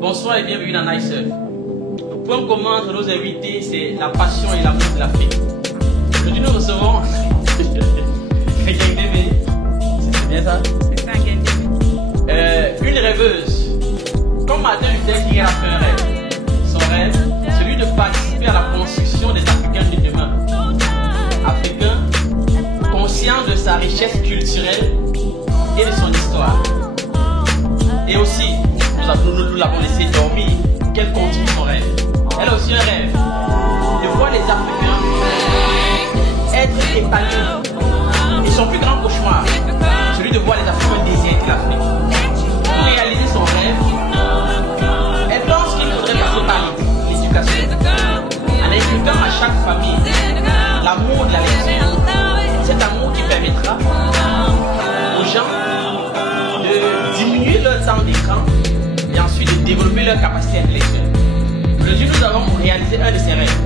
Bonsoir et bienvenue dans Nice Surf. Le point commun entre nos invités, c'est la passion et l'amour de l'Afrique. Aujourd'hui, nous recevons c'est bien ça? C'est ça, Gendebe. Une rêveuse. Comme Martin Luther King a fait un rêve. Son rêve, celui de participer à la construction des Africains de demain. Africain, conscient de sa richesse culturelle et de son histoire. Et aussi, nous l'avons laissé dormir, qu'elle continue son rêve. Elle a aussi un rêve de voir les Africains être épanouis. Et son plus grand cauchemar, celui de voir les Africains déserter l'Afrique. Pour réaliser son rêve, elle pense qu'il faudrait passer par l'éducation, en inculquant à chaque famille l'amour de la lecture. Cet amour qui permettra aux gens de diminuer leur temps d'écran et ensuite de développer leur capacité intellectuelle. Aujourd'hui, nous avons réalisé un de ces rêves,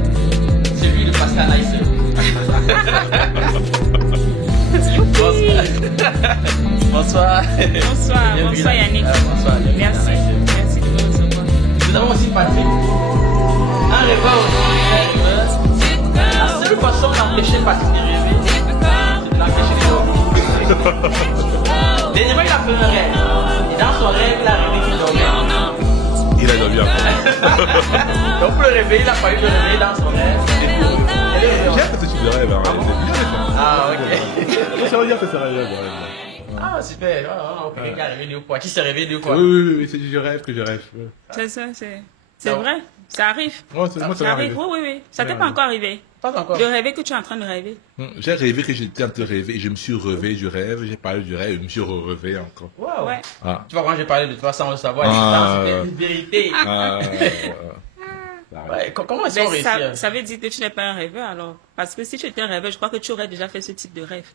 celui de passer à Nice. Bonsoir. Bonsoir, bonsoir Yannick. Bonsoir. Merci de me recevoir. Nous avons aussi Patrick, un rêveur aussi. La seule façon d'empêcher Patrick de rêver, c'est de l'empêcher de dormir. Dernièrement, il a fait un rêve. Et dans son rêve, il a rêvé qu'il dormait. Il a dormi encore. Donc pour le réveil, il n'a pas eu de réveil dans son rêve. J'aime ce type de rêve. Ah, ok. Ça veut dire que c'est un rêve. Ah, super. Ah, ok, il a rêvé de quoi? Qui s'est réveillé de quoi? Oui, c'est du rêve que je rêve. C'est ça, c'est vrai. Ça arrive. Moi, ça Ça arrive, oui. Ça t'est pas encore arrivé. Pas encore. De rêver que tu es en train de rêver. J'ai rêvé que j'étais en train de rêver et je me suis rêvé du rêve. J'ai parlé du rêve et je me suis rêvé encore. Wow. Ouais. Ah. Tu vois, quand j'ai parlé de toi sans le savoir, c'est une vérité. Ouais, comment est-ce qu'on Mais réussit? ça veut dire que tu n'es pas un rêveur alors. Parce que si tu étais un rêveur, je crois que tu aurais déjà fait ce type de rêve.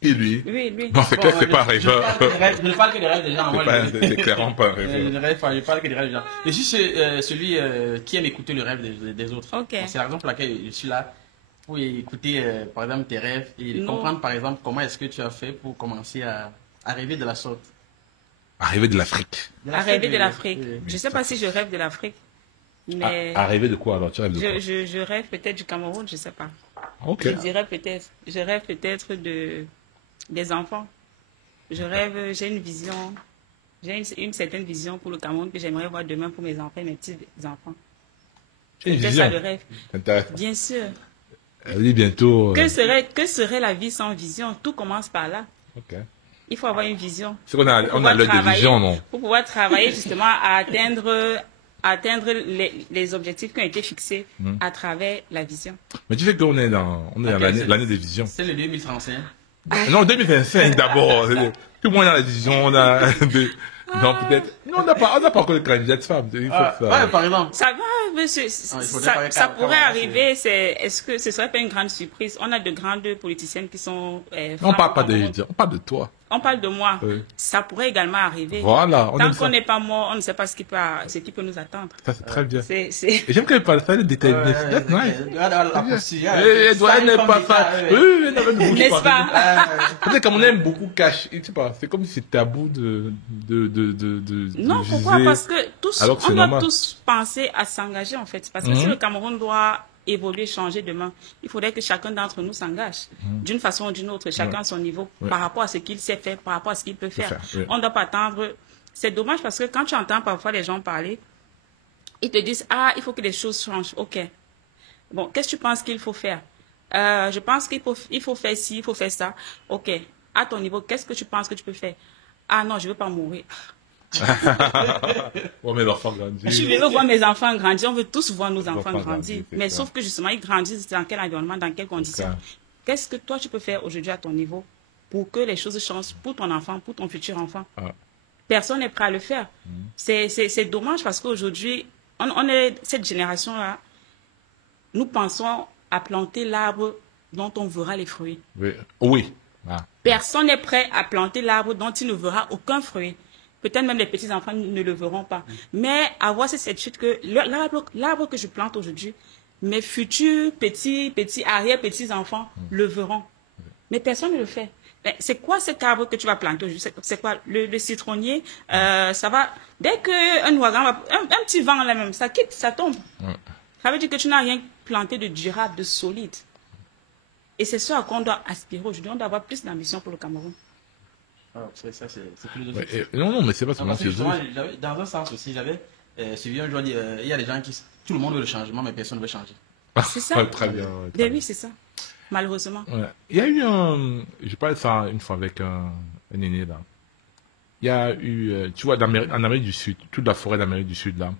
Et lui? Oui. Non, c'est clair que c'est pas un rêveur. Je ne parle que des rêves des gens. C'est clairement pas un Je rêveur. ne parle que des rêves des gens. Je suis celui qui aime écouter le rêve des autres. Ok. C'est la raison pour laquelle je suis là. Pour écouter, par exemple, tes rêves et comprendre, par exemple, comment est-ce que tu as fait pour commencer à rêver de la sorte. À rêver de l'Afrique. À rêver de l'Afrique. Je ne sais pas si je rêve de l'Afrique. Mais À rêver de quoi alors? Tu rêves de quoi? je rêve peut-être du Cameroun, je ne sais pas. Ok. Je dirais peut-être. Je rêve peut-être des enfants. Je rêve, j'ai une vision, j'ai une certaine vision pour le Cameroun que j'aimerais voir demain pour mes enfants et mes petits-enfants. J'ai une C'est vision. ça le rêve. Intéressant. Bien sûr. Elle dit bientôt. Que serait la vie sans vision? Tout commence par là. Ok. Il faut avoir une vision. C'est qu'on a l'œil de vision, non? Pour pouvoir travailler justement à atteindre les objectifs qui ont été fixés à travers la vision. Mais tu sais qu'on est dans l'année des visions. C'est le 2035. Non, 2025 d'abord. Tout le monde a la vision, on a non, peut-être. Non, on n'a pas encore le candidat de femme. Il faut que ça... Ouais, par exemple. Ça va, monsieur. Ça pourrait arriver. Est-ce que ce serait pas une grande surprise? On a de grandes politiciennes qui sont. On parle pas on parle de toi. On parle de moi. Oui. Ça pourrait également arriver. Voilà. Tant qu'on n'est pas mort, on ne sait pas ce qui peut nous attendre. Ça, c'est très bien. C'est... Et j'aime qu'elle parle ça, le détail. That's nice. Elle n'est pas ça. Oui, n'est-ce pas? Peut-être comme on aime beaucoup cash. Tu sais pas, c'est comme si c'était tabou de non, viser. pourquoi? Parce que on doit normal. tous penser à s'engager en fait. Parce que si le Cameroun doit évoluer, changer demain, il faudrait que chacun d'entre nous s'engage d'une façon ou d'une autre, chacun à son niveau, par rapport à ce qu'il sait faire, par rapport à ce qu'il peut faire. On ne doit pas attendre. C'est dommage parce que quand tu entends parfois les gens parler, ils te disent, il faut que les choses changent. Ok. Bon, qu'est-ce que tu penses qu'il faut faire? Je pense qu'il faut faire ci, il faut faire ça. Ok. À ton niveau, qu'est-ce que tu penses que tu peux faire? Ah non, je ne veux pas mourir. On met l'enfant grandir. Je veux voir mes enfants grandir. On veut tous voir nos enfants grandir. Mais ça. sauf que justement, ils grandissent dans quel environnement, dans quelles conditions. Qu'est-ce que toi, tu peux faire aujourd'hui à ton niveau pour que les choses changent pour ton enfant, pour ton futur enfant? Personne n'est prêt à le faire. C'est dommage parce qu'aujourd'hui, on est cette génération-là, nous pensons à planter l'arbre dont on verra les fruits. Oui. Personne n'est prêt à planter l'arbre dont il ne verra aucun fruit. Peut-être même les petits-enfants ne le verront pas. Mais avoir cette certitude que l'arbre que je plante aujourd'hui, mes futurs petits, arrière-petits-enfants le verront. Mais personne ne le fait. C'est quoi cet arbre que tu vas planter aujourd'hui? C'est quoi le citronnier? Ça va, dès qu'un ouragan, un petit vent là même, ça quitte, ça tombe. Ça veut dire que tu n'as rien planté de durable, de solide. Et c'est ça à quoi on doit aspirer aujourd'hui. On doit avoir plus d'ambition pour le Cameroun. C'est philosophique. Non, mais c'est pas seulement philosophique. Dans un sens aussi, j'avais suivi un jour, il y a des gens qui... Tout le monde veut le changement, mais personne ne veut changer. C'est ça. Très bien. Oui, c'est ça. Malheureusement. Ouais. Il y a eu je parlais de ça une fois avec un aîné là. Il y a eu, tu vois, en Amérique du Sud, toute la forêt d'Amérique du Sud là,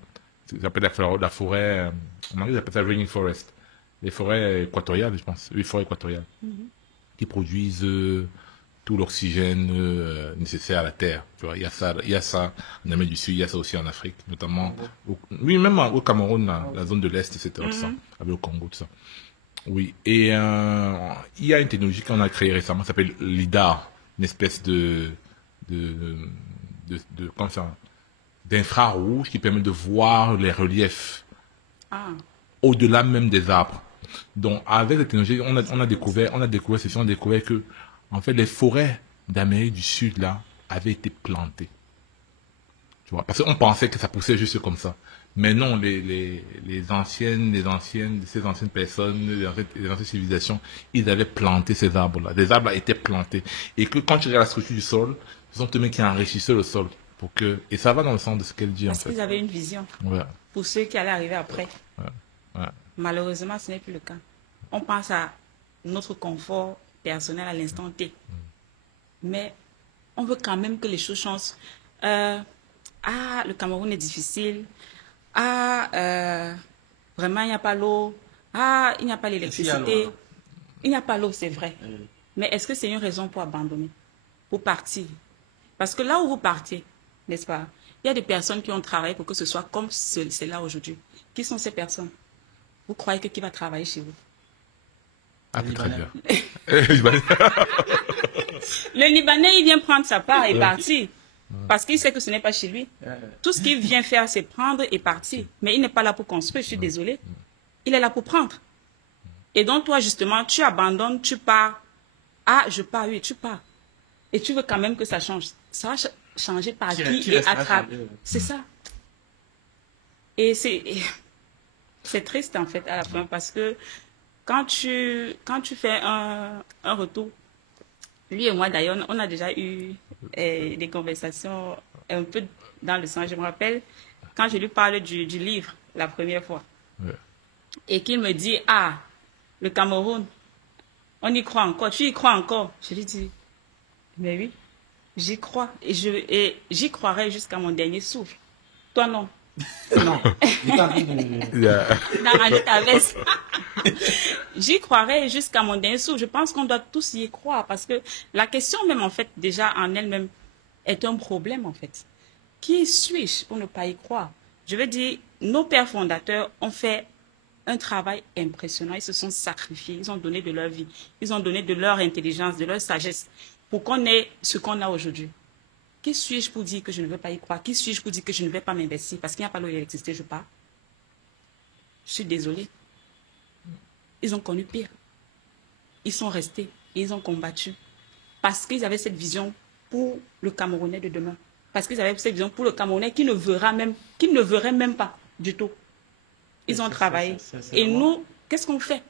ça s'appelle la forêt, en anglais, ils appellent ça rainforest. Les forêts équatoriales, je pense, les forêts équatoriales, qui produisent tout l'oxygène nécessaire à la Terre. Tu vois, il y a ça en Amérique du Sud, il y a ça aussi en Afrique, notamment, même au Cameroun, la zone de l'Est, etc., tout ça, avec le Congo, tout ça. Oui, et il y a une technologie qu'on a créée récemment, ça s'appelle LIDAR, une espèce comme ça, d'infrarouge qui permet de voir les reliefs au-delà même des arbres. Donc, avec la technologie, on a découvert que, en fait, les forêts d'Amérique du Sud, là, avaient été plantées. Tu vois, parce qu'on pensait que ça poussait juste comme ça. Mais non, ces anciennes personnes, les anciennes civilisations, ils avaient planté ces arbres-là. Des arbres étaient plantés. Et que quand tu regardes la structure du sol, ce sont eux qui enrichissaient le sol. Et ça va dans le sens de ce qu'elle dit, en fait. Parce qu'ils avaient une vision. Ouais. Pour ceux qui allaient arriver après. Ouais. Malheureusement, ce n'est plus le cas. On pense à notre confort personnel à l'instant T. Mais on veut quand même que les choses changent. Le Cameroun est difficile. Vraiment, il n'y a pas l'eau. Il n'y a pas l'électricité. Il n'y a pas l'eau, c'est vrai. Mais est-ce que c'est une raison pour abandonner, pour partir? Parce que là où vous partez, n'est-ce pas, il y a des personnes qui ont travaillé pour que ce soit comme c'est là aujourd'hui. Qui sont ces personnes? Vous croyez que qui va travailler chez vous? Très bien. Le Libanais, il vient prendre sa part et partir. Parce qu'il sait que ce n'est pas chez lui. Tout ce qu'il vient faire, c'est prendre et partir. Mais il n'est pas là pour construire, je suis désolée. Il est là pour prendre. Et donc, toi, justement, tu abandonnes, tu pars. Je pars, oui, tu pars. Et tu veux quand même que ça change. Ça va changer par qui et à travers. C'est ça. Et c'est triste, en fait, à la fin, parce que quand tu fais un retour, lui et moi, d'ailleurs, on a déjà eu des conversations un peu dans le sens. Je me rappelle quand je lui parle du livre la première fois et qu'il me dit le Cameroun, on y croit encore, tu y crois encore? Je lui dis mais oui, j'y crois et j'y croirai jusqu'à mon dernier souffle. Toi non. Non, D'arranger ta veste. J'y croirai jusqu'à mon dernier souffle. Je pense qu'on doit tous y croire parce que la question même en fait déjà en elle-même est un problème en fait. Qui suis-je pour ne pas y croire? Je veux dire, nos pères fondateurs ont fait un travail impressionnant. Ils se sont sacrifiés, ils ont donné de leur vie, ils ont donné de leur intelligence, de leur sagesse pour qu'on ait ce qu'on a aujourd'hui. Qui suis-je pour dire que je ne veux pas y croire? Qui suis-je pour dire que je ne vais pas m'investir? Parce qu'il n'y a pas l'eau et l'électricité, je pars. Je suis désolée. Ils ont connu pire. Ils sont restés et ils ont combattu. Parce qu'ils avaient cette vision pour le Camerounais de demain. Parce qu'ils avaient cette vision pour le Camerounais qui ne verrait même pas du tout. Ils ont travaillé. Et nous, qu'est-ce qu'on fait?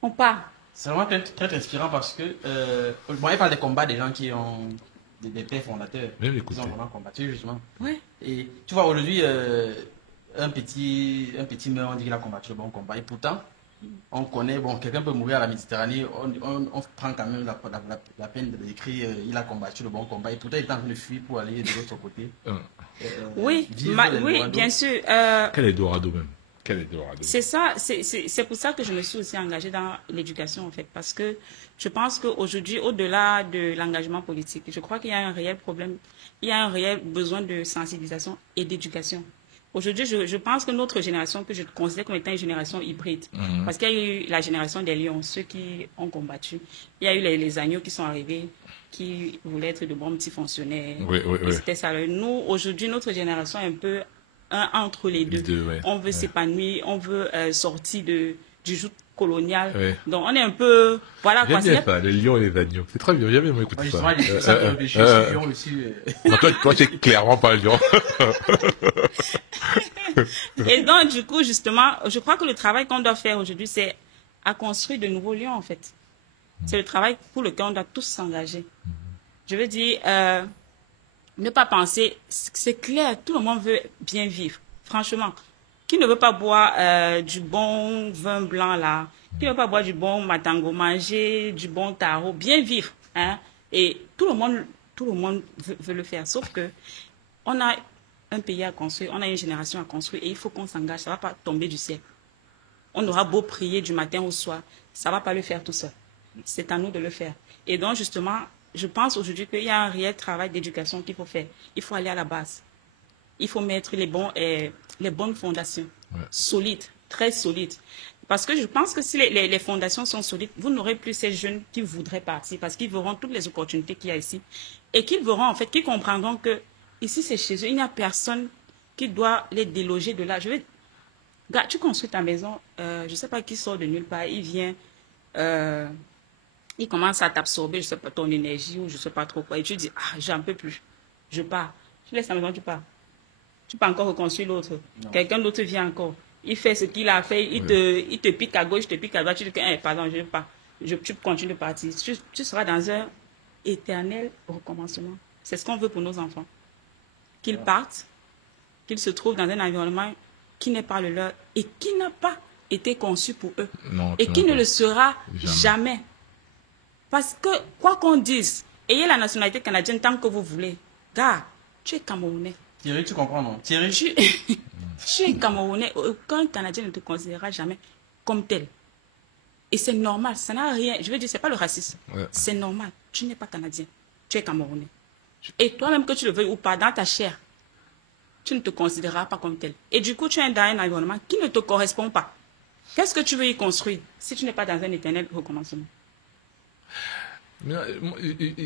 On part. C'est vraiment très, très inspirant parce que, il parle des combats des gens qui ont... des pères fondateurs. Ils ont vraiment combattu, justement. Ouais. Et tu vois, aujourd'hui, un petit meurtre, on dit qu'il a combattu le bon combat. Et pourtant, on connaît, quelqu'un peut mourir à la Méditerranée, on prend quand même la peine d'écrire il a combattu le bon combat. Et pourtant, il est en train de fuir pour aller de l'autre côté. Oui, bien sûr. Quel Eldorado même? C'est ça, c'est pour ça que je me suis aussi engagée dans l'éducation en fait, parce que je pense qu'aujourd'hui, au-delà de l'engagement politique, je crois qu'il y a un réel problème, il y a un réel besoin de sensibilisation et d'éducation. Aujourd'hui, je pense que notre génération, que je considère comme étant une génération hybride, parce qu'il y a eu la génération des lions, ceux qui ont combattu, il y a eu les agneaux qui sont arrivés, qui voulaient être de bons petits fonctionnaires. Oui. C'était ça. Nous, aujourd'hui, notre génération est un peu entre les deux. On veut s'épanouir, on veut sortir du joug colonial. Oui. Donc, on est un peu... Voilà quoi. J'aime bien ça, les lions et les agneaux. C'est très bien, j'aime bien écouter ça. Je suis lion aussi. Toi, tu es clairement pas lion. Et donc, du coup, justement, je crois que le travail qu'on doit faire aujourd'hui, c'est à construire de nouveaux lions, en fait. C'est le travail pour lequel on doit tous s'engager. Je veux dire, ne pas penser, c'est clair, tout le monde veut bien vivre, franchement. Qui ne veut pas boire du bon vin blanc, là? Qui ne veut pas boire du bon matango, manger du bon taro, bien vivre, hein? Et tout le monde veut le faire, sauf que on a un pays à construire, on a une génération à construire et il faut qu'on s'engage, ça ne va pas tomber du ciel. On aura beau prier du matin au soir, ça ne va pas le faire tout seul. C'est à nous de le faire. Et donc, justement, je pense aujourd'hui qu'il y a un réel travail d'éducation qu'il faut faire. Il faut aller à la base. Il faut mettre les bonnes fondations, solides, très solides. Parce que je pense que si les fondations sont solides, vous n'aurez plus ces jeunes qui voudraient partir parce qu'ils verront toutes les opportunités qu'il y a ici et qu'ils verront, en fait, qu'ils comprendront que ici, c'est chez eux. Il n'y a personne qui doit les déloger de là. Gars, tu construis ta maison, je ne sais pas qui sort de nulle part, il vient, il commence à t'absorber, je ne sais pas, ton énergie ou je ne sais pas trop quoi. Et tu dis, ah, j'en peux plus, je pars. Tu laisses ta maison, tu pars. Tu peux encore reconstruire l'autre. Quelqu'un d'autre vient encore. Il fait ce qu'il a fait, il te pique à gauche, te pique à droite, tu dis, pardon, je ne veux pas. Tu continues de partir. Tu seras dans un éternel recommencement. C'est ce qu'on veut pour nos enfants. Qu'ils partent, qu'ils se trouvent dans un environnement qui n'est pas le leur et qui n'a pas été conçu pour eux. Non, et qui ne le sera jamais. Parce que, quoi qu'on dise, ayez la nationalité canadienne tant que vous voulez. Gars, tu es Camerounais. Thierry, tu comprends, non? Thierry, tu es Camerounais. Aucun Canadien ne te considérera jamais comme tel. Et c'est normal. Ça n'a rien. Je veux dire, c'est pas le racisme. Ouais. C'est normal. Tu n'es pas Canadien. Tu es Camerounais. Et toi-même, que tu le veuilles ou pas, dans ta chair, tu ne te considéreras pas comme tel. Et du coup, tu es dans un environnement qui ne te correspond pas. Qu'est-ce que tu veux y construire si tu n'es pas dans un éternel recommencement?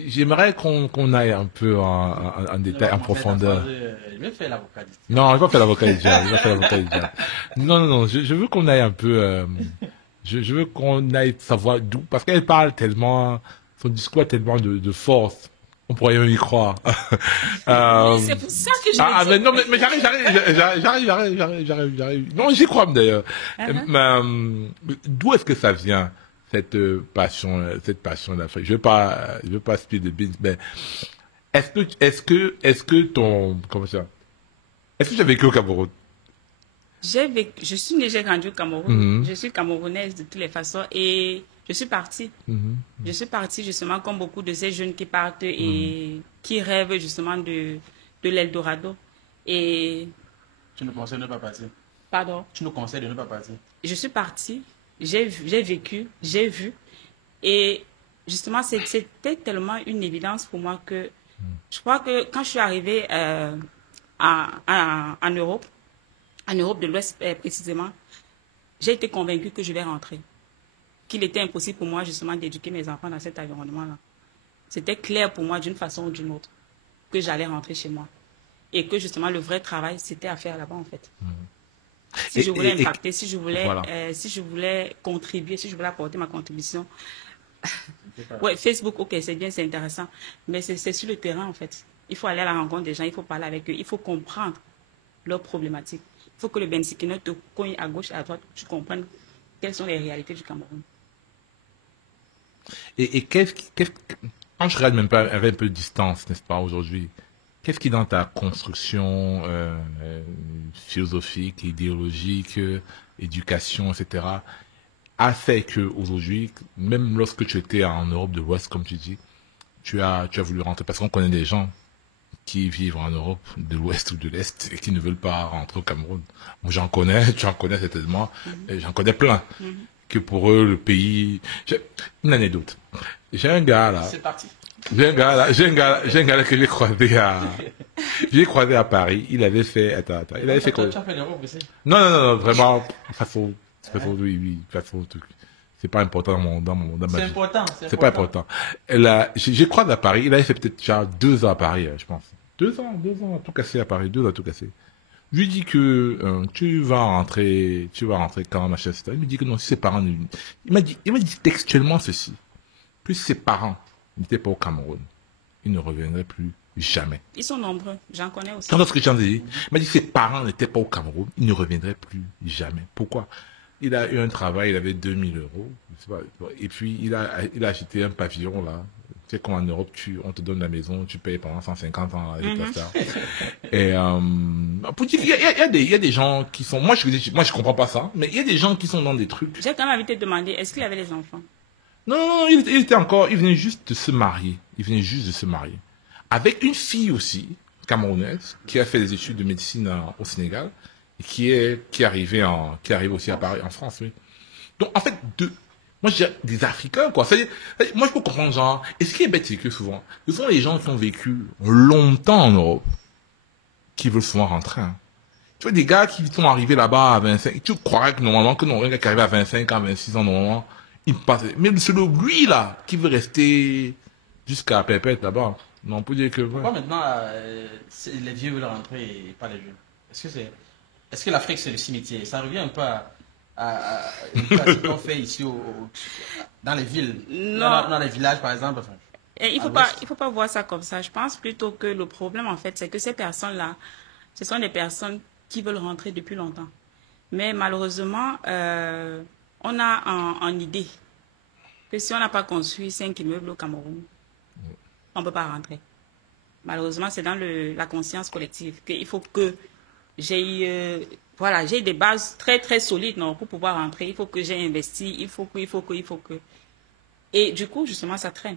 J'aimerais qu'on aille un peu en détail, en profondeur. Je vais faire l'avocat. Non, je vais pas faire l'avocat déjà. Non, je veux qu'on aille un peu... je veux qu'on aille savoir d'où... Parce qu'elle parle tellement... Son discours a tellement de force. On pourrait même y croire. C'est pour ça que je mais non, mais j'arrive. Non, j'y crois d'ailleurs. D'où est-ce que ça vient, cette passion d'Afrique? Je veux pas spill the beans, mais est-ce que ton, comment ça? Est-ce que tu as vécu au Cameroun? Je suis née, j'ai grandi au Cameroun. Je suis camerounaise de toutes les façons et je suis partie. Je suis partie justement comme beaucoup de ces jeunes qui partent et qui rêvent justement de l'Eldorado. Et... Tu nous conseilles de ne pas partir? Pardon? Tu nous conseilles de ne pas partir? Je suis partie, j'ai vécu, j'ai vu. Et justement, c'était tellement une évidence pour moi que je crois que quand je suis arrivée en Europe de l'Ouest précisément, j'ai été convaincue que je vais rentrer. Qu'il était impossible pour moi justement d'éduquer mes enfants dans cet environnement-là. C'était clair pour moi d'une façon ou d'une autre que j'allais rentrer chez moi. Et que justement le vrai travail, c'était à faire là-bas en fait. Si je voulais impacter, si je voulais contribuer, si je voulais apporter ma contribution. Ouais, Facebook, ok, c'est bien, c'est intéressant. Mais c'est sur le terrain en fait. Il faut aller à la rencontre des gens, il faut parler avec eux, il faut comprendre leurs problématiques. Il faut que le Bensikino te cogne à gauche et à droite, que tu comprennes quelles sont les réalités du Cameroun. Et quand je regarde même pas avec un peu de distance, n'est-ce pas, aujourd'hui, qu'est-ce qui dans ta construction philosophique, idéologique, éducation, etc., a fait que aujourd'hui, même lorsque tu étais en Europe de l'Ouest, comme tu dis, tu as voulu rentrer, parce qu'on connaît des gens qui vivent en Europe de l'Ouest ou de l'Est et qui ne veulent pas rentrer au Cameroun. Moi, j'en connais, tu en connais certainement, et j'en connais plein. Que pour eux, le pays... Une anecdote. J'ai un gars là... C'est parti. J'ai un gars là que j'ai croisé à Paris. Il avait fait... Attends. Il avait fait quoi? Tu as fait l'Europe aussi? Non, vraiment, façon, oui, façon truc. C'est pas important dans ma vie. C'est pas important. J'ai croisé à Paris. Il avait fait peut-être 2 ans à Paris, je pense. 2 ans, tout cassé à Paris, 2 ans tout cassé. Je lui dis que tu vas rentrer quand, machin, etc. Il me dit que non, si ses parents... Il m'a dit textuellement ceci. Que si ses parents n'étaient pas au Cameroun, ils ne reviendraient plus jamais. Ils sont nombreux, j'en connais aussi. Quand ce que j'en ai dit, il m'a dit que ses parents n'étaient pas au Cameroun, ils ne reviendraient plus jamais. Pourquoi? Il a eu un travail, il avait 2000 euros. Et puis, il a acheté un pavillon, là. Tu sais, comme en Europe, on te donne la maison, tu payes pendant 150 ans, là, et pour dire, il y a des gens qui sont, moi, je comprends pas ça, mais il y a des gens qui sont dans des trucs. J'ai quand même envie de te demander, est-ce qu'il avait des enfants? Non, il venait juste de se marier. Il venait juste de se marier. Avec une fille aussi, camerounaise, qui a fait des études de médecine au Sénégal, et qui arrive aussi à Paris, en France, oui. Donc, en fait, moi, je dirais des Africains, quoi. C'est-à-dire, moi, je peux comprendre, genre, et ce qui est bête, c'est que souvent, ce sont les gens qui ont vécu longtemps en Europe, qui veulent souvent rentrer, hein. Tu vois, des gars qui sont arrivés là-bas à 25, tu croirais que normalement, un gars qui arrive à 25 ans, 26 ans, normalement, il passe. Mais c'est lui, là, qui veut rester jusqu'à Pépette, là-bas. Non, on peut dire que... Pourquoi maintenant, les vieux veulent rentrer et pas les jeunes? Est-ce que l'Afrique, c'est le cimetière? Ça revient un peu à ce qu'on fait ici dans les villes, dans les villages, par exemple. Enfin, et il faut pas voir ça comme ça. Je pense plutôt que le problème, en fait, c'est que ces personnes-là, ce sont des personnes qui veulent rentrer depuis longtemps. Mais malheureusement, on a en idée que si on n'a pas construit 5 immeubles au Cameroun, on ne peut pas rentrer. Malheureusement, c'est dans la conscience collective qu'il faut que j'ai des bases très, très solides pour pouvoir rentrer. Il faut que j'ai investi, il faut que. Et du coup, justement, ça traîne.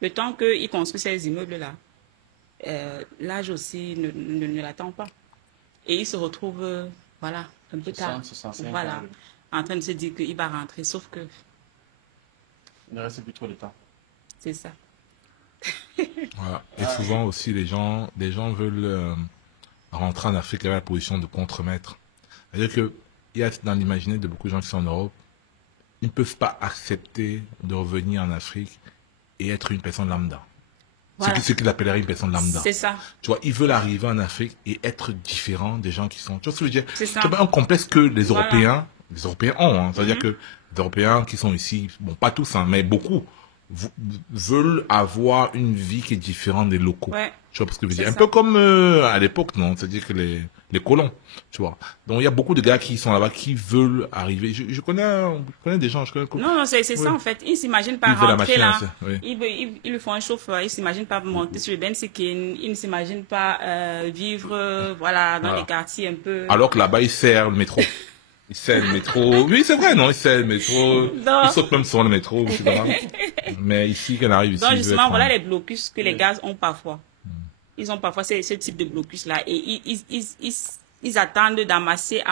Le temps qu'ils construisent ces immeubles-là, l'âge aussi ne l'attend pas. Et il se retrouve, un peu tard, en train de se dire qu'il va rentrer, sauf que... Il ne reste plus trop de temps. C'est ça. Voilà. Et souvent aussi, les gens veulent rentrer en Afrique avec la position de contre-maître. C'est-à-dire qu'il y a dans l'imaginaire de beaucoup de gens qui sont en Europe, ils ne peuvent pas accepter de revenir en Afrique et être une personne lambda. Voilà. C'est ce qu'ils appelleraient une personne lambda. C'est ça. Tu vois, ils veulent arriver en Afrique et être différents des gens qui sont... Tu vois ce que je veux dire? C'est ça. C'est un complexe que les Européens ont. Hein. C'est-à-dire que les Européens qui sont ici, bon, pas tous, hein, mais beaucoup, veulent avoir une vie qui est différente des locaux. Ouais. Tu vois ce que je veux dire? Un peu comme à l'époque, non? C'est-à-dire que les colons, tu vois. Donc, il y a beaucoup de gars qui sont là-bas, qui veulent arriver. Je connais des gens, Non, c'est ça, en fait. Ils s'imaginent pas rentrer là. Ils lui font un chauffeur. Ils s'imaginent pas monter sur le Bensikin. Ils ne s'imaginent pas vivre, dans les quartiers un peu. Alors que là-bas, ils servent le métro. Ils servent le métro. Oui, c'est vrai, non? Ils servent le métro. Non. Ils sautent même sur le métro, etc. Mais ici, quand on arrive ici. Donc, justement, voilà les blocus que les gars ont parfois. Ils ont parfois ce type de blocus-là et ils attendent d'amasser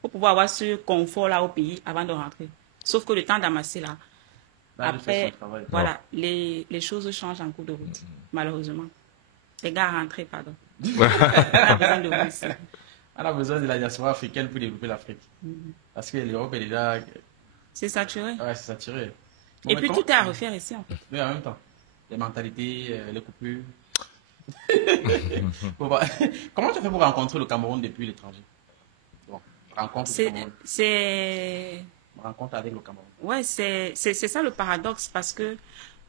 pour pouvoir avoir ce confort-là au pays avant de rentrer. Sauf que le temps d'amasser là, après, les choses changent en cours de route, malheureusement. Les gars rentrés, pardon. On a besoin de vous ici. On a besoin de la diaspora africaine pour développer l'Afrique. Parce que l'Europe est déjà... C'est saturé. Ouais, c'est saturé. Bon, et puis tout est à refaire ici, en fait. Oui, en même temps. Les mentalités, les coupures. Comment tu as fait pour rencontrer le Cameroun depuis l'étranger? Bon, rencontre avec le Cameroun. Ouais, c'est ça le paradoxe, parce que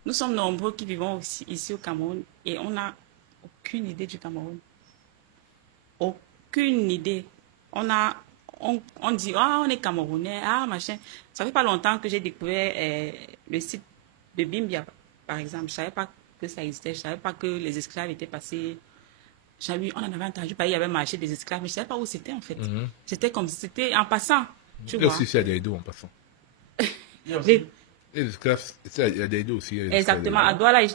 nous sommes nombreux qui vivons aussi, ici au Cameroun et on n'a aucune idée du Cameroun. Aucune idée. On dit, on est Camerounais, machin. Ça fait pas longtemps que j'ai découvert le site de Bimbia, par exemple. Je savais pas que ça existait. Je savais pas que les esclaves étaient passés. On en avait entendu parler, il y avait marché des esclaves, mais je savais pas où c'était, en fait. C'était comme si c'était en passant. Il y a aussi à Daïdo en passant. Les esclaves, il y a Daïdo aussi. Exactement, à Douala.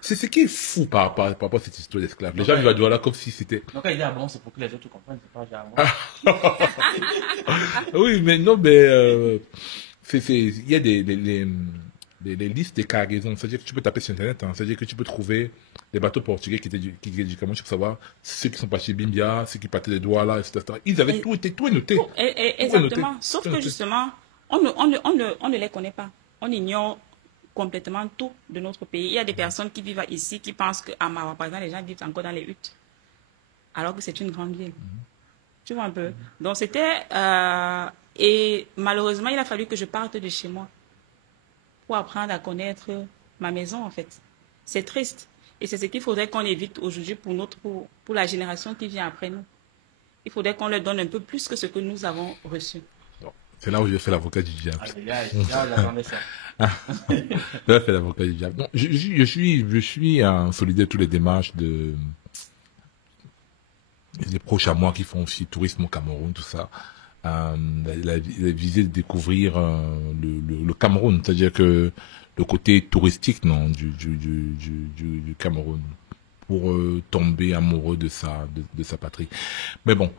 C'est ce qui est fou par rapport à cette histoire d'esclaves. Les gens vivent à Douala comme si c'était... Donc, quand il est à bon, c'est pour que les autres comprennent, c'est pas genre Oui, mais non, mais il y a des listes de cargaisons. C'est-à-dire que tu peux taper sur Internet. Hein. C'est-à-dire que tu peux trouver des bateaux portugais qui étaient du Cameroun. Tu peux savoir ceux qui sont partis de Bimbia, ceux qui partaient de Douala, etc. Ils avaient tout est noté. Exactement. Sauf que justement, on ne les connaît pas. On ignore complètement tout de notre pays. Il y a des personnes qui vivent ici qui pensent qu'à Maroc, par exemple, les gens vivent encore dans les huttes. alors que c'est une grande ville. Tu vois un peu. Donc c'était... et malheureusement, il a fallu que je parte de chez moi pour apprendre à connaître ma maison, en fait. C'est triste. Et c'est ce qu'il faudrait qu'on évite aujourd'hui pour la génération qui vient après nous. Il faudrait qu'on leur donne un peu plus que ce que nous avons reçu. C'est là où j'ai fait l'avocat du diable. J'attendais ça. J'ai fait l'avocat du diable. Non, je suis solidaire de toutes les démarches des proches à moi qui font aussi tourisme au Cameroun, tout ça. La visée de découvrir le Cameroun, c'est-à-dire que le côté touristique du Cameroun, pour tomber amoureux de sa patrie. Mais bon,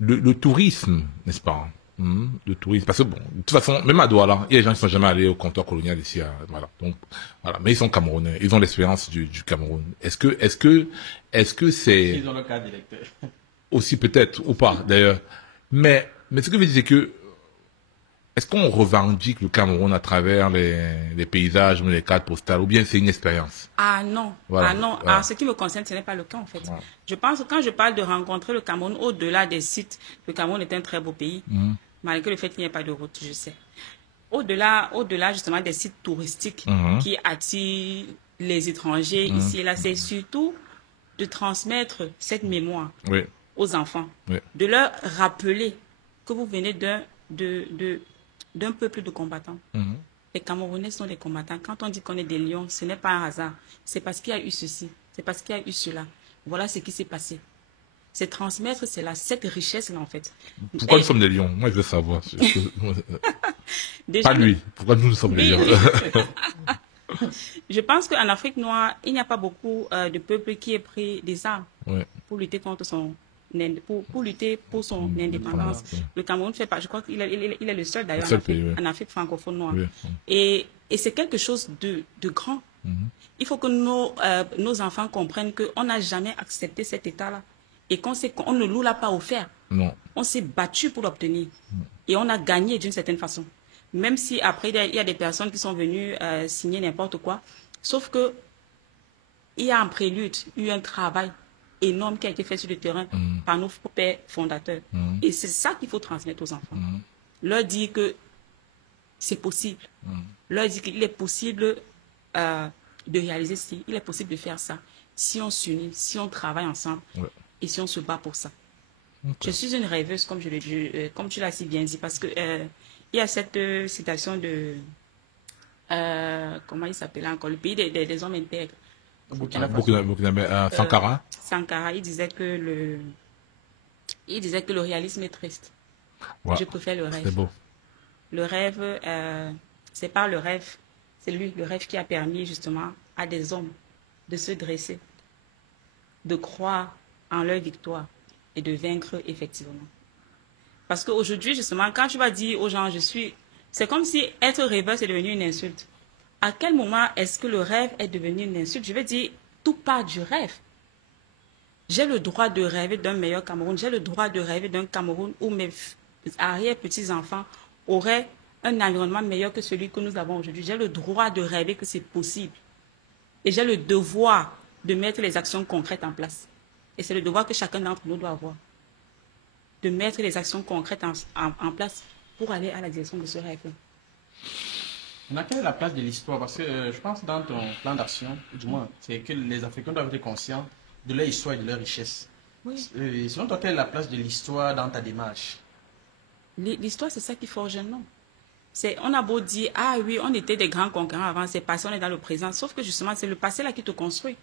le tourisme, n'est-ce pas, le tourisme, parce que bon, de toute façon, même à Douala, il y a des gens qui sont jamais allés au comptoir colonial ici, voilà. Donc, voilà. Mais ils sont camerounais, ils ont l'expérience du Cameroun. Est-ce que c'est... Ils ont le cas d'électeur. Aussi peut-être, ou pas, d'ailleurs. Mais ce que je veux dire, c'est que, est-ce qu'on revendique le Cameroun à travers les paysages ou les cartes postales, ou bien c'est une expérience? Ah non, voilà. Ah non. Voilà. En ce qui me concerne, ce n'est pas le cas en fait. Voilà. Je pense que quand je parle de rencontrer le Cameroun, au-delà des sites, le Cameroun est un très beau pays, malgré le fait qu'il n'y ait pas de route, je sais. Au-delà justement des sites touristiques qui attirent les étrangers ici et là, c'est surtout de transmettre cette mémoire aux enfants, de leur rappeler que vous venez d'un peuple de combattants. Les Camerounais sont des combattants. Quand on dit qu'on est des lions, ce n'est pas un hasard. C'est parce qu'il y a eu ceci, c'est parce qu'il y a eu cela. Voilà ce qui s'est passé. C'est transmettre, cette richesse-là, en fait. Pourquoi nous sommes des lions? Moi, je veux savoir. Déjà, pas lui. Pourquoi nous sommes des lions? Je pense qu'en Afrique noire, il n'y a pas beaucoup de peuples qui aient pris des armes pour lutter contre pour lutter pour son indépendance. Le Cameroun fait pas, je crois qu'il est le seul d'ailleurs en Afrique francophone noire. Et c'est quelque chose de grand. Il faut que nos enfants comprennent qu'on n'a jamais accepté cet état-là et qu'on ne nous l'a pas offert. Non. On s'est battu pour l'obtenir et on a gagné d'une certaine façon. Même si après il y a des personnes qui sont venues signer n'importe quoi, sauf que il y a en prélude eu un travail énorme qui a été fait sur le terrain par nos pères fondateurs. Et c'est ça qu'il faut transmettre aux enfants. Leur dire que c'est possible. Leur dire qu'il est possible de réaliser ci, il est possible de faire ça. Si on s'unit, si on travaille ensemble et si on se bat pour ça. Je suis une rêveuse, comme tu l'as si bien dit, parce que il y a cette citation de comment il s'appelait encore, le pays des hommes intègres. Sankara. Sankara, il disait que le réalisme est triste. Je préfère le rêve. C'est beau. Le rêve, c'est par le rêve, c'est le rêve qui a permis justement à des hommes de se dresser, de croire en leur victoire et de vaincre effectivement. Parce qu'aujourd'hui, justement, quand tu vas dire aux gens, c'est comme si être rêveur, c'est devenu une insulte. À quel moment est-ce que le rêve est devenu une insulte? Je vais dire, tout part du rêve. J'ai le droit de rêver d'un meilleur Cameroun. J'ai le droit de rêver d'un Cameroun où mes arrière-petits-enfants auraient un environnement meilleur que celui que nous avons aujourd'hui. J'ai le droit de rêver que c'est possible. Et j'ai le devoir de mettre les actions concrètes en place. Et c'est le devoir que chacun d'entre nous doit avoir. De mettre les actions concrètes en place pour aller à la direction de ce rêve-là. Quelle est la place de l'histoire? Parce que je pense que dans ton plan d'action, du moins, c'est que les Africains doivent être conscients de leur histoire et de leur richesse. Oui. Selon toi, quelle est la place de l'histoire dans ta démarche? L'histoire, c'est ça qui forge un homme. On a beau dire, ah oui, on était des grands conquérants avant, c'est passé, on est dans le présent. Sauf que justement, c'est le passé là qui te construit.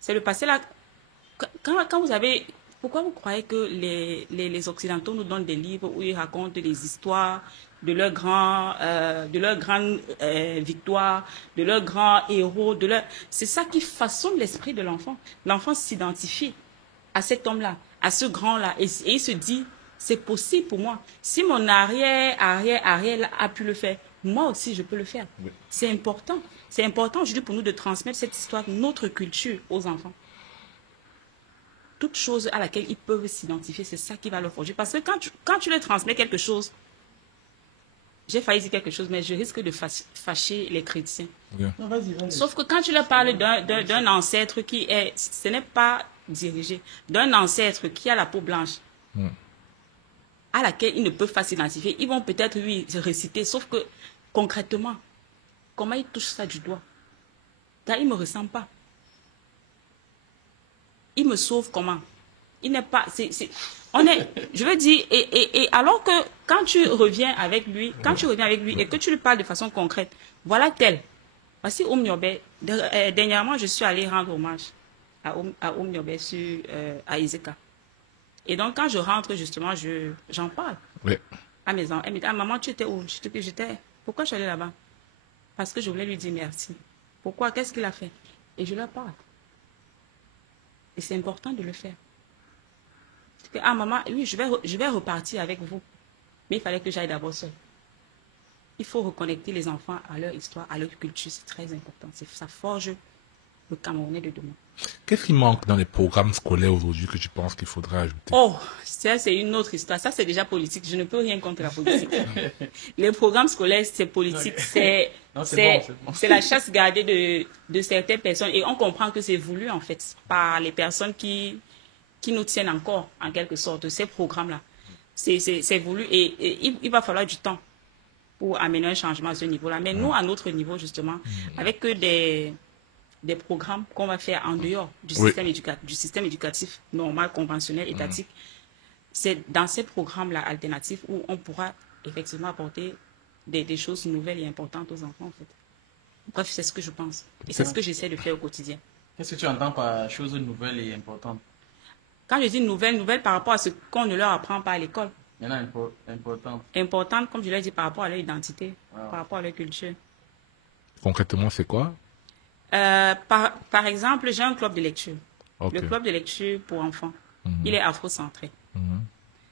C'est le passé là. Quand vous avez... Pourquoi vous croyez que les Occidentaux nous donnent des livres où ils racontent des histoires de leurs grandes victoires, de leurs grands héros, c'est ça qui façonne l'esprit de l'enfant. L'enfant s'identifie à cet homme-là, à ce grand-là, et il se dit, c'est possible pour moi. Si mon arrière a pu le faire, moi aussi je peux le faire. Oui. C'est important. C'est important aujourd'hui pour nous de transmettre cette histoire, notre culture aux enfants. Toute chose à laquelle ils peuvent s'identifier, c'est ça qui va leur forger. Parce que quand tu leur transmets quelque chose, j'ai failli dire quelque chose, mais je risque de fâcher les chrétiens. Okay. Non, vas-y. Sauf que quand tu leur parles d'un ancêtre ce n'est pas diriger, d'un ancêtre qui a la peau blanche, à laquelle ils ne peuvent pas s'identifier. Ils vont peut-être lui réciter, sauf que concrètement, comment ils touchent ça du doigt? Car il ne me ressemble pas. Il me sauve comment? Il n'est pas... je veux dire, et alors que quand tu reviens avec lui, et que tu lui parles de façon concrète, voilà tel. Voici Oumniobé. Dernièrement, je suis allée rendre hommage à Oumniobé à Izeka. Et donc, quand je rentre, justement, j'en parle à mes enfants. Elle me dit, ah, maman, tu étais où? Pourquoi je suis allée là-bas? Parce que je voulais lui dire merci. Pourquoi? Qu'est-ce qu'il a fait? Et je leur parle. Et c'est important de le faire. Ah, maman, oui, je vais repartir avec vous. Mais il fallait que j'aille d'abord seule. Il faut reconnecter les enfants à leur histoire, à leur culture. C'est très important. Ça forge le Camerounais de demain. Qu'est-ce qui manque dans les programmes scolaires aujourd'hui que tu penses qu'il faudrait ajouter? Oh, ça c'est une autre histoire. Ça c'est déjà politique. Je ne peux rien contre la politique. Les programmes scolaires, c'est politique. C'est la chasse gardée de certaines personnes. Et on comprend que c'est voulu en fait par les personnes qui nous tiennent encore en quelque sorte. Ces programmes-là, c'est voulu et il va falloir du temps pour amener un changement à ce niveau-là. Mais nous, à notre niveau justement, avec que des programmes qu'on va faire en dehors du système éducatif normal, conventionnel, étatique. C'est dans ces programmes-là alternatifs où on pourra effectivement apporter des choses nouvelles et importantes aux enfants, en fait. Bref, c'est ce que je pense. Et c'est ce que j'essaie de faire au quotidien. Qu'est-ce que tu entends par choses nouvelles et importantes? Quand je dis nouvelles par rapport à ce qu'on ne leur apprend pas à l'école. Il y en a importantes. Importantes, comme je l'ai dit, par rapport à leur identité, par rapport à leur culture. Concrètement, c'est quoi? Par exemple, j'ai un club de lecture. Okay. Le club de lecture pour enfants, il est afro-centré.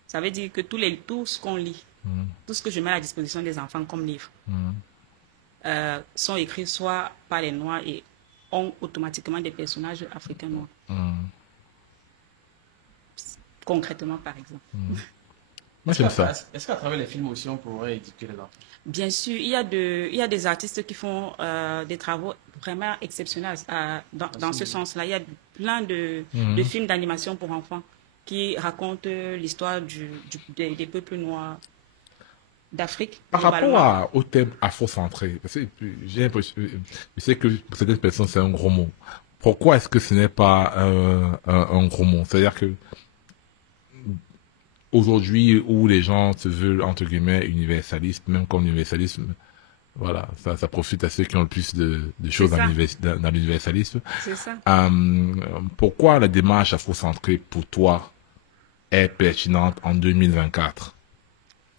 Ça veut dire que tout ce qu'on lit, tout ce que je mets à la disposition des enfants comme livres, sont écrits soit par les Noirs et ont automatiquement des personnages africains noirs. Concrètement, par exemple. Moi, j'aime ça. Est-ce qu'à travers les films aussi, on pourrait éduquer les enfants? Bien sûr, il y a des artistes qui font des travaux vraiment exceptionnels dans ce sens-là. Il y a plein de films d'animation pour enfants qui racontent l'histoire des peuples noirs d'Afrique. Par rapport au thème afrocentré, parce que j'ai l'impression, je sais que pour certaines personnes c'est un gros mot. Pourquoi est-ce que ce n'est pas un gros mot? C'est-à-dire que aujourd'hui, où les gens se veulent, entre guillemets, universalistes, même comme universalisme, voilà, ça profite à ceux qui ont le plus de choses dans l'universalisme. C'est ça. Pourquoi la démarche afrocentrée, pour toi, est pertinente en 2024?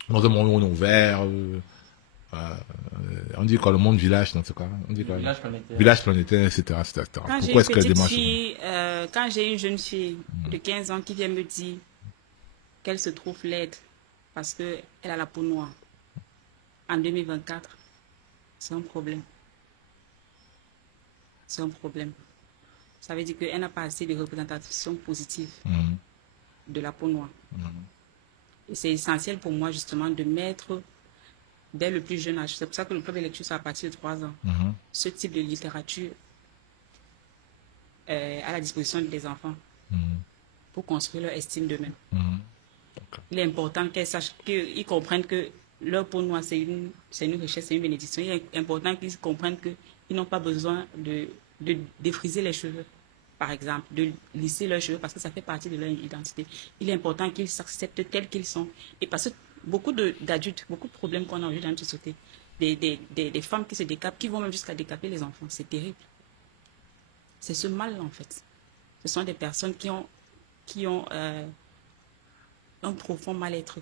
Dans un monde ouvert, on dit quoi, le monde village, dans ce cas? On dit quoi? Village planétaire, etc. Pourquoi est-ce que la démarche... Quand j'ai une jeune fille de 15 ans qui vient me dire qu'elle se trouve laide parce qu'elle a la peau noire en 2024, c'est un problème. C'est un problème. Ça veut dire qu'elle n'a pas assez de représentation positive de la peau noire. Et c'est essentiel pour moi justement de mettre dès le plus jeune âge, c'est pour ça que le club de lecture c'est à partir de 3 ans, ce type de littérature à la disposition des enfants pour construire leur estime d'eux-mêmes. Il est important qu'ils comprennent que leur peau noire, c'est une richesse, c'est une bénédiction. Il est important qu'ils comprennent qu'ils n'ont pas besoin de défriser les cheveux, par exemple, de lisser leurs cheveux parce que ça fait partie de leur identité. Il est important qu'ils s'acceptent tels qu'ils sont. Et parce que beaucoup d'adultes, beaucoup de problèmes qu'on a aujourd'hui dans notre société, des femmes qui se décapent, qui vont même jusqu'à décaper les enfants, c'est terrible. C'est ce mal-là, en fait. Ce sont des personnes qui ont un profond mal-être.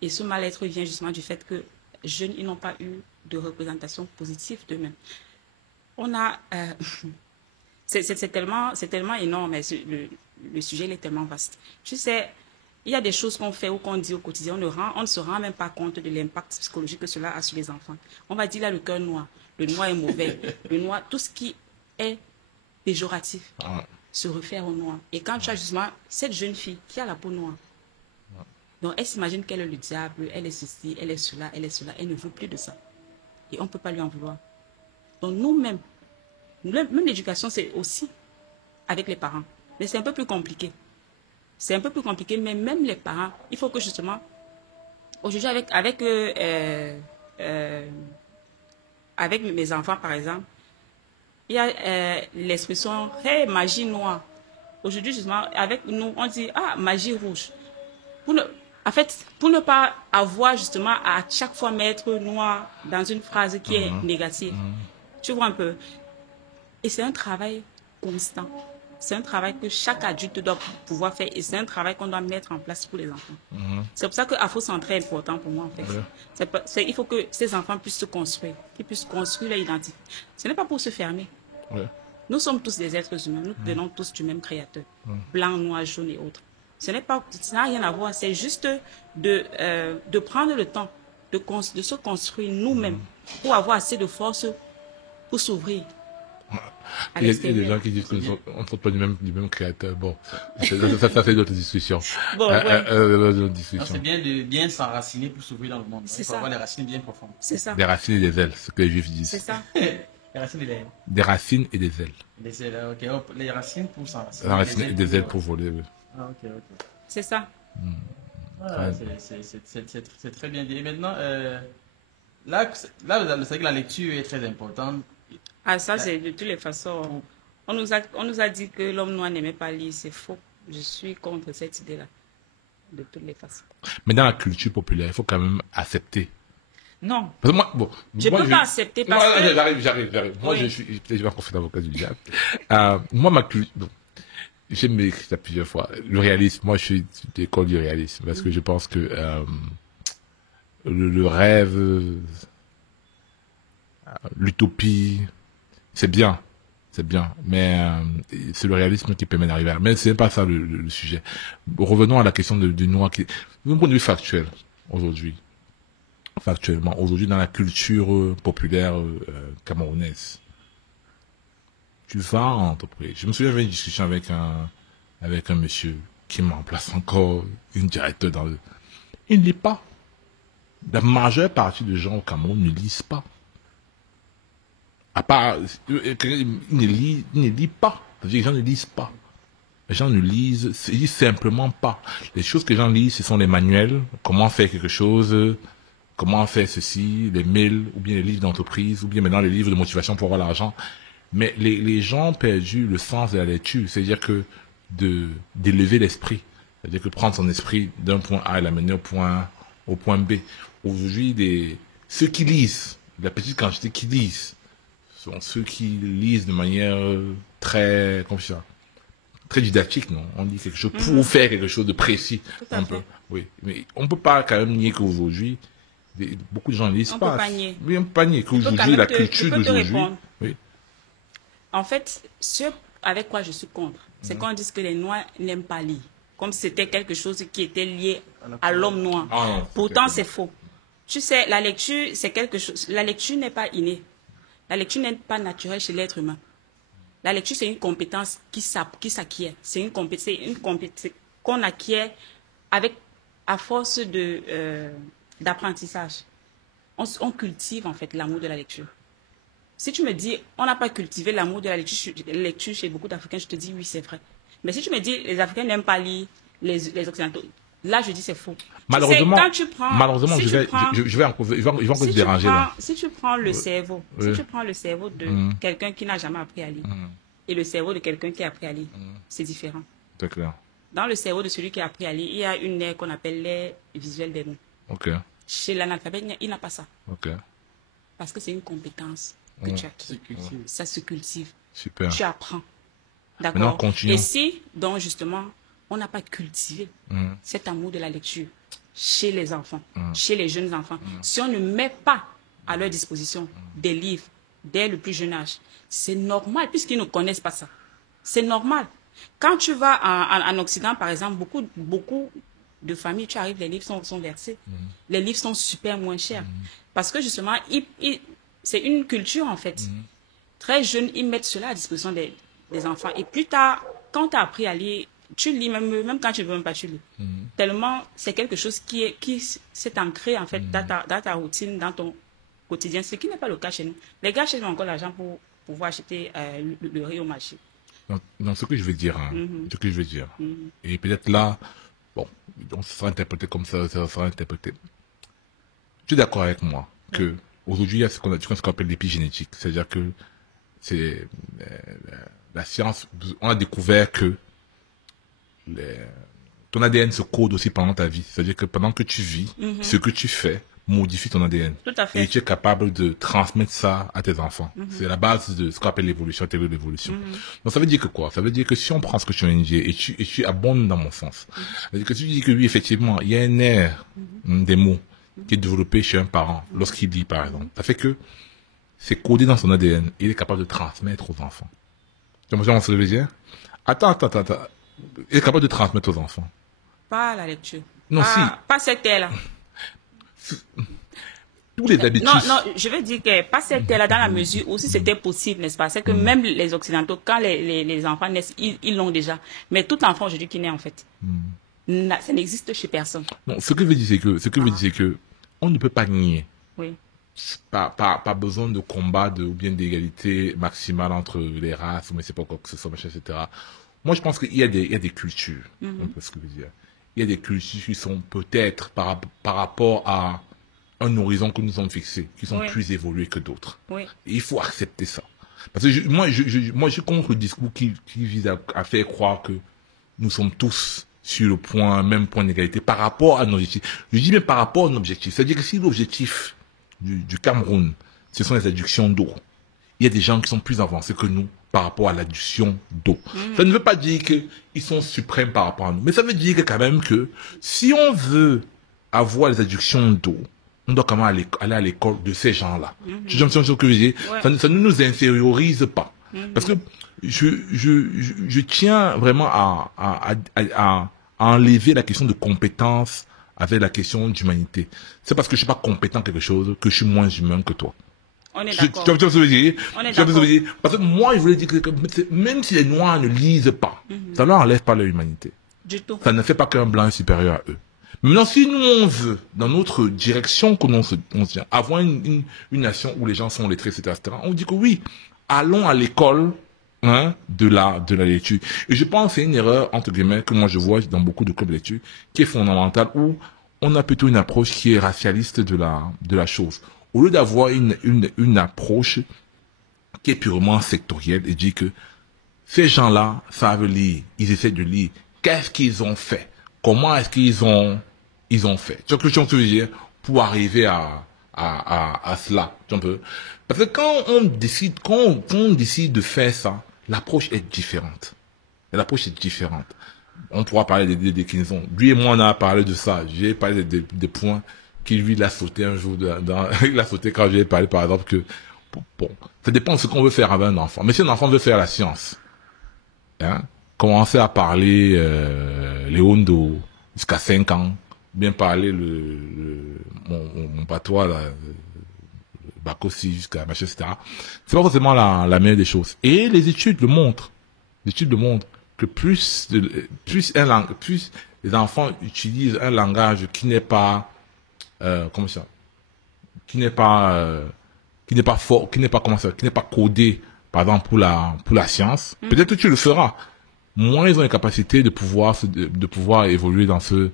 Et ce mal-être vient justement du fait que jeunes, ils n'ont pas eu de représentation positive d'eux-mêmes. On a... c'est tellement énorme, mais le sujet il est tellement vaste. Je sais, il y a des choses qu'on fait ou qu'on dit au quotidien, on ne se rend même pas compte de l'impact psychologique que cela a sur les enfants. On va dire là le cœur noir, le noir est mauvais, le noir, tout ce qui est péjoratif se réfère au noir. Et quand tu as justement cette jeune fille qui a la peau noire, donc elle s'imagine qu'elle est le diable, elle est ceci, elle est cela, elle ne veut plus de ça. Et on ne peut pas lui en vouloir. Donc nous-mêmes, même l'éducation, c'est aussi avec les parents. Mais c'est un peu plus compliqué. C'est un peu plus compliqué, mais même les parents, il faut que justement, aujourd'hui, avec mes enfants, par exemple, il y a l'expression « Hey, magie noire ». Aujourd'hui, justement, avec nous, on dit « Ah, magie rouge ». En fait, pour ne pas avoir justement à chaque fois mettre noir dans une phrase qui est négative. Tu vois un peu. Et c'est un travail constant. C'est un travail que chaque adulte doit pouvoir faire et c'est un travail qu'on doit mettre en place pour les enfants. C'est pour ça que Afro-Centré est important pour moi, en fait. Il faut que ces enfants puissent se construire, qu'ils puissent construire leur identité. Ce n'est pas pour se fermer. Nous sommes tous des êtres humains, nous venons tous du même créateur, blanc, noir, jaune et autres. Ça n'a rien à voir, c'est juste de prendre le temps de se construire nous-mêmes pour avoir assez de force pour s'ouvrir. Il y a des gens qui disent qu'on ne sort pas du même créateur. Bon, ça fait d'autres discussions. Bon, c'est bien de bien s'enraciner pour s'ouvrir dans le monde. Il faut avoir les racines bien profondes. C'est ça. Des racines et des ailes, ce que les juifs disent. C'est ça. Les racines et des ailes. Des racines et des ailes. Des ailes, ok. Les racines pour s'enraciner. Les racines et des ailes pour voler. Ah, ok. C'est ça. C'est très bien dit. Et maintenant, là c'est vrai que la lecture est très importante. Ah, ça, c'est de toutes les façons. On nous a dit que l'homme noir n'aimait pas lire. C'est faux. Je suis contre cette idée-là. De toutes les façons. Mais dans la culture populaire, il faut quand même accepter. Non. Parce que moi, je ne peux pas accepter parce que... J'arrive. Moi, je vais encore faire l'avocat du diable. Moi, ma culture... J'ai écrit ça plusieurs fois. Le réalisme, moi, je suis de l'école du réalisme. Parce que je pense que le rêve, l'utopie, c'est bien. Mais c'est le réalisme qui permet d'arriver. Mais c'est pas ça le sujet. Revenons à la question du noir qui, d'un point de vue factuel, aujourd'hui, dans la culture populaire camerounaise, tu vas en entreprise. Je me souviens, j'avais une discussion avec un monsieur qui me remplace encore, une directeur dans le... Il ne lit pas. La majeure partie des gens au Cameroun ne lisent pas. À part, ils ne lisent pas. C'est-à-dire que les gens ne lisent pas. Les gens ne lisent simplement pas. Les choses que les gens lisent, ce sont les manuels, comment faire quelque chose, comment faire ceci, les mails, ou bien les livres d'entreprise, ou bien maintenant les livres de motivation pour avoir l'argent. Mais les gens ont perdu le sens de la lecture. C'est-à-dire que d'élever l'esprit. C'est-à-dire que prendre son esprit d'un point A et l'amener au point B. Aujourd'hui, ceux qui lisent, la petite quantité qui lisent, sont ceux qui lisent de manière très didactique, non? On lit quelque chose pour faire quelque chose de précis. Un peu. Oui. Mais on ne peut pas quand même nier qu'aujourd'hui, beaucoup de gens ne lisent pas. Oui, on peut pas nier qu'aujourd'hui, la culture d'aujourd'hui. Oui. En fait, ce avec quoi je suis contre, c'est qu'on dise que les Noirs n'aiment pas lire. Comme si c'était quelque chose qui était lié à l'homme noir. Pourtant, c'est faux. Tu sais, la lecture, c'est quelque chose. La lecture n'est pas innée. La lecture n'est pas naturelle chez l'être humain. La lecture, c'est une compétence qui s'acquiert. C'est une compétence qu'on acquiert à force d'apprentissage. On cultive, en fait, l'amour de la lecture. Si tu me dis, on n'a pas cultivé l'amour de la lecture chez beaucoup d'Africains, je te dis oui, c'est vrai. Mais si tu me dis, les Africains n'aiment pas lire, les Occidentaux, là, je dis c'est faux. Malheureusement, tu sais, quand tu prends, malheureusement, je vais encore te déranger là. Si tu prends le cerveau, si tu prends le cerveau de quelqu'un qui n'a jamais appris à lire et le cerveau de quelqu'un qui a appris à lire, c'est différent. C'est clair. Dans le cerveau de celui qui a appris à lire, il y a une aire qu'on appelle l'aire visuelle des mots. Okay. Chez l'analphabète, il n'a pas ça. Okay. Parce que c'est une compétence que tu acquiers. Ça se cultive. Super. Tu apprends. D'accord. Et si, donc justement, on n'a pas cultivé cet amour de la lecture chez les enfants, chez les jeunes enfants, si on ne met pas à leur disposition des livres dès le plus jeune âge, c'est normal, puisqu'ils ne connaissent pas ça. C'est normal. Quand tu vas en Occident, par exemple, beaucoup de familles, tu arrives, les livres sont versés. Les livres sont super moins chers. Parce que justement, c'est une culture, en fait. Très jeunes, ils mettent cela à disposition des enfants. Et plus tard, quand tu as appris à lire, tu lis, même quand tu ne veux même pas, tu lis. Tellement, c'est quelque chose qui s'est ancré, en fait, dans ta routine, dans ton quotidien, ce qui n'est pas le cas chez nous. Les gars, chez nous, ont encore l'argent pour pouvoir acheter le riz au marché. Non, ce que je veux dire, ce que je veux dire. Et peut-être là, bon, on se sera interprété comme ça sera interprété. Tu es d'accord avec moi que aujourd'hui, il y a ce qu'on appelle l'épigénétique, c'est-à-dire que c'est la science, on a découvert que ton ADN se code aussi pendant ta vie, c'est-à-dire que pendant que tu vis, ce que tu fais modifie ton ADN. Tout à fait. Et tu es capable de transmettre ça à tes enfants. C'est la base de ce qu'on appelle l'évolution, la théorie de l'évolution. Donc ça veut dire que quoi? Ça veut dire que si on prend ce que tu viens de dire et tu abondes dans mon sens, ça veut dire que tu dis que oui, effectivement, il y a un air des mots qui est développé chez un parent lorsqu'il dit, par exemple. Ça fait que c'est codé dans son ADN et il est capable de transmettre aux enfants. Tu vois ce que je veux dire? Attends. Il est capable de transmettre aux enfants. Pas la lecture. Non, pas cette terre-là. Tous les habitudes. Non, je veux dire que pas cette terre-là dans la mesure où si c'était possible, n'est-ce pas? C'est que même les Occidentaux, quand les enfants naissent, ils l'ont déjà. Mais tout enfant aujourd'hui qui naît, en fait, ça n'existe chez personne. Non, ce que je veux dire, c'est que on ne peut pas nier. Oui. Pas besoin de combat ou bien d'égalité maximale entre les races, mais c'est pas quoi que ce soit, machin, etc. Moi, je pense qu'il y a des cultures. On peut ce que je veux dire. Il y a des cultures qui sont peut-être par rapport à un horizon que nous sommes fixés, qui sont plus évolués que d'autres. Oui. Et il faut accepter ça. Parce que moi, je suis contre le discours qui vise à faire croire que nous sommes tous sur le même point d'égalité par rapport à nos objectifs. Je dis bien par rapport à nos objectifs. C'est-à-dire que si l'objectif du Cameroun, ce sont les adductions d'eau, il y a des gens qui sont plus avancés que nous par rapport à l'adduction d'eau. Ça ne veut pas dire qu'ils sont suprêmes par rapport à nous, mais ça veut dire que quand même que si on veut avoir les adductions d'eau, on doit quand même aller à l'école de ces gens-là. Tu vois ce que je veux dire? Ça ne nous infériorise pas. Parce que je tiens vraiment à enlever la question de compétence avec la question d'humanité. C'est parce que je suis pas compétent quelque chose que je suis moins humain que toi. On est d'accord. Tu vois ce que je veux dire? On est d'accord. Parce que moi, je voulais dire que même si les Noirs ne lisent pas, ça ne leur enlève pas leur humanité. Du tout. Ça ne fait pas qu'un blanc est supérieur à eux. Maintenant, si nous, on veut, dans notre direction que on se tient, avoir une nation où les gens sont lettrés, etc., on dit que oui, allons à l'école, de la lecture. Et je pense que c'est une erreur, entre guillemets, que moi je vois dans beaucoup de clubs de lecture, qui est fondamentale, où on a plutôt une approche qui est racialiste de la chose. Au lieu d'avoir une approche qui est purement sectorielle et dit que ces gens-là savent lire, ils essaient de lire. Qu'est-ce qu'ils ont fait? Comment est-ce qu'ils ont fait? Tu vois ce que je veux dire? Pour arriver à cela. Tu vois un peu? Parce que quand on décide de faire ça, l'approche est différente. L'approche est différente. On pourra parler des déclinaisons. Lui et moi, on a parlé de ça. J'ai parlé des points qui lui, il a sauté un jour il a sauté quand j'ai parlé, par exemple, que, bon, ça dépend de ce qu'on veut faire avec un enfant. Mais si un enfant veut faire la science, commencer à parler, Léondo, jusqu'à 5 ans, bien parler mon patois, là, Bakossi, jusqu'à machin, etc. C'est pas forcément la meilleure des choses. Et les études le montrent. Que plus les enfants utilisent un langage qui n'est pas, qui n'est pas codé, par exemple, pour la science. Peut-être que tu le feras. Moins ils ont les capacités de pouvoir évoluer dans cette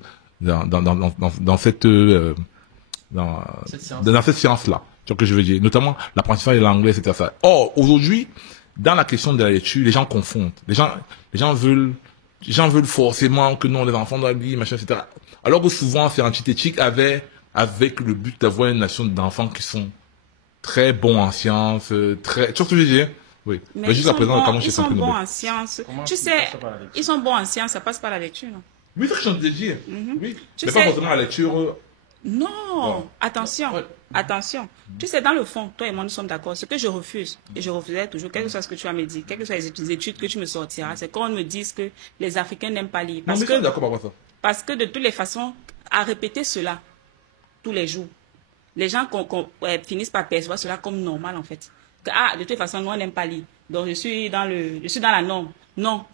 science-là. Tu vois ce que je veux dire? Notamment l'apprentissage de l'anglais, etc. Or, aujourd'hui, dans la question de la lecture, les gens confondent. Les gens veulent forcément que non, les enfants doivent lire, machin, etc. Alors que souvent, c'est antithétique avec le but d'avoir une nation d'enfants qui sont très bons en sciences, très, tu vois ce que je veux dire? Oui. Mais ils sont bons en sciences. Tu sais, ils sont bons en sciences, ça passe par la lecture, non? Oui, c'est ce que je viens de dire. Oui. Mais pas forcément la lecture. Non, bon. Attention. Tu sais, dans le fond, toi et moi, nous sommes d'accord. Ce que je refuse, et je refusais toujours, quel que soit ce que tu as me dit, quelles que soient les études que tu me sortiras, c'est qu'on me dise que les Africains n'aiment pas lire. Non, mais je suis d'accord par ça. Parce que de toutes les façons, à répéter cela tous les jours, les gens finissent par percevoir cela comme normal, en fait. Que, de toute façon, nous, on n'aime pas lire. Donc, je suis dans la norme. Non.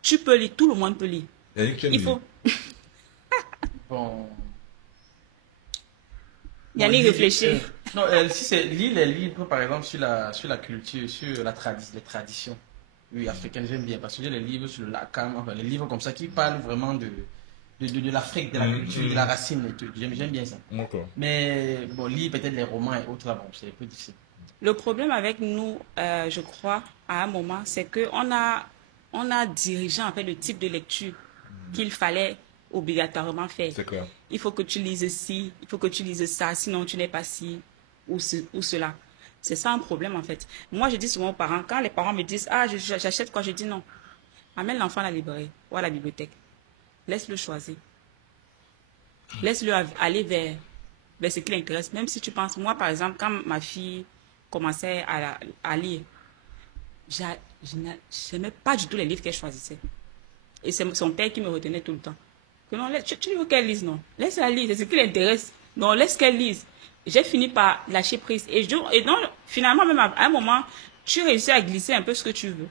Tu peux lire, tout le monde peut lire. Il faut... Bon... Yannick réfléchit. Non, si c'est lire les livres, par exemple, sur la culture, sur les traditions. Oui, africaine, j'aime bien. Parce que j'ai les livres sur le Lacan, enfin, les livres comme ça qui parlent vraiment de l'Afrique, de la culture, de la racine et tout. J'aime bien ça. Mais bon, lire peut-être les romans et autres, là, bon, c'est un peu difficile. Le problème avec nous, je crois, à un moment, c'est qu'on a dirigé en fait le type de lecture qu'il fallait obligatoirement faire. C'est clair. Il faut que tu lises ci, il faut que tu lises ça, sinon tu n'es pas ci ou cela. C'est ça un problème en fait. Moi, je dis souvent aux parents, quand les parents me disent « Ah, j'achète quoi ?» Je dis non. Amène l'enfant à la librairie ou à la bibliothèque. Laisse-le choisir. Laisse-le aller vers ce qui l'intéresse. Même si tu penses, moi par exemple, quand ma fille commençait à lire, je n'aimais pas du tout les livres qu'elle choisissait. Et c'est son père qui me retenait tout le temps. Que non, tu veux qu'elle lise, non? Laisse-la lire, c'est ce qui l'intéresse. Non, laisse qu'elle lise. J'ai fini par lâcher prise. Et donc, finalement, même à un moment, tu réussis à glisser un peu ce que tu veux.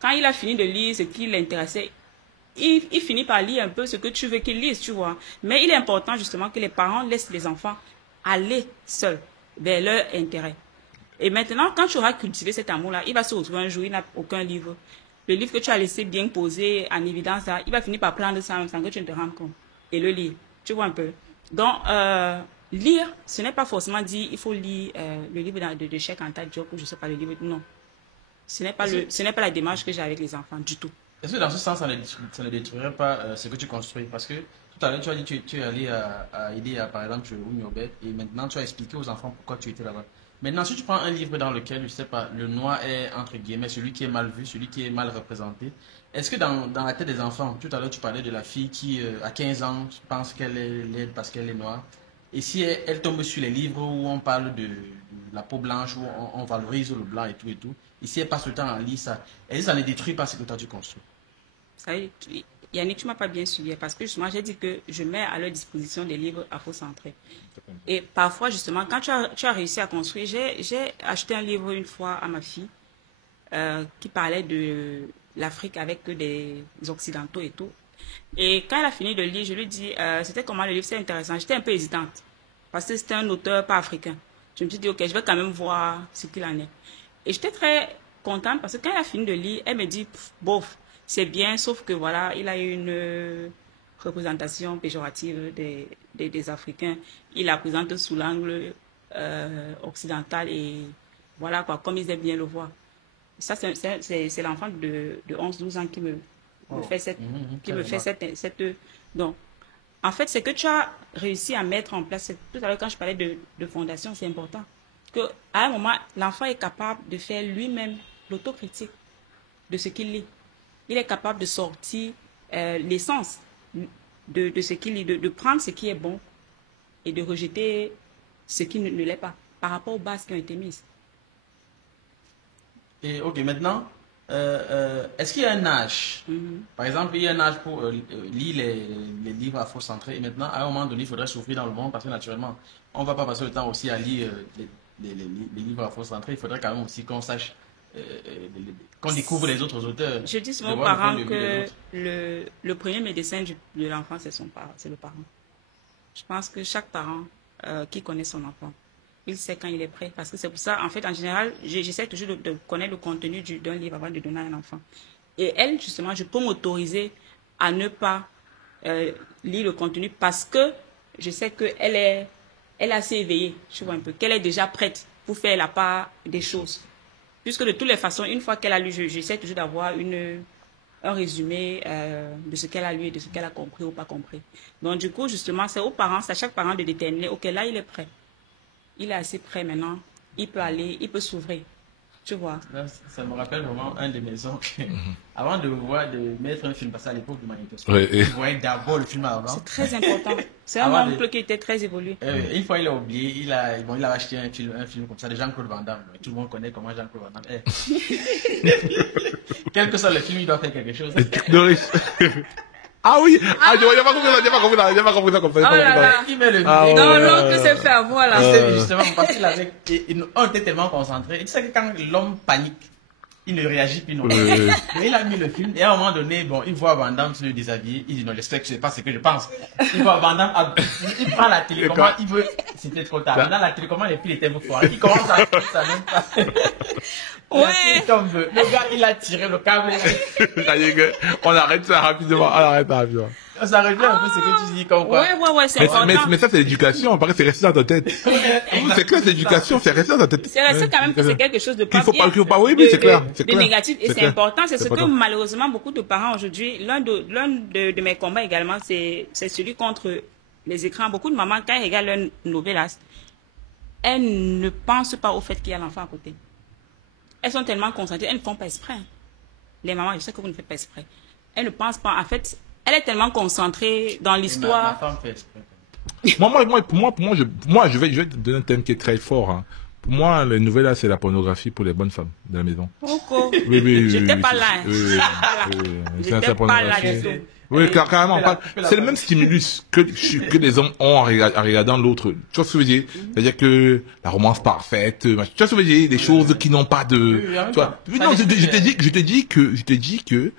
Quand il a fini de lire ce qui l'intéressait, il finit par lire un peu ce que tu veux qu'il lise, tu vois. Mais il est important justement que les parents laissent les enfants aller seuls vers leur intérêt. Et maintenant, quand tu auras cultivé cet amour-là, il va se retrouver un jour, il n'a aucun livre. Le livre que tu as laissé bien posé en évidence, là, il va finir par prendre ça sans que tu ne te rendes compte. Et le lire. Tu vois un peu. Donc, lire, ce n'est pas forcément dire il faut lire le livre de Cheikh Anta Diop ou je ne sais pas le livre. Non. Ce n'est pas la démarche que j'ai avec les enfants du tout. Est-ce que dans ce sens, ça ne détruirait pas ce que tu construis? Parce que tout à l'heure, tu as dit que tu es allé aider, par exemple, chez Ouniobet, et maintenant, tu as expliqué aux enfants pourquoi tu étais là-bas. Maintenant, si tu prends un livre dans lequel, je ne sais pas, le noir est, entre guillemets, celui qui est mal vu, celui qui est mal représenté, est-ce que dans la tête des enfants, tout à l'heure, tu parlais de la fille qui, à 15 ans, pense qu'elle est laide parce qu'elle est noire, et si elle tombe sur les livres où on parle de la peau blanche, où on valorise le blanc et tout, et si elle passe le temps à lire ça, est-ce que ça ne détruit pas ce que toi tu construis? Ça y est, Yannick, tu ne m'as pas bien suivi parce que justement, j'ai dit que je mets à leur disposition des livres afrocentrés. Et parfois, justement, quand tu as réussi à construire, j'ai acheté un livre une fois à ma fille qui parlait de l'Afrique avec des Occidentaux et tout. Et quand elle a fini de lire, je lui dis, c'était comment le livre, c'est intéressant. J'étais un peu hésitante parce que c'était un auteur pas africain. Je me suis dit, ok, je vais quand même voir ce qu'il en est. Et j'étais très contente parce que quand elle a fini de lire, elle me dit, bof, c'est bien, sauf que voilà, il a eu une représentation péjorative des Africains. Il la présente sous l'angle occidental et voilà quoi, comme ils aiment bien le voir. Ça, c'est l'enfant de 11-12 ans qui me fait cette... Donc, en fait, c'est que tu as réussi à mettre en place, tout à l'heure quand je parlais de fondation, c'est important, qu'à un moment, l'enfant est capable de faire lui-même l'autocritique de ce qu'il lit. Il est capable de sortir l'essence de ce qu'il lit, de prendre ce qui est bon et de rejeter ce qui ne l'est pas par rapport aux bases qui ont été mises. Et ok, maintenant, est-ce qu'il y a un âge? Par exemple, il y a un âge pour lire les livres afrocentrés et maintenant, à un moment donné, il faudrait s'ouvrir dans le monde parce que naturellement, on ne va pas passer le temps aussi à lire les livres afrocentrés. Il faudrait quand même aussi qu'on sache qu'on découvre les autres auteurs. Je dis souvent aux parents que le premier médecin de l'enfant, c'est le parent. Je pense que chaque parent qui connaît son enfant, il sait quand il est prêt. Parce que c'est pour ça, en fait, en général, j'essaie toujours de connaître le contenu d'un livre avant de donner à un enfant. Et elle, justement, je peux m'autoriser à ne pas lire le contenu parce que je sais qu'elle est assez éveillée, tu vois un peu, qu'elle est déjà prête pour faire la part des choses. Puisque de toutes les façons, une fois qu'elle a lu, j'essaie toujours d'avoir un résumé de ce qu'elle a lu et de ce qu'elle a compris ou pas compris. Donc du coup, justement, c'est aux parents, c'est à chaque parent de déterminer, ok, là, il est prêt. Il est assez prêt maintenant, il peut aller, il peut s'ouvrir. Tu vois. Là, ça me rappelle vraiment un de mes oncles. Avant de mettre un film, parce qu'à l'époque du magnétoscope, il voyait d'abord le film avant. C'est très important. C'est un oncle qui était très évolué. Une fois, il a oublié, il a acheté un film comme ça de Jean-Claude Van Damme. Tout le monde connaît comment Jean-Claude Van Damme est. Quel que soit le film, il doit faire quelque chose. Ah oui, j'ai pas compris ça comme ça. Oh là là, il met le non, l'oncle s'est fait avoir là. Justement, parce qu'il avait, on était tellement concentrés. Et tu sais que quand l'homme panique, il ne réagit plus non. Mais il a mis le film et à un moment donné, bon, il voit Van Damme se déshabiller. Il dit non, j'espère que je sais pas ce que je pense. Il voit Van Damme, il prend la télécommande, il veut, c'était trop tard. Maintenant, la télécommande et puis les thèmes forts. Il commence à ça même pas. Ouais. Le gars, il a tiré le câble. On arrête ça rapidement. Ça revient un peu ce que tu dis comme quoi. Ouais, c'est important. Mais ça, c'est l'éducation. Parce que c'est resté dans ta tête. C'est clair, c'est l'éducation. C'est resté dans ta tête. C'est resté quand même que c'est quelque chose de pas oui, c'est clair. De négatif. Et c'est important. C'est ce que malheureusement beaucoup de parents aujourd'hui, l'un de mes combats également, c'est celui contre les écrans. Beaucoup de mamans, quand elles regardent leur novelas, elles ne pensent pas au fait qu'il y a l'enfant à côté. Elles sont tellement concentrées, elles ne font pas exprès. Les mamans, je sais que vous ne faites pas exprès. Elles ne pensent pas. En fait, elle est tellement concentrée dans l'histoire. Ma femme fait exprès. Moi, je vais te donner un thème qui est très fort. Hein. Pour moi, les nouvelles là, c'est la pornographie pour les bonnes femmes de la maison. Pourquoi? Oui. J'étais pas là. J'étais pas là du tout. Oui, carrément. C'est le même stimulus que les hommes ont en regardant l'autre. Tu vois ce que je veux dire? C'est-à-dire que la romance parfaite, tu vois ce que je veux dire? Des choses qui n'ont pas de... Tu vois? Non, je te dis que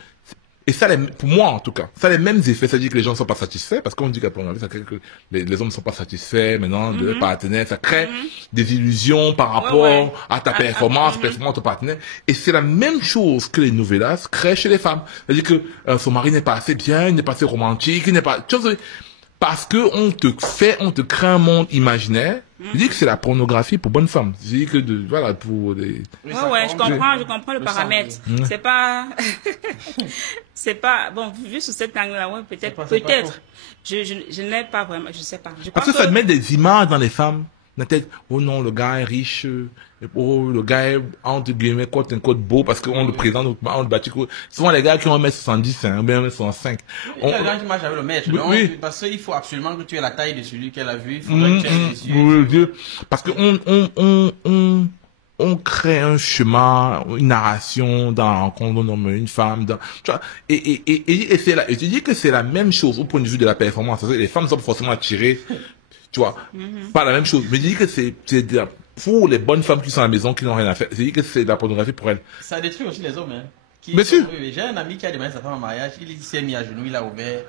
et ça, pour moi en tout cas, ça a les mêmes effets. C'est-à-dire que les gens ne sont pas satisfaits, parce qu'on dit qu'à pornographie, ça crée que les hommes ne sont pas satisfaits maintenant de leur partenaire. Ça crée des illusions par rapport à ta performance, performance de ton partenaire. Et c'est la même chose que les novellas créent chez les femmes. C'est-à-dire que son mari n'est pas assez bien, il n'est pas assez romantique, il n'est pas... Tu vois, parce que on te crée un monde imaginaire. Je dis que c'est la pornographie pour bonnes femmes. Je dis que voilà, pour des... Ouais, je comprends le paramètre. C'est pas, bon, vu sous cet angle-là, ouais, peut-être. Je n'ai pas vraiment, je sais pas. Parce que ça met des images dans les femmes. La tête, oh non, le gars est riche, oh, le gars est, entre guillemets, quote unquote beau, parce qu'on le présente, on le bâtit. Souvent, les gars qui ont 1m70, hein, ou bien 1m65. Il y a des gens qui marchent avec le mètre, non? Parce qu'il faut absolument que tu aies la taille de celui qu'elle a vu, il faut que tu aies les yeux. Parce que on crée un chemin, une narration dans la rencontre d'un homme et une femme, tu vois, et c'est là, et tu dis que c'est la même chose au point de vue de la performance. Les femmes sont forcément attirées, tu vois, pas la même chose. Mais je dis que c'est pour les bonnes femmes qui sont à la maison, qui n'ont rien à faire. Je dis que c'est de la pornographie pour elles. Ça détruit aussi les hommes, hein. Bien sûr. Oui, j'ai un ami qui a demandé sa femme en mariage, il s'est mis à genoux, il a ouvert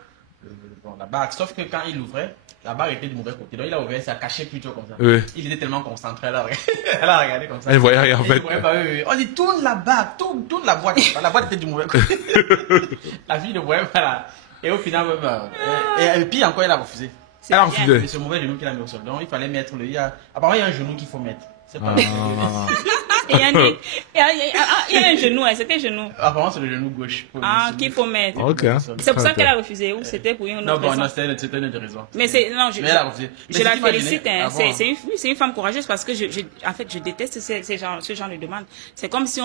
la barre. Sauf que quand il ouvrait, la barre était du mauvais côté. Donc il a ouvert, ça cachait plutôt comme ça. Oui. Il était tellement concentré, elle a regardé comme ça. Elle voyait rien en fait. On dit tourne la barre, tourne la boîte. La boîte était du mauvais côté. La fille ne voyait pas là. Et au final, et puis encore, elle a refusé. Elle a refusé. C'est ce mauvais genou qu'il a mis au sol. Donc il fallait mettre apparemment, il y a un genou qu'il faut mettre. C'est pas il y a un genou, c'est quel genou? Apparemment, c'est le genou gauche. Qu'il faut mettre. Ok. C'est pour ça qu'elle a refusé, ou c'était pour une autre raison? Non, c'était une autre raison. Mais elle a refusé. Je la félicite, hein. C'est une femme courageuse parce que en fait, je déteste ce genre de demande. C'est comme si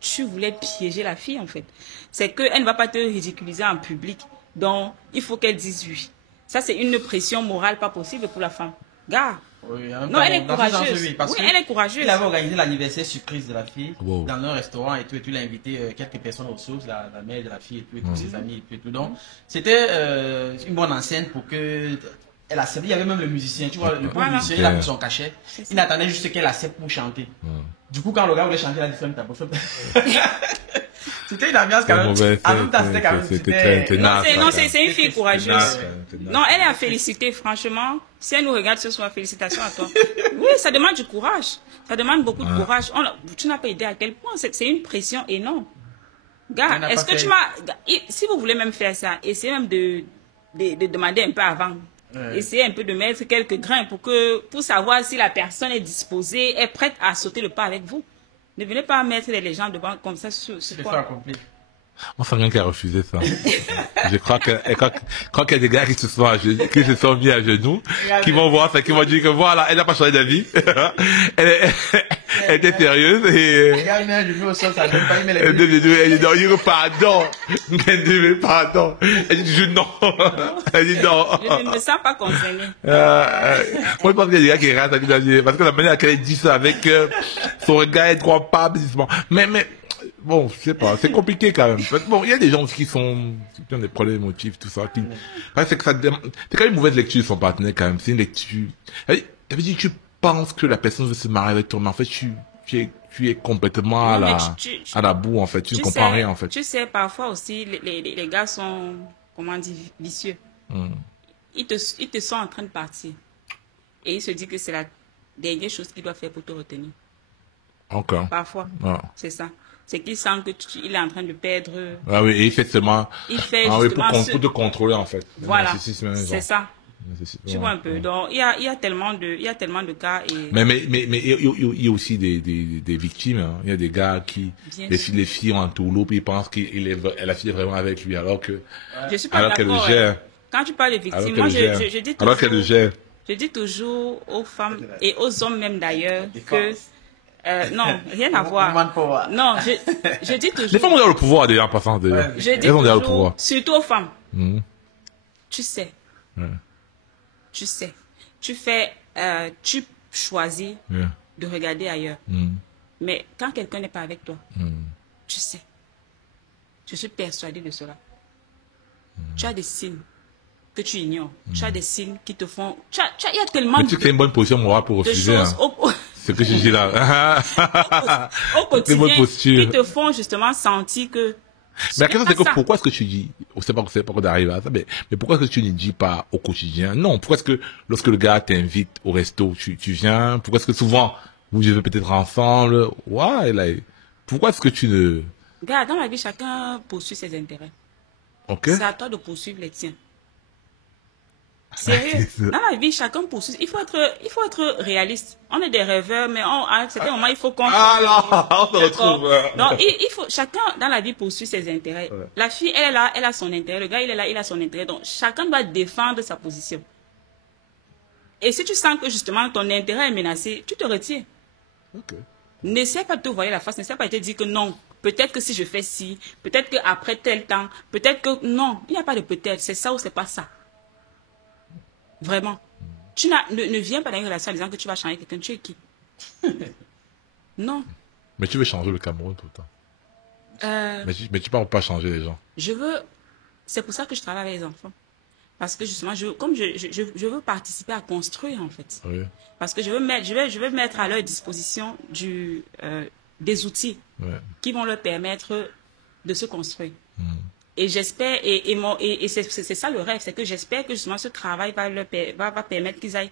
tu voulais piéger la fille, en fait. C'est qu'elle ne va pas te ridiculiser en public. Donc, il faut qu'elle dise oui. Ça, c'est une pression morale pas possible pour la femme. Gars. Oui, non, elle est courageuse. Elle est courageuse. Il avait organisé l'anniversaire surprise de la fille dans un restaurant et tout. Et tu l'as invité quelques personnes aux sources, la mère de la fille et tous ses amis et tout. Donc, c'était une bonne enceinte pour que elle accepte. Il y avait même le musicien. Tu vois, le bon musicien, il a pris son cachet. Il attendait juste qu'elle accepte pour chanter. Du coup, quand le gars voulait chanter, il a dit ferme ta bouche. C'était une ambiance quand même. En même temps, c'était quand même. Non, c'est une fille courageuse. Non, elle est à féliciter, franchement. Si elle nous regarde ce soir, félicitations à toi. Oui, ça demande du courage. Ça demande beaucoup de courage. Tu n'as pas idée à quel point. C'est une pression énorme. Gars, est-ce que si vous voulez même faire ça, essayez même de demander un peu avant. Essayez un peu de mettre quelques grains pour savoir si la personne est disposée, est prête à sauter le pas avec vous. Ne venez pas mettre les gens devant comme ça sur quoi. On sent rien qui a refusé ça. Je crois que quand il y a des gars qui se sont mis à genoux, qui vont voir ça, qui vont dire que voilà, elle n'a pas changé d'avis. elle était sérieuse et... Elle met un genou au sol, ça ne donne pas, elle dit non, il dit pardon. Elle dit pardon. Elle dit non. Elle dit non. Je ne me sens pas concernée. Moi, je pense qu'il y a des gars qui restent parce que la manière à laquelle elle dit ça avec son regard, elle croit pas, mais bon, je sais pas, c'est compliqué quand même. Bon, il y a des gens qui ont des problèmes émotifs, tout ça. C'est quand même une mauvaise lecture de son partenaire quand même. C'est une lecture. Elle veut dire, tu penses que la personne veut se marier avec toi, mais en fait, tu es complètement à la boue, en fait. Tu ne comprends rien, en fait. Tu sais, parfois aussi, les gars sont, comment dire, vicieux. Ils te sont en train de partir. Et ils se disent que c'est la dernière chose qu'ils doivent faire pour te retenir. Encore. Parfois. Ah. C'est ça. C'est qu'il sent qu'il est en train de perdre. Ah oui, et il fait seulement. Il fait ah oui, justement pour te contrôler, en fait. Voilà. C'est ça. Tu vois un peu. Ouais. Donc, il y a tellement de cas. Et... Mais il y a aussi des victimes. Hein. Il y a des gars qui, les filles ont un tourlou, puis ils pensent la fille est vraiment avec lui, alors que, je suis pas alors qu'elle le d'accord, gère. Quand tu parles de victimes, moi, je dis toujours. Alors qu'elle le gère. Je dis toujours aux femmes et aux hommes même d'ailleurs que, non, rien à voir. Non, je dis toujours. Les femmes ont le pouvoir déjà en passant. Je dis toujours, surtout aux femmes. Tu sais. Tu sais, tu choisis de regarder ailleurs. Mais quand quelqu'un n'est pas avec toi, tu sais. Je suis persuadée de cela. Tu as des signes que tu ignores. Tu as des signes qui te font... Il y a tellement de... Mais tu fais une bonne position morale pour refuser. Hein. C'est ce que je dis là. au quotidien, qui te font justement sentir que... Mais la question c'est que pourquoi est-ce que tu dis, on sait pas qu'on arrive à ça, mais pourquoi est-ce que tu ne dis pas au quotidien? Non, pourquoi est-ce que lorsque le gars t'invite au resto, tu viens? Pourquoi est-ce que souvent vous vivez peut-être ensemble? Ouais, là, pourquoi est-ce que tu ne... Gars, dans la vie, chacun poursuit ses intérêts. Ok. C'est à toi de poursuivre les tiens. Sérieux. Dans la vie, chacun poursuit. Il faut être réaliste. On est des rêveurs, mais à un certain moment, il faut qu'on... Ah non, on se retrouve. Donc, il faut, chacun dans la vie poursuit ses intérêts. Ouais. La fille, elle est là, elle a son intérêt. Le gars, il est là, il a son intérêt. Donc, chacun doit défendre sa position. Et si tu sens que justement ton intérêt est menacé, tu te retires. Ok. N'essaie pas de te voiler la face, n'essaie pas de te dire que non. Peut-être que si je fais ci, peut-être qu'après tel temps, peut-être que... Non, il n'y a pas de peut-être. C'est ça ou c'est pas ça. Vraiment. Tu ne viens pas dans une relation en disant que tu vas changer quelqu'un. Tu es qui? Non. Mais tu veux changer le Cameroun tout le temps. Mais tu ne parles pas changer les gens. C'est pour ça que je travaille avec les enfants. Parce que justement, je veux participer à construire en fait. Oui. Parce que je veux mettre à leur disposition des outils qui vont leur permettre de se construire. Et j'espère, et c'est ça le rêve, c'est que j'espère que justement ce travail va permettre qu'ils aillent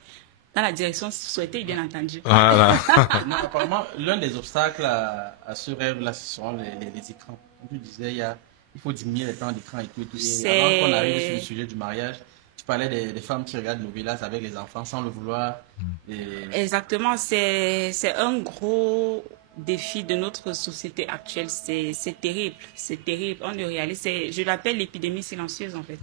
dans la direction souhaitée, bien entendu. Voilà. Non, apparemment, l'un des obstacles à ce rêve-là, ce sont les écrans. Comme tu disais, il faut diminuer le temps d'écran et tout. Et avant qu'on arrive sur le sujet du mariage, tu parlais des femmes qui regardent nos villages avec les enfants sans le vouloir. Exactement, c'est un gros défi de notre société actuelle. C'est terrible, c'est terrible. On le réalise. Je l'appelle l'épidémie silencieuse en fait.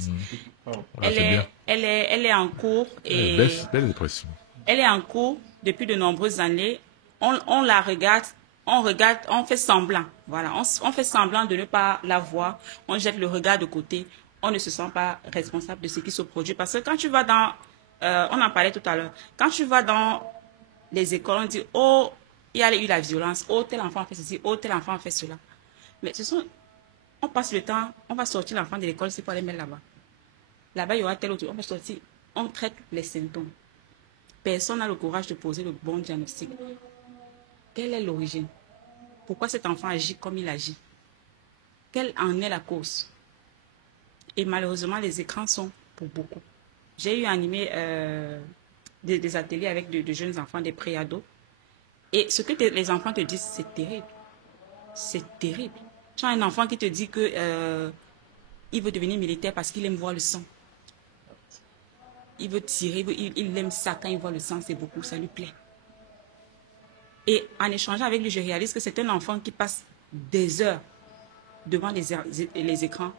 Elle est en cours et belle dépression. Elle est en cours depuis de nombreuses années. On la regarde, on fait semblant. Voilà, on fait semblant de ne pas la voir. On jette le regard de côté. On ne se sent pas responsable de ce qui se produit parce que quand tu vas dans, on en parlait tout à l'heure. Quand tu vas dans les écoles, on dit oh, il y a eu la violence, oh, tel enfant a fait ceci, oh, tel enfant a fait cela. Mais on passe le temps, on va sortir l'enfant de l'école, c'est pour aller mettre là-bas. Là-bas, il y aura tel autre, on va sortir, on traite les symptômes. Personne n'a le courage de poser le bon diagnostic. Quelle est l'origine? Pourquoi cet enfant agit comme il agit? Quelle en est la cause? Et malheureusement, les écrans sont pour beaucoup. J'ai eu animé des ateliers avec de jeunes enfants, des préados. Et ce que les enfants te disent, c'est terrible. C'est terrible. Tu as un enfant qui te dit que il veut devenir militaire parce qu'il aime voir le sang. Il veut tirer, il aime ça. Quand il voit le sang, c'est beaucoup, ça lui plaît. Et en échangeant avec lui, je réalise que c'est un enfant qui passe des heures devant les écrans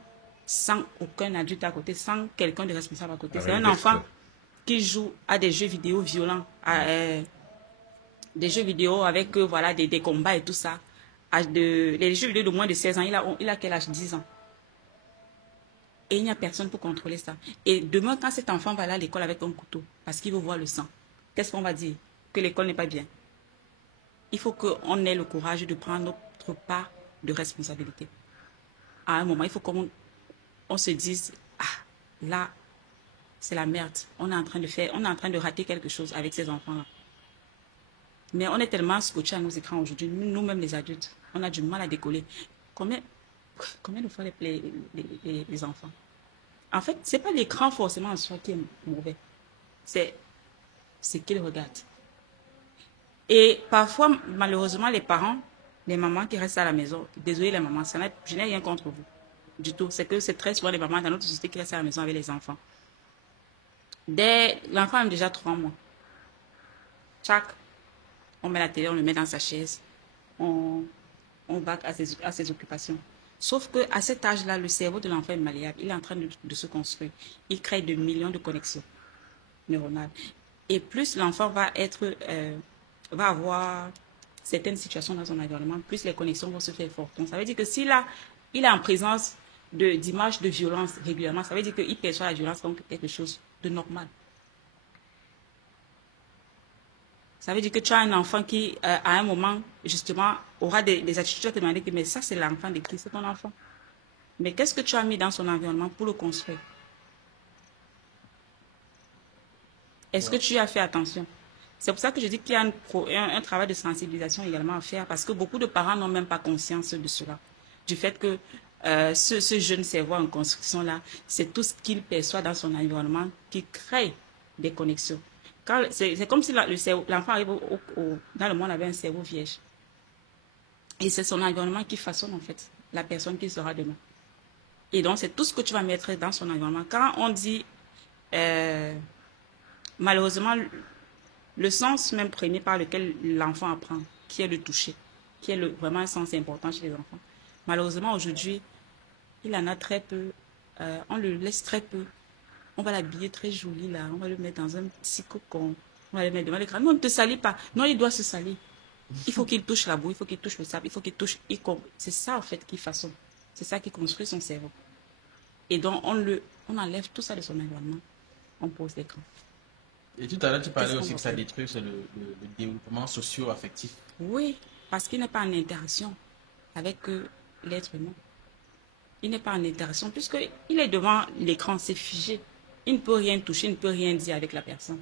sans aucun adulte à côté, sans quelqu'un de responsable à côté. C'est un enfant qui joue à des jeux vidéo violents, des jeux vidéo avec voilà, des combats et tout ça. Les jeux vidéo de moins de 16 ans, il a quel âge? 10 ans. Et il n'y a personne pour contrôler ça. Et demain, quand cet enfant va aller à l'école avec un couteau, parce qu'il veut voir le sang, qu'est-ce qu'on va dire? Que l'école n'est pas bien. Il faut qu'on ait le courage de prendre notre part de responsabilité. À un moment, il faut qu'on se dise, ah, là, c'est la merde. On est en train de rater quelque chose avec ces enfants-là. Mais on est tellement scotchés à nos écrans aujourd'hui, nous-mêmes les adultes, on a du mal à décoller. Combien de fois les enfants? En fait, ce n'est pas l'écran forcément en soi qui est mauvais. C'est ce qu'ils regardent. Et parfois, malheureusement, les parents, les mamans qui restent à la maison, désolé les mamans, je n'ai rien contre vous du tout. C'est que c'est très souvent les mamans dans notre société qui restent à la maison avec les enfants. Dès l'enfant a déjà 3 mois. Tchac, on met la télé, on le met dans sa chaise, on va à ses occupations. Sauf qu'à cet âge-là, le cerveau de l'enfant est malléable. Il est en train de se construire. Il crée de millions de connexions neuronales. Et plus l'enfant va avoir certaines situations dans son environnement, plus les connexions vont se faire fortes. Donc, ça veut dire que s'il est en présence d'images de violence régulièrement, ça veut dire qu'il perçoit la violence comme quelque chose de normal. Ça veut dire que tu as un enfant qui, à un moment, justement, aura des attitudes à te demander que, mais ça, c'est l'enfant de qui? C'est ton enfant. Mais qu'est-ce que tu as mis dans son environnement pour le construire? Est-ce que tu y as fait attention? C'est pour ça que je dis qu'il y a un travail de sensibilisation également à faire, parce que beaucoup de parents n'ont même pas conscience de cela. Du fait que ce jeune cerveau en construction-là, c'est tout ce qu'il perçoit dans son environnement qui crée des connexions. C'est comme si l'enfant arrive dans le monde avec un cerveau vierge. Et c'est son environnement qui façonne en fait la personne qu'il sera demain. Et donc, c'est tout ce que tu vas mettre dans son environnement. Quand on dit, malheureusement, le sens même premier par lequel l'enfant apprend, qui est le toucher, qui est vraiment un sens important chez les enfants. Malheureusement, aujourd'hui, il en a très peu. On le laisse très peu. On va l'habiller très joli là, on va le mettre dans un petit cocon, on va le mettre devant l'écran. Non, ne te salis pas. Non, il doit se salir. Il faut qu'il touche la boue, il faut qu'il touche le sable, il faut qu'il touche. C'est ça en fait qui façonne. C'est ça qui construit son cerveau. Et donc on enlève tout ça de son environnement, on pose l'écran. Et tout à l'heure, tu parlais aussi que ça détruit le développement socio-affectif. Oui, parce qu'il n'est pas en interaction avec l'être humain. Il n'est pas en interaction, puisqu'il est devant l'écran, c'est figé. Il ne peut rien toucher, il ne peut rien dire avec la personne.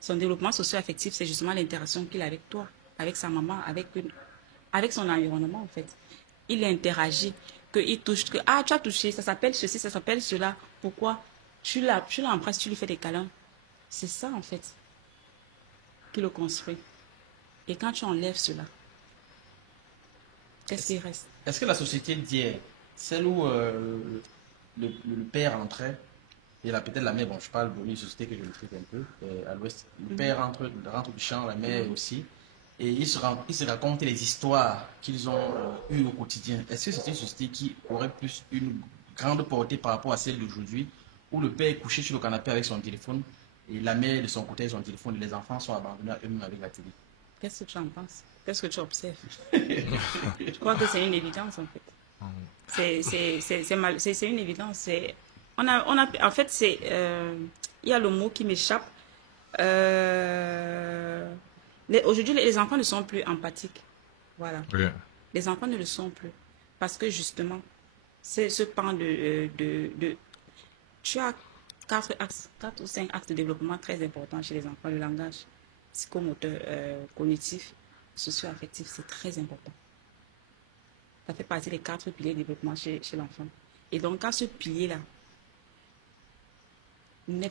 Son développement socio-affectif, c'est justement l'interaction qu'il a avec toi, avec sa maman, avec son environnement, en fait. Il interagit, qu'il touche, tu as touché, ça s'appelle ceci, ça s'appelle cela. Pourquoi? Tu l'embrasses, tu lui fais des câlins. C'est ça, en fait, qui le construit. Et quand tu enlèves cela, qu'est-ce qui reste? Est-ce que la société d'hier, celle où le père entrait, et là peut-être la mère, bon je parle d'une société que je maîtrise un peu, à l'ouest, le père rentre du champ, la mère aussi, et ils se racontent les histoires qu'ils ont eues au quotidien. Est-ce que c'est une société qui aurait plus une grande portée par rapport à celle d'aujourd'hui, où le père est couché sur le canapé avec son téléphone, et la mère de son côté avec son téléphone, et les enfants sont abandonnés à eux-mêmes avec la télé? Qu'est-ce que tu en penses? Qu'est-ce que tu observes? Je crois que c'est une évidence en fait. C'est une évidence. En fait, il y a le mot qui m'échappe. Aujourd'hui, les enfants ne sont plus empathiques. Voilà. Oui. Les enfants ne le sont plus. Parce que justement, c'est ce pan tu as 4 ou 5 axes de développement très importants chez les enfants. Le langage, psychomoteur, cognitif, socio-affectif, c'est très important. Ça fait partie des 4 piliers de développement chez l'enfant. Et donc, quand ce pilier-là n'est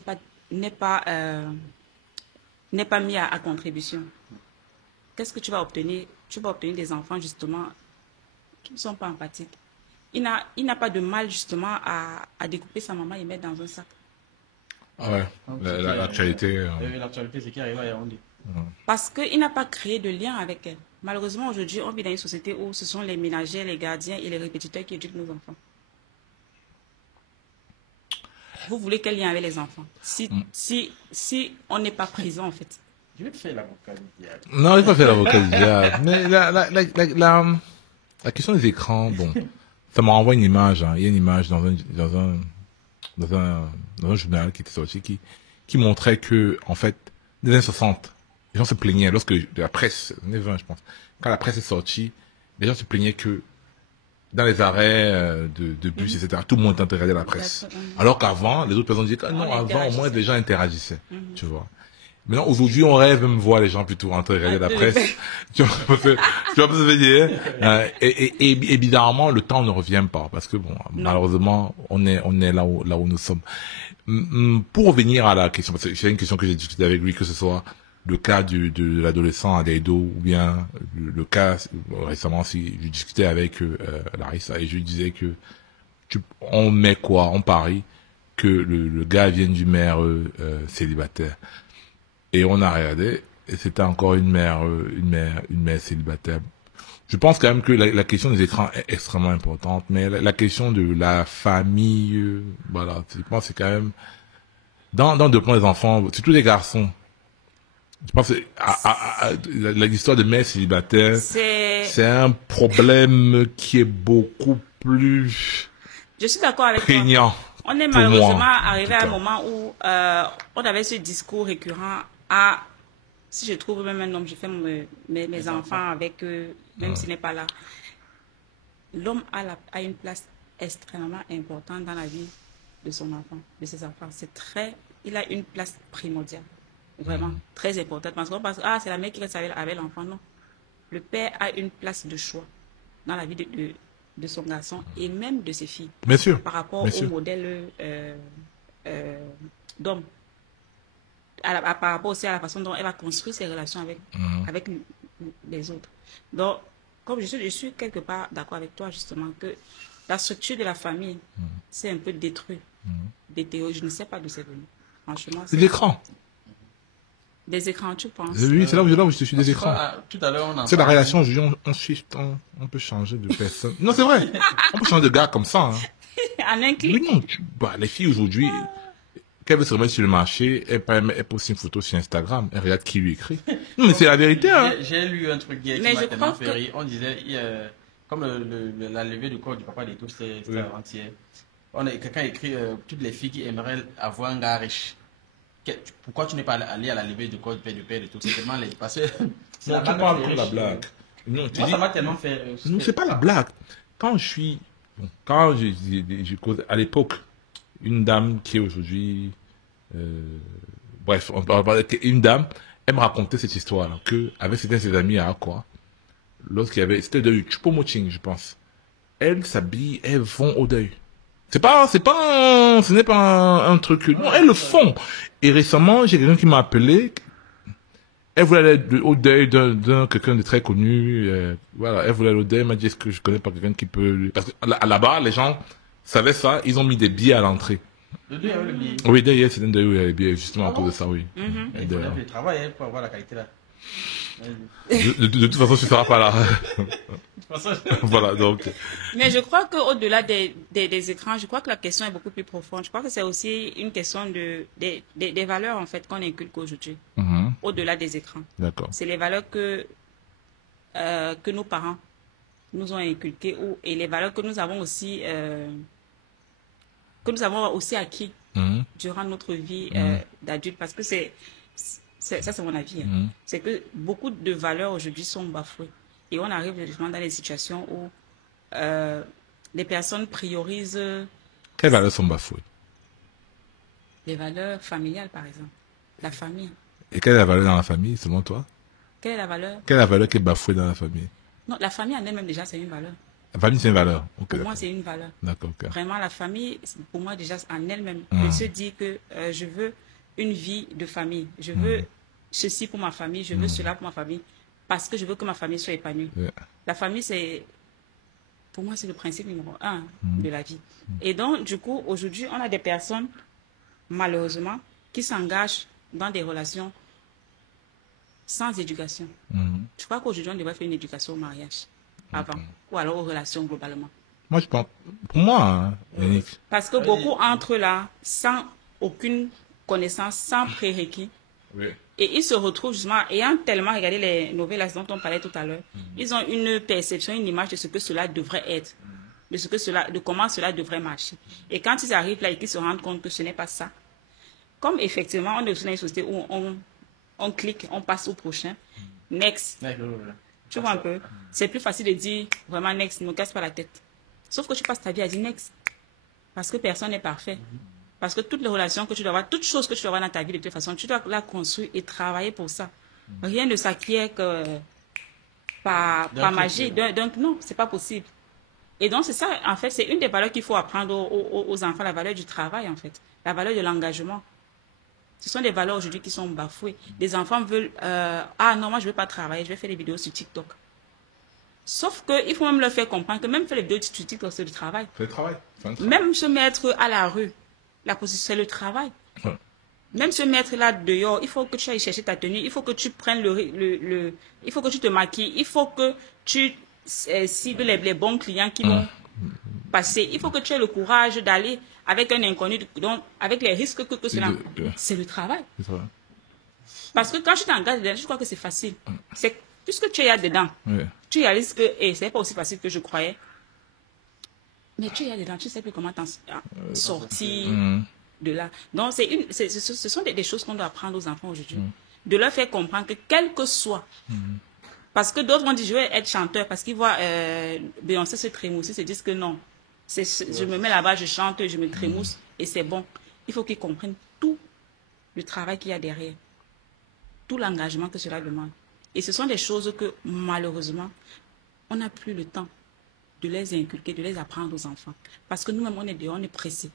pas mis à contribution, qu'est-ce que tu vas obtenir? Tu vas obtenir des enfants, justement, qui ne sont pas empathiques. Il n'a pas de mal, justement, à découper sa maman et mettre dans un sac. Ah ouais, l'actualité. L'actualité, c'est qu'il arrive à Yaoundé. Parce qu'il n'a pas créé de lien avec elle. Malheureusement, aujourd'hui, on vit dans une société où ce sont les ménagères, les gardiens et les répétiteurs qui éduquent nos enfants. Vous voulez quel lien avec les enfants? Si on n'est pas présent, en fait. Je vais te faire l'avocat du diable. Non, je ne vais pas faire l'avocat du diable. Mais la question des écrans, bon, ça me renvoie une image. Hein. Il y a une image dans un journal qui était sorti qui montrait que, en fait, des années 60, les gens se plaignaient lorsque la presse, années 20, je pense, quand la presse est sortie, les gens se plaignaient que dans les arrêts de bus, etc., tout le monde était en train de regarder la presse. Alors qu'avant, les autres personnes disaient que non, avant, au moins, les gens interagissaient, tu vois. Maintenant, aujourd'hui, on rêve même voir les gens plutôt en train de regarder la presse. Tu vois ce que je veux dire? Et évidemment, le temps ne revient pas, parce que bon, malheureusement, on est là où nous sommes. Pour revenir à la question, parce que c'est une question que j'ai discutée avec lui, que ce soit le cas de l'adolescent Adaido, ou bien le cas, récemment, si je discutais avec Larissa, et je lui disais que on met quoi, on parie que le gars vienne du maire célibataire. Et on a regardé, et c'était encore une mère célibataire. Je pense quand même que la question des écrans est extrêmement importante, mais la question de la famille, voilà, je pense que c'est quand même dans le développement des enfants, surtout les garçons. Je pense que l'histoire de mère célibataire, c'est un problème qui est beaucoup plus je suis d'accord avec prégnant. Toi. On est malheureusement arrivé à un moment où on avait ce discours récurrent à si je trouve même un homme, je fais mes enfants avec eux, même s'il n'est pas là. L'homme a une place extrêmement importante dans la vie de son enfant, de ses enfants. Il a une place primordiale, vraiment très importante. Parce qu'on pense, c'est la mère qui reste avec l'enfant. Non. Le père a une place de choix dans la vie de son garçon et même de ses filles. Bien sûr. Par rapport au modèle d'homme. Par rapport aussi à la façon dont elle va construire ses relations avec les autres. Donc, comme je suis quelque part d'accord avec toi, justement, que la structure de la famille, c'est un peu détruit. Des théories, je ne sais pas d'où c'est venu. Franchement, c'est des écrans. Des écrans, tu penses? Oui, c'est là où je suis des écrans. Tout à l'heure, c'est la relation, on peut changer de personne. Non, c'est vrai. On peut changer de gars comme ça. Hein. En un clic. Oui, non, les filles aujourd'hui, qu'elle veut se remettre sur le marché, elle poste une photo sur Instagram, elle regarde qui lui écrit. Non, mais c'est la vérité. Hein. J'ai lu un truc hier qui m'a tellement fait rire. On disait, comme la levée du corps du papa des tous, c'était avant-hier. Quelqu'un écrit toutes les filles qui aimeraient avoir un gars riche. Pourquoi tu n'es pas allé à la levée du corps du père de tout? C'est tellement laid. Parce que tu parles pour la blague. Non, moi, ça m'a tellement fait. Non, c'est pas la blague. Quand je cause à l'époque, une dame qui est aujourd'hui, bref, une dame, elle me racontait cette histoire-là, que avec certains de ses amis à Aqua, lorsqu'il y avait, c'était de Chupomoching, je pense. Elles s'habillent, elles vont au deuil. Ce n'est pas un truc, non, elles le font. Et récemment, j'ai quelqu'un qui m'a appelé, elle voulait aller au deuil d'un quelqu'un de très connu, voilà, elle voulait aller au deuil, elle m'a dit, est-ce que je connais pas quelqu'un qui peut, parce que là-bas, les gens savaient ça, ils ont mis des billets à l'entrée. Le deuil avec le billet? Oui, d'ailleurs, c'est un deuil où il y a des billets, justement à cause de ça, oui. Il faut le travail pour avoir la qualité là. De toute façon, tu ne seras pas là. Voilà, donc. Mais je crois qu'au-delà des écrans, je crois que la question est beaucoup plus profonde. Je crois que c'est aussi une question des valeurs, en fait, qu'on inculque aujourd'hui. Au-delà des écrans. D'accord. C'est les valeurs que nos parents nous ont inculquées et les valeurs que nous avons aussi, acquis durant notre vie d'adulte. Parce que ça, c'est mon avis. C'est que beaucoup de valeurs aujourd'hui sont bafouées. Et on arrive justement dans des situations où les personnes priorisent... Quelles valeurs sont bafouées? Les valeurs familiales, par exemple. La famille. Et quelle est la valeur dans la famille, selon toi? Quelle est la valeur? Quelle est la valeur qui est bafouée dans la famille? Non, la famille en elle-même, déjà, c'est une valeur. La famille, c'est une valeur? Pour moi, c'est une valeur. D'accord, ok. Vraiment, la famille, pour moi, déjà, en elle-même, de se dire que je veux une vie de famille. Je veux ceci pour ma famille, je veux cela pour ma famille. Parce que je veux que ma famille soit épanouie. La famille, pour moi, c'est le principe numéro 1 de la vie. Et donc, du coup, aujourd'hui, on a des personnes, malheureusement, qui s'engagent dans des relations sans éducation. Je crois qu'aujourd'hui, on devrait faire une éducation au mariage, avant, ou alors aux relations globalement. Moi, je pense, pour moi, Yannick. Parce que beaucoup entrent là, sans aucune connaissance, sans prérequis. Oui. Et ils se retrouvent justement, ayant tellement regardé les novellas dont on parlait tout à l'heure, ils ont une perception, une image de ce que cela devrait être, de comment cela devrait marcher. Et quand ils arrivent là et qu'ils se rendent compte que ce n'est pas ça, comme effectivement on est dans une société où on clique, on passe au prochain, next. Tu vois un peu, c'est plus facile de dire vraiment next, ne me casse pas la tête. Sauf que tu passes ta vie à dire next, parce que personne n'est parfait. Parce que toutes les relations que tu dois avoir, toutes choses que tu dois avoir dans ta vie de toute façon, tu dois la construire et travailler pour ça. Rien ne s'acquiert que par magie. Donc non, c'est pas possible. Et donc c'est ça, en fait, c'est une des valeurs qu'il faut apprendre aux enfants, la valeur du travail, en fait. La valeur de l'engagement. Ce sont des valeurs aujourd'hui qui sont bafouées. Les enfants veulent, ah non, moi je ne veux pas travailler, je vais faire des vidéos sur TikTok. Sauf qu'il faut même leur faire comprendre que même faire les vidéos sur TikTok, c'est du travail. C'est le travail. Même se mettre à la rue, c'est le travail. Ouais. Même se mettre là dehors, il faut que tu ailles chercher ta tenue, il faut que tu prennes il faut que tu te maquilles, il faut que tu cibles les bons clients qui vont passer. Il faut que tu aies le courage d'aller avec un inconnu, donc avec les risques que cela. C'est le travail. Parce que quand tu t'engages dedans, je crois que c'est facile. C'est puisque tu es là dedans, tu réalises que c'est pas aussi facile que je croyais. Mais tu es là dedans, tu sais plus comment sortir de là. Donc ce sont des choses qu'on doit apprendre aux enfants aujourd'hui. De leur faire comprendre que quel que soit. Parce que d'autres vont dire je vais être chanteur parce qu'ils voient Beyoncé se trémousser, se disent que non. Je me mets là-bas, je chante, je me trémousse et c'est bon. Il faut qu'ils comprennent tout le travail qu'il y a derrière. Tout l'engagement que cela demande. Et ce sont des choses que, malheureusement, on n'a plus le temps de les inculquer, de les apprendre aux enfants. Parce que nous-mêmes, on est dehors, on est pressés.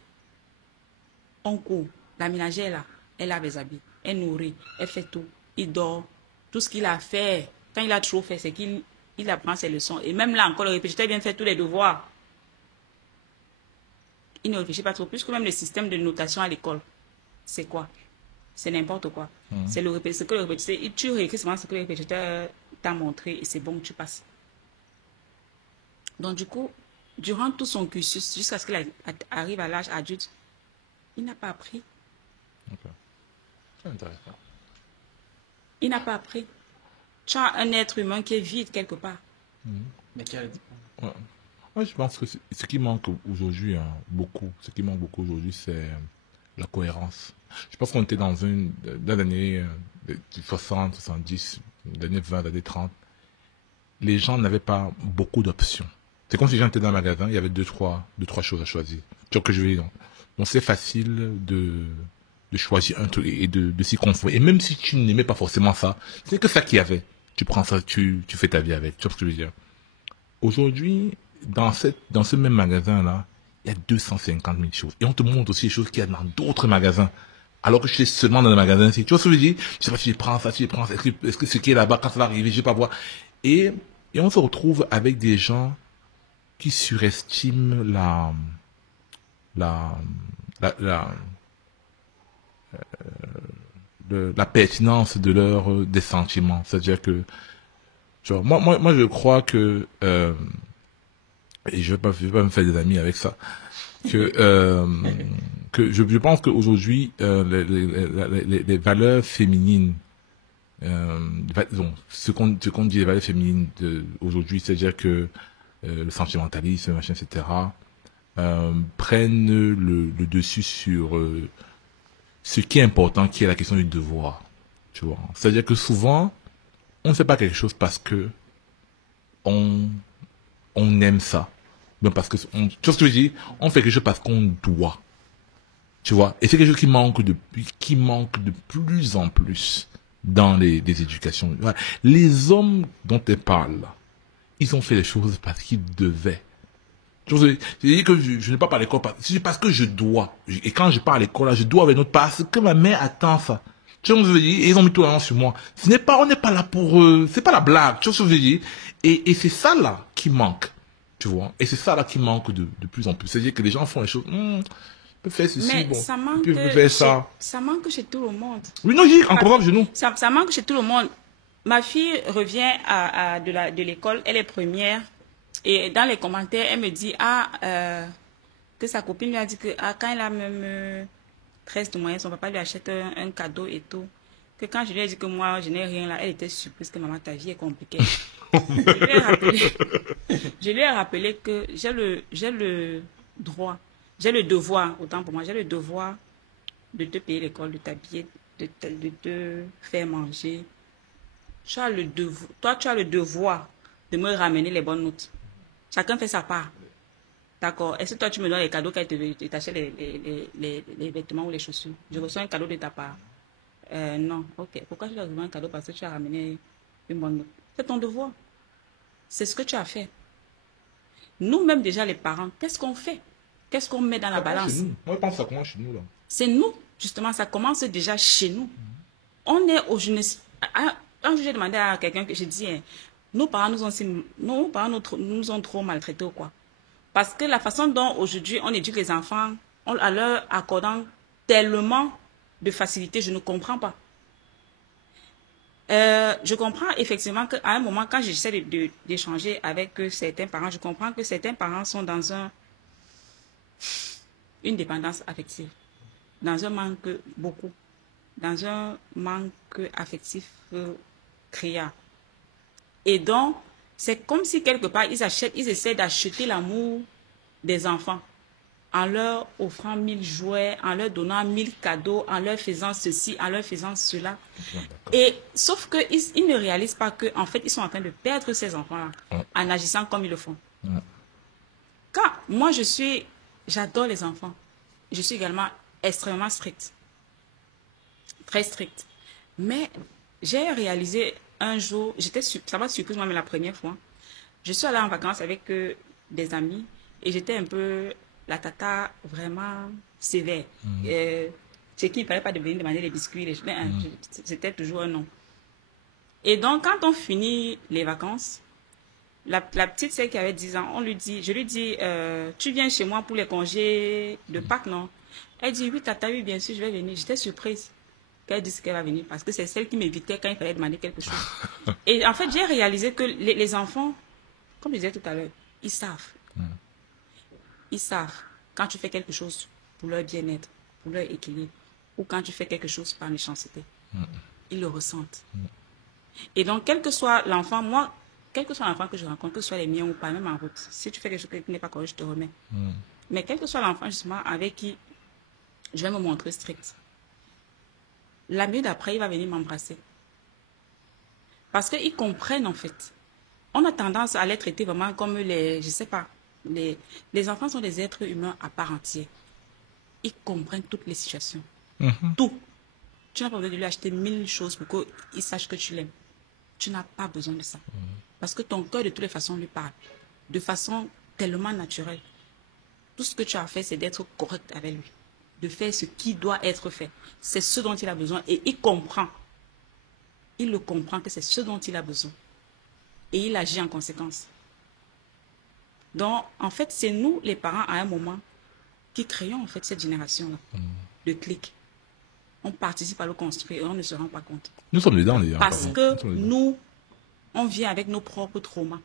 On court. La ménagère est là. Elle lave les habits. Elle nourrit. Elle fait tout. Il dort. Tout ce qu'il a fait, quand il a trop fait, c'est qu'il apprend ses leçons. Et même là, encore, le répétiteur vient faire tous les devoirs. Il ne réfléchit pas trop. Plus que même le système de notation à l'école. C'est quoi? C'est n'importe quoi. C'est ce que le répétiteur, tu réécris seulement ce que le répétiteur t'a montré et c'est bon, tu passes. Donc du coup, durant tout son cursus, jusqu'à ce qu'il arrive à l'âge adulte, il n'a pas appris. C'est intéressant. Il n'a pas appris. Tu as un être humain qui est vide quelque part. Mais qui a Moi, je pense que ce qui manque aujourd'hui, ce qui manque beaucoup aujourd'hui, c'est la cohérence. Je pense qu'on était dans l'année 60, 70, l'année 20, l'année 30. Les gens n'avaient pas beaucoup d'options. C'est comme si les gens étaient dans un magasin, il y avait deux, trois choses à choisir. Tu vois ce que je veux dire? Donc c'est facile de choisir un truc et de s'y conformer. Et même si tu n'aimais pas forcément ça, c'est que ça qu'il y avait. Tu prends ça, tu fais ta vie avec. Tu vois ce que je veux dire? Aujourd'hui, dans ce même magasin-là, il y a 250 000 choses. Et on te montre aussi les choses qu'il y a dans d'autres magasins. Alors que je suis seulement dans le magasin. Tu vois ce que je veux dire? Je sais pas si je prends ça, si je prends ça. Est-ce que ce qui est là-bas, quand ça va arriver, je vais pas voir. Et on se retrouve avec des gens qui surestiment la pertinence des sentiments. C'est-à-dire que, genre, moi, je crois que, et je vais pas me faire des amis avec ça, que je pense qu'aujourd'hui, les valeurs féminines, ce qu'on dit les valeurs féminines aujourd'hui, c'est-à-dire que le sentimentalisme, machin, etc., prennent le dessus sur ce qui est important, qui est la question du devoir. Tu vois, c'est-à-dire que souvent, on ne fait pas quelque chose parce que on aime ça. Ben parce que, tu vois ce que je veux dire? On fait quelque chose parce qu'on doit. Tu vois? Et c'est quelque chose qui manque de plus en plus dans les éducations. Voilà. Les hommes dont elle parle, ils ont fait les choses parce qu'ils devaient. Tu vois, c'est-à-dire que je n'ai pas parlé à l'école parce que je dois. Et quand je pars à l'école, là, je dois avec notre parce que ma mère attend ça. Tu vois ce que je veux dire? Et ils ont mis tout l'argent sur moi. On n'est pas là pour, c'est pas la blague. Tu vois ce que je veux dire? Et c'est ça là qui manque. Tu vois? Et c'est ça là qui manque de plus en plus. C'est-à-dire que les gens font les choses, peut faire ceci, mais bon, ça manque peut faire ça. Ça manque chez tout le monde. Oui, non, j'ai encore pas chez nous. Ça manque chez tout le monde. Ma fille revient de l'école, elle est première, et dans les commentaires, elle me dit que sa copine lui a dit que quand elle a même 13 de moyenne, son papa lui achète un cadeau et tout. Que quand je lui ai dit que moi, je n'ai rien là, elle était surprise que maman, ta vie est compliquée. Je lui ai rappelé que j'ai le droit. J'ai le devoir, autant pour moi, j'ai le devoir de te payer l'école, de t'habiller, de te faire manger. Toi, tu as le devoir de me ramener les bonnes notes. Chacun fait sa part. D'accord. Est-ce que toi, tu me donnes les cadeaux quand tu t'achètes les vêtements ou les chaussures? Je reçois un cadeau de ta part. Non. Ok. Pourquoi tu dois recevoir un cadeau? Parce que tu as ramené une bonne note. C'est ton devoir. C'est ce que tu as fait. Nous-mêmes, déjà, les parents, qu'est-ce qu'on fait? Qu'est-ce qu'on met dans la balance? Moi, je pense à comment chez nous, là. C'est nous. Justement, ça commence déjà chez nous. On est au jeunesse. Un jour, j'ai demandé à quelqu'un que j'ai dit, hein, nos parents nous ont trop maltraités ou quoi. Parce que la façon dont aujourd'hui on éduque les enfants, en leur accordant tellement de facilité, je ne comprends pas. Je comprends effectivement qu'à un moment, quand j'essaie d'échanger avec certains parents, je comprends que certains parents sont dans une dépendance affective, dans un manque beaucoup, dans un manque affectif criard. Et donc, c'est comme si quelque part, ils essaient d'acheter l'amour des enfants en leur offrant 1000 jouets, en leur donnant 1000 cadeaux, en leur faisant ceci, en leur faisant cela. Et sauf qu'ils ne réalisent pas qu'en fait, ils sont en train de perdre ces enfants-là en agissant comme ils le font. Quand moi, j'adore les enfants. Je suis également extrêmement stricte. Très stricte. Mais j'ai réalisé un jour, ça m'a surpris moi, mais la première fois, je suis allée en vacances avec des amis et j'étais un peu la tata vraiment sévère. Chez qui il ne fallait pas venir demander des biscuits, c'était toujours un non. Et donc, quand on finit les vacances, la petite, celle qui avait 10 ans, je lui dis, tu viens chez moi pour les congés de Pâques, non? Elle dit, oui, tata, oui, bien sûr, je vais venir. J'étais surprise qu'elle dise qu'elle va venir parce que c'est celle qui m'évitait quand il fallait demander quelque chose. Et en fait, j'ai réalisé que les enfants, comme je disais tout à l'heure, ils savent. Ils savent quand tu fais quelque chose pour leur bien-être, pour leur équilibre, ou quand tu fais quelque chose par méchanceté. Ils le ressentent. Et donc, quel que soit l'enfant, moi, quel que soit l'enfant que je rencontre, que ce soit les miens ou pas, même en route, si tu fais quelque chose qui n'est pas correct, je te remets. Mais quel que soit l'enfant, justement, avec qui je vais me montrer strict, la minute d'après, il va venir m'embrasser. Parce qu'ils comprennent, en fait. On a tendance à les traiter vraiment comme je sais pas, les enfants sont des êtres humains à part entière. Ils comprennent toutes les situations. Tout. Tu n'as pas besoin de lui acheter 1000 choses pour qu'il sache que tu l'aimes. Tu n'as pas besoin de ça. Parce que ton cœur, de toutes les façons, lui parle. De façon tellement naturelle. Tout ce que tu as fait, c'est d'être correct avec lui. De faire ce qui doit être fait. C'est ce dont il a besoin. Et il comprend. Il le comprend que c'est ce dont il a besoin. Et il agit en conséquence. Donc, en fait, c'est nous, les parents, à un moment, qui créons, en fait, cette génération-là de clics. On participe à le construire et on ne se rend pas compte. Nous sommes dedans, d'ailleurs. Parce que nous, on vient avec nos propres traumas.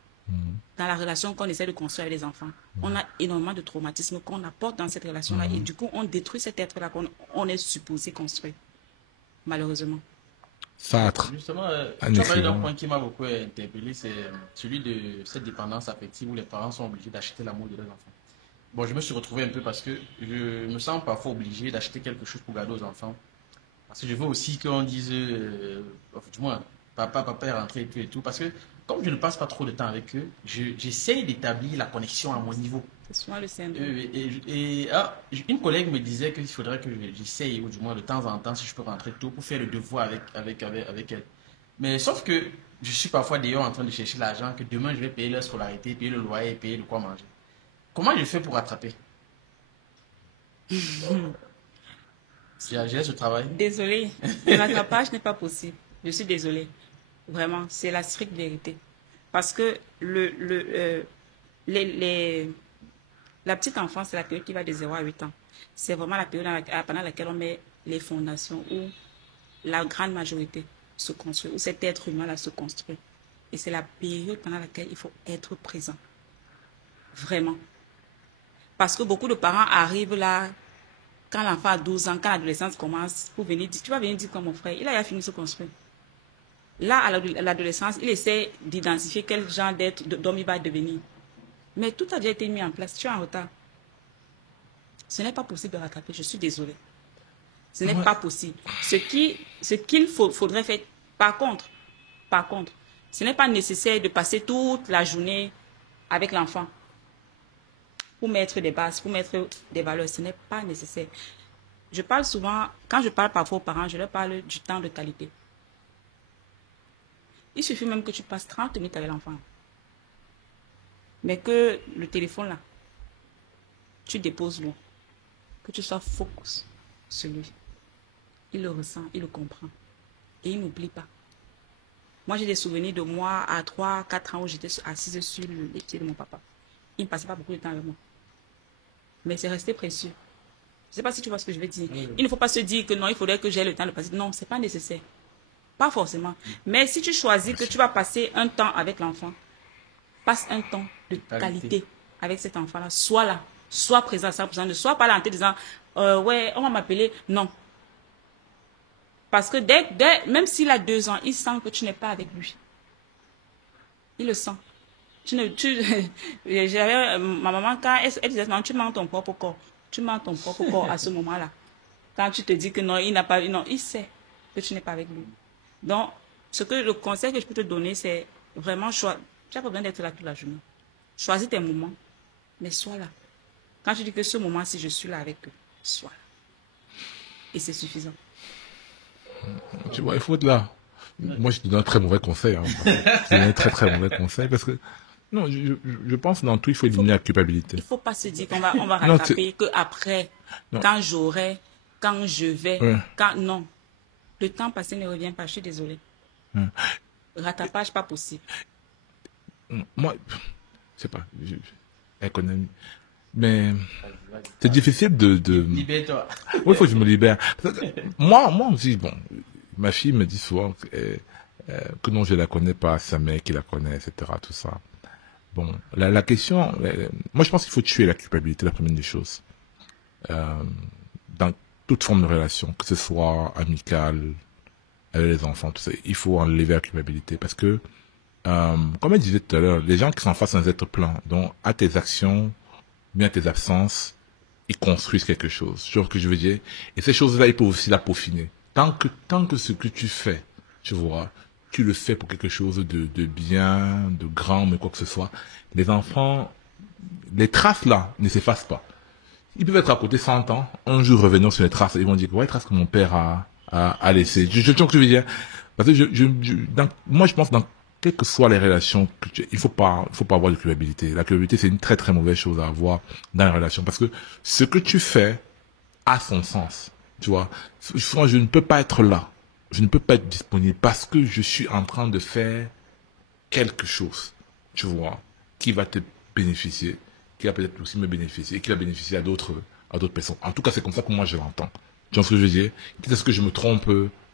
Dans la relation qu'on essaie de construire avec les enfants. On a énormément de traumatismes qu'on apporte dans cette relation-là. Et du coup, on détruit cet être-là qu'on est supposé construire. Malheureusement. Fâtre. Justement, tu as parlé d'un point qui m'a beaucoup interpellé, c'est celui de cette dépendance affective où les parents sont obligés d'acheter l'amour de leurs enfants. Bon, je me suis retrouvé un peu parce que je me sens parfois obligé d'acheter quelque chose pour garder aux enfants. Parce que je veux aussi qu'on dise, du moins, papa est rentré et tout. Parce que comme je ne passe pas trop de temps avec eux, j'essaye d'établir la connexion à mon niveau. C'est souvent le syndrome. Une collègue me disait qu'il faudrait que j'essaye, ou du moins de temps en temps, si je peux rentrer tôt, pour faire le devoir avec elle. Mais sauf que je suis parfois d'ailleurs en train de chercher l'argent, que demain je vais payer leur scolarité, payer le loyer, payer de quoi manger. Comment je fais pour rattraper? J'ai ce travail. Désolée, le rattrapage n'est pas possible. Je suis désolée. Vraiment, c'est la stricte vérité. Parce que la petite enfance, c'est la période qui va de 0 à 8 ans. C'est vraiment la période pendant laquelle on met les fondations où la grande majorité se construit, où cet être humain-là se construit. Et c'est la période pendant laquelle il faut être présent. Vraiment. Parce que beaucoup de parents arrivent là, quand l'enfant a 12 ans, quand l'adolescence commence, pour venir dire, tu vas venir dire comme mon frère, il a fini de se construire. Là, à l'adolescence, il essaie d'identifier quel genre d'homme il va devenir. Mais tout a déjà été mis en place. Tu es en retard. Ce n'est pas possible de rattraper. Je suis désolée. Ce n'est pas possible. Ce qu'il faudrait faire, par contre, ce n'est pas nécessaire de passer toute la journée avec l'enfant pour mettre des bases, pour mettre des valeurs. Ce n'est pas nécessaire. Je parle souvent, quand je parle parfois aux parents, je leur parle du temps de qualité. Il suffit même que tu passes 30 minutes avec l'enfant. Mais que le téléphone là, tu déposes loin. Que tu sois focus sur lui. il le ressent, il le comprend. Et il n'oublie pas. Moi, j'ai des souvenirs de moi à 3, 4 ans où j'étais assise sur les pieds de mon papa. Il ne passait pas beaucoup de temps avec moi. Mais c'est resté précieux. Je ne sais pas si tu vois ce que je veux dire. Il ne faut pas se dire que non, il faudrait que j'aie le temps de passer. Non, ce n'est pas nécessaire. Pas forcément. Mais si tu choisis que tu vas passer un temps avec l'enfant, passe un temps de qualité avec cet enfant-là. Sois là. Sois présent à 100%. Ne sois pas là en te disant, ouais, on va m'appeler. Non. Parce que même s'il a 2 ans, il sent que tu n'es pas avec lui. Il le sent. J'avais ma maman, quand elle disait, non, tu mens ton propre corps. Tu mens ton propre corps à ce moment-là. Quand tu te dis que non, il n'a pas, non, il sait que tu n'es pas avec lui. Donc, le conseil que je peux te donner, c'est vraiment, tu n'as pas besoin d'être là toute la journée. Choisis tes moments, mais sois là. Quand tu dis que ce moment-ci, je suis là avec eux, sois là. Et c'est suffisant. Tu vois, il faut être là. Moi, je te donne un très mauvais conseil. Hein. Je te donne un très très mauvais conseil parce que, non, je pense que dans tout, il faut éliminer la culpabilité. Il ne faut pas se dire qu'on va rattraper, qu'après, quand j'aurai, quand je vais, non. Le temps passé ne revient pas, je suis désolée. Rattrapage, pas possible. Moi, je sais pas, économie. Mais c'est difficile de... Libère-toi. Oui, il faut que je me libère. Moi aussi, bon, ma fille me dit souvent que non, je la connais pas, sa mère qui la connaît, etc., tout ça. Bon, la question... moi, je pense qu'il faut tuer la culpabilité, la première des choses. Dans toute forme de relation, que ce soit amicale, avec les enfants, tout ça, il faut enlever la culpabilité. Parce que, comme je disais tout à l'heure, les gens qui sont face à un être plein, donc à tes actions, bien tes absences, ils construisent quelque chose. Tu vois ce que je veux dire? Et ces choses-là, ils peuvent aussi la peaufiner. Tant que ce que tu fais, tu vois, tu le fais pour quelque chose de bien, de grand, mais quoi que ce soit, les enfants, les traces là ne s'effacent pas. Ils peuvent être à côté 100 ans, un jour revenir sur les traces, ils vont dire, ouais, traces que mon père a laissées. Je vois ce que je veux dire. Parce que moi, je pense dans quelles que soient les relations, il faut pas avoir de culpabilité. La culpabilité, c'est une très très mauvaise chose à avoir dans les relations. Parce que ce que tu fais a son sens. Tu vois. Souvent, je ne peux pas être là. Je ne peux pas être disponible parce que je suis en train de faire quelque chose. Tu vois. Qui va te bénéficier. Qui va peut-être aussi me bénéficier. Et qui va bénéficier à d'autres personnes. En tout cas, c'est comme ça que moi je l'entends. Tu vois ce que je veux dire? Quitte à ce que je me trompe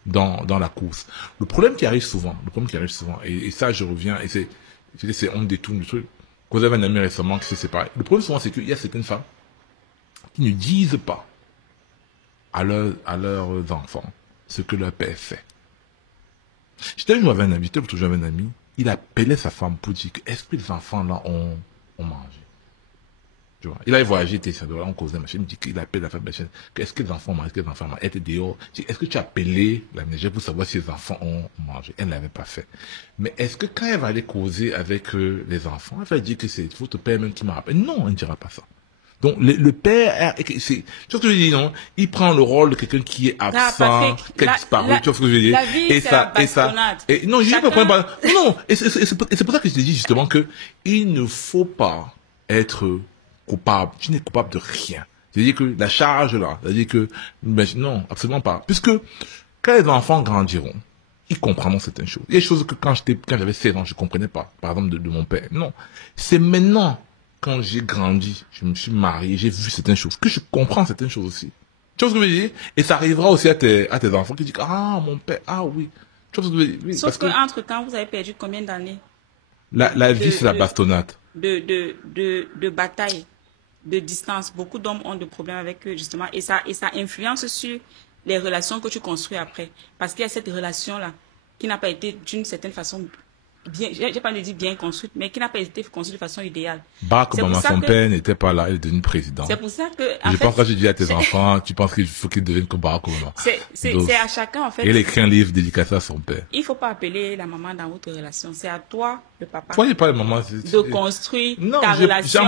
dans la course. Le problème qui arrive souvent, et ça je reviens, et on détourne le truc. Quand vous avez un ami récemment qui s'est séparé, le problème souvent c'est qu'il y a certaines femmes qui ne disent pas à leurs enfants ce que leur père fait. J'étais avec un ami, il appelait sa femme pour dire que est-ce que les enfants là ont mangé? Tu vois, il avait voyagé, on causait, machin, il me dit qu'il appelle la femme, machin, est-ce que les enfants mangent, elle était dehors, est-ce que tu as appelé la ménagère pour savoir si les enfants ont mangé? Elle ne l'avait pas fait. Mais est-ce que quand elle va aller causer avec les enfants, elle va dire que c'est votre père même qui m'a rappelé? Non, elle ne dira pas ça. Donc, le père, tu vois ce que je dis, non? Il prend le rôle de quelqu'un qui est absent, qui a disparu, tu vois ce que je veux dire? La vie, c'est la bastonnade. Et non, je dis pas problème. Non, et c'est pour ça que je te dis justement que il ne faut pas être coupable. Tu n'es coupable de rien. C'est-à-dire que la charge là, c'est-à-dire que, non, absolument pas. Puisque, quand les enfants grandiront, ils comprendront certaines choses. Il y a des choses que quand j'avais 16 ans, je comprenais pas. Par exemple, de mon père. Non. C'est maintenant, quand j'ai grandi, je me suis marié, j'ai vu certaines choses, que je comprends certaines choses aussi. Tu vois ce que je veux dire? Et ça arrivera aussi à tes enfants qui disent, ah, mon père, ah oui. Tu vois ce que je veux dire? Oui, sauf que entre-temps, vous avez perdu combien d'années? La vie, c'est la bastonnade. De bataille, de distance. Beaucoup d'hommes ont des problèmes avec eux, justement. Et ça influence sur les relations que tu construis après. Parce qu'il y a cette relation-là qui n'a pas été d'une certaine façon bien, j'ai pas dit bien construite, mais qui n'a pas été construite de façon idéale. Barack Obama, son père n'était pas là, il est devenu président. C'est pour ça que, je pense que j'ai dit à tes enfants, tu penses qu'il faut qu'ils deviennent comme Barack Obama. C'est à chacun, en fait. Et il écrit un livre dédicacé à son père. Il faut pas appeler la maman dans votre relation. C'est à toi, le papa. Toi, il n'y a pas de maman. De construire ta relation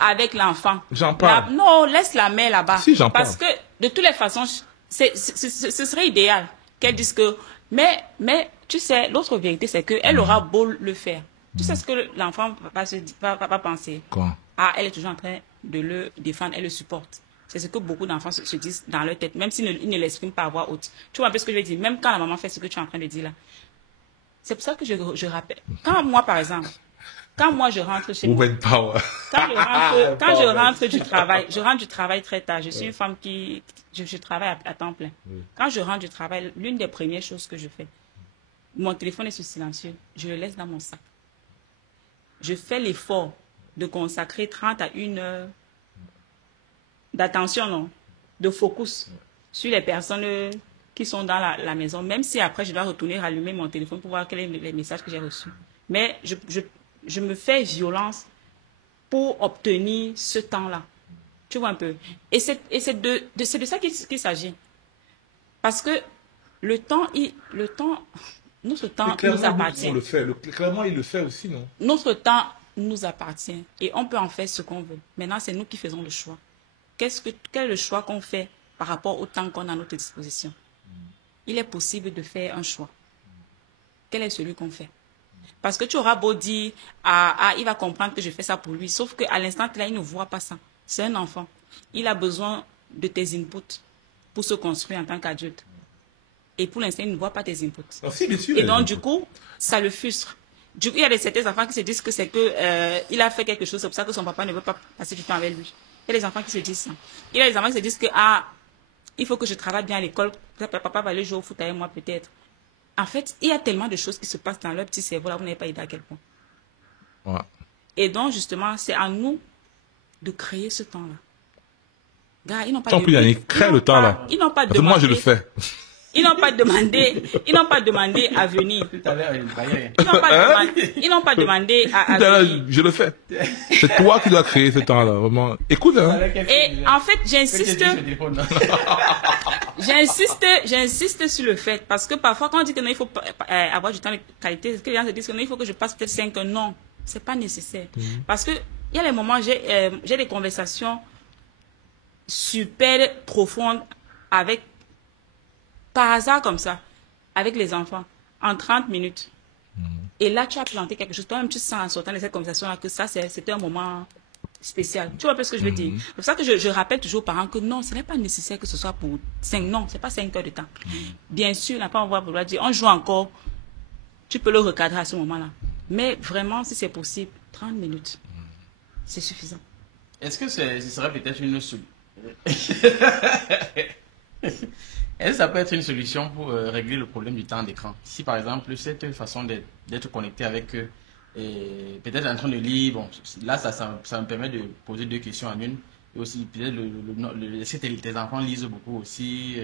avec l'enfant. J'en parle. Non, laisse la mère là-bas. Si, j'en parle. Parce que, de toutes les façons, ce serait idéal qu'elle dise que, mais, tu sais, l'autre vérité, c'est qu'elle aura beau le faire. Tu sais ce que l'enfant va penser. Quoi? Ah, elle est toujours en train de le défendre, elle le supporte. C'est ce que beaucoup d'enfants se disent dans leur tête, même s'ils ne l'expriment pas à voix haute. Tu vois un peu ce que je veux dire? Même quand la maman fait ce que tu es en train de dire là. C'est pour ça que je rappelle. Quand moi, par exemple, quand moi je rentre chez moi, quand je rentre du travail très tard. Je suis une femme je travaille à temps plein. Quand je rentre du travail, l'une des premières choses que je fais, mon téléphone est sur silencieux, je le laisse dans mon sac. Je fais l'effort de consacrer 30 à 1 heure d'attention, non, de focus sur les personnes qui sont dans la maison, même si après je dois retourner rallumer mon téléphone pour voir quels sont les messages que j'ai reçus. Mais je me fais violence pour obtenir ce temps-là. Tu vois un peu. Et c'est de ça qu'il s'agit. Parce que notre temps nous appartient. On le fait. Clairement, il le fait aussi, non? Notre temps nous appartient et on peut en faire ce qu'on veut. Maintenant, c'est nous qui faisons le choix. Quel est le choix qu'on fait par rapport au temps qu'on a à notre disposition? Il est possible de faire un choix. Quel est celui qu'on fait? Parce que tu auras beau dire, il va comprendre que je fais ça pour lui. Sauf qu'à l'instant là, il ne voit pas ça. C'est un enfant. Il a besoin de tes inputs pour se construire en tant qu'adulte. Et pour l'instant, il ne voit pas tes inputs. Alors, bien sûr, et donc, du coup, ça le frustre. Du coup, il y a certains enfants qui se disent que c'est que il a fait quelque chose, c'est pour ça que son papa ne veut pas passer du temps avec lui. Il y a des enfants qui se disent ça. Il y a des enfants qui se disent que il faut que je travaille bien à l'école, papa va aller jouer au foot avec moi peut-être. En fait, il y a tellement de choses qui se passent dans leur petit cerveau là, vous n'avez pas idée à quel point. Ouais. Et donc, justement, c'est à nous de créer ce temps-là. Gars, ils n'ont pas crée le temps là. Ils n'ont pas demandé. Parce que moi, je le fais. Ils n'ont pas demandé à venir. Tout à l'heure, ils n'ont pas demandé à venir. Je le fais. C'est toi qui dois créer ce temps-là, vraiment. Écoute, hein. Et en fait, j'insiste sur le fait, parce que parfois, quand on dit que non, il faut avoir du temps de qualité, que les gens se disent que non, il faut que je passe peut-être 5 heures. Non, c'est pas nécessaire. Parce que il y a des moments, j'ai des conversations super profondes par hasard comme ça, avec les enfants, en 30 minutes. Et là, tu as planté quelque chose. Toi-même, tu sens en sortant de cette conversation-là que ça, c'était un moment spécial. Tu vois un peu ce que je veux dire? C'est pour ça que je rappelle toujours aux parents que non, ce n'est pas nécessaire que ce soit pour 5. Non, ce n'est pas 5 heures de temps. Bien sûr, l'enfant va vouloir dire, on joue encore. Tu peux le recadrer à ce moment-là. Mais vraiment, si c'est possible, 30 minutes, c'est suffisant. Est-ce que ce serait peut-être une solution? Est-ce que ça peut être une solution pour régler le problème du temps d'écran? Si par exemple, cette façon d'être connecté avec eux, et peut-être en train de lire, bon, là ça me permet de poser 2 questions en une. Et aussi, peut-être est-ce que tes enfants lisent beaucoup aussi?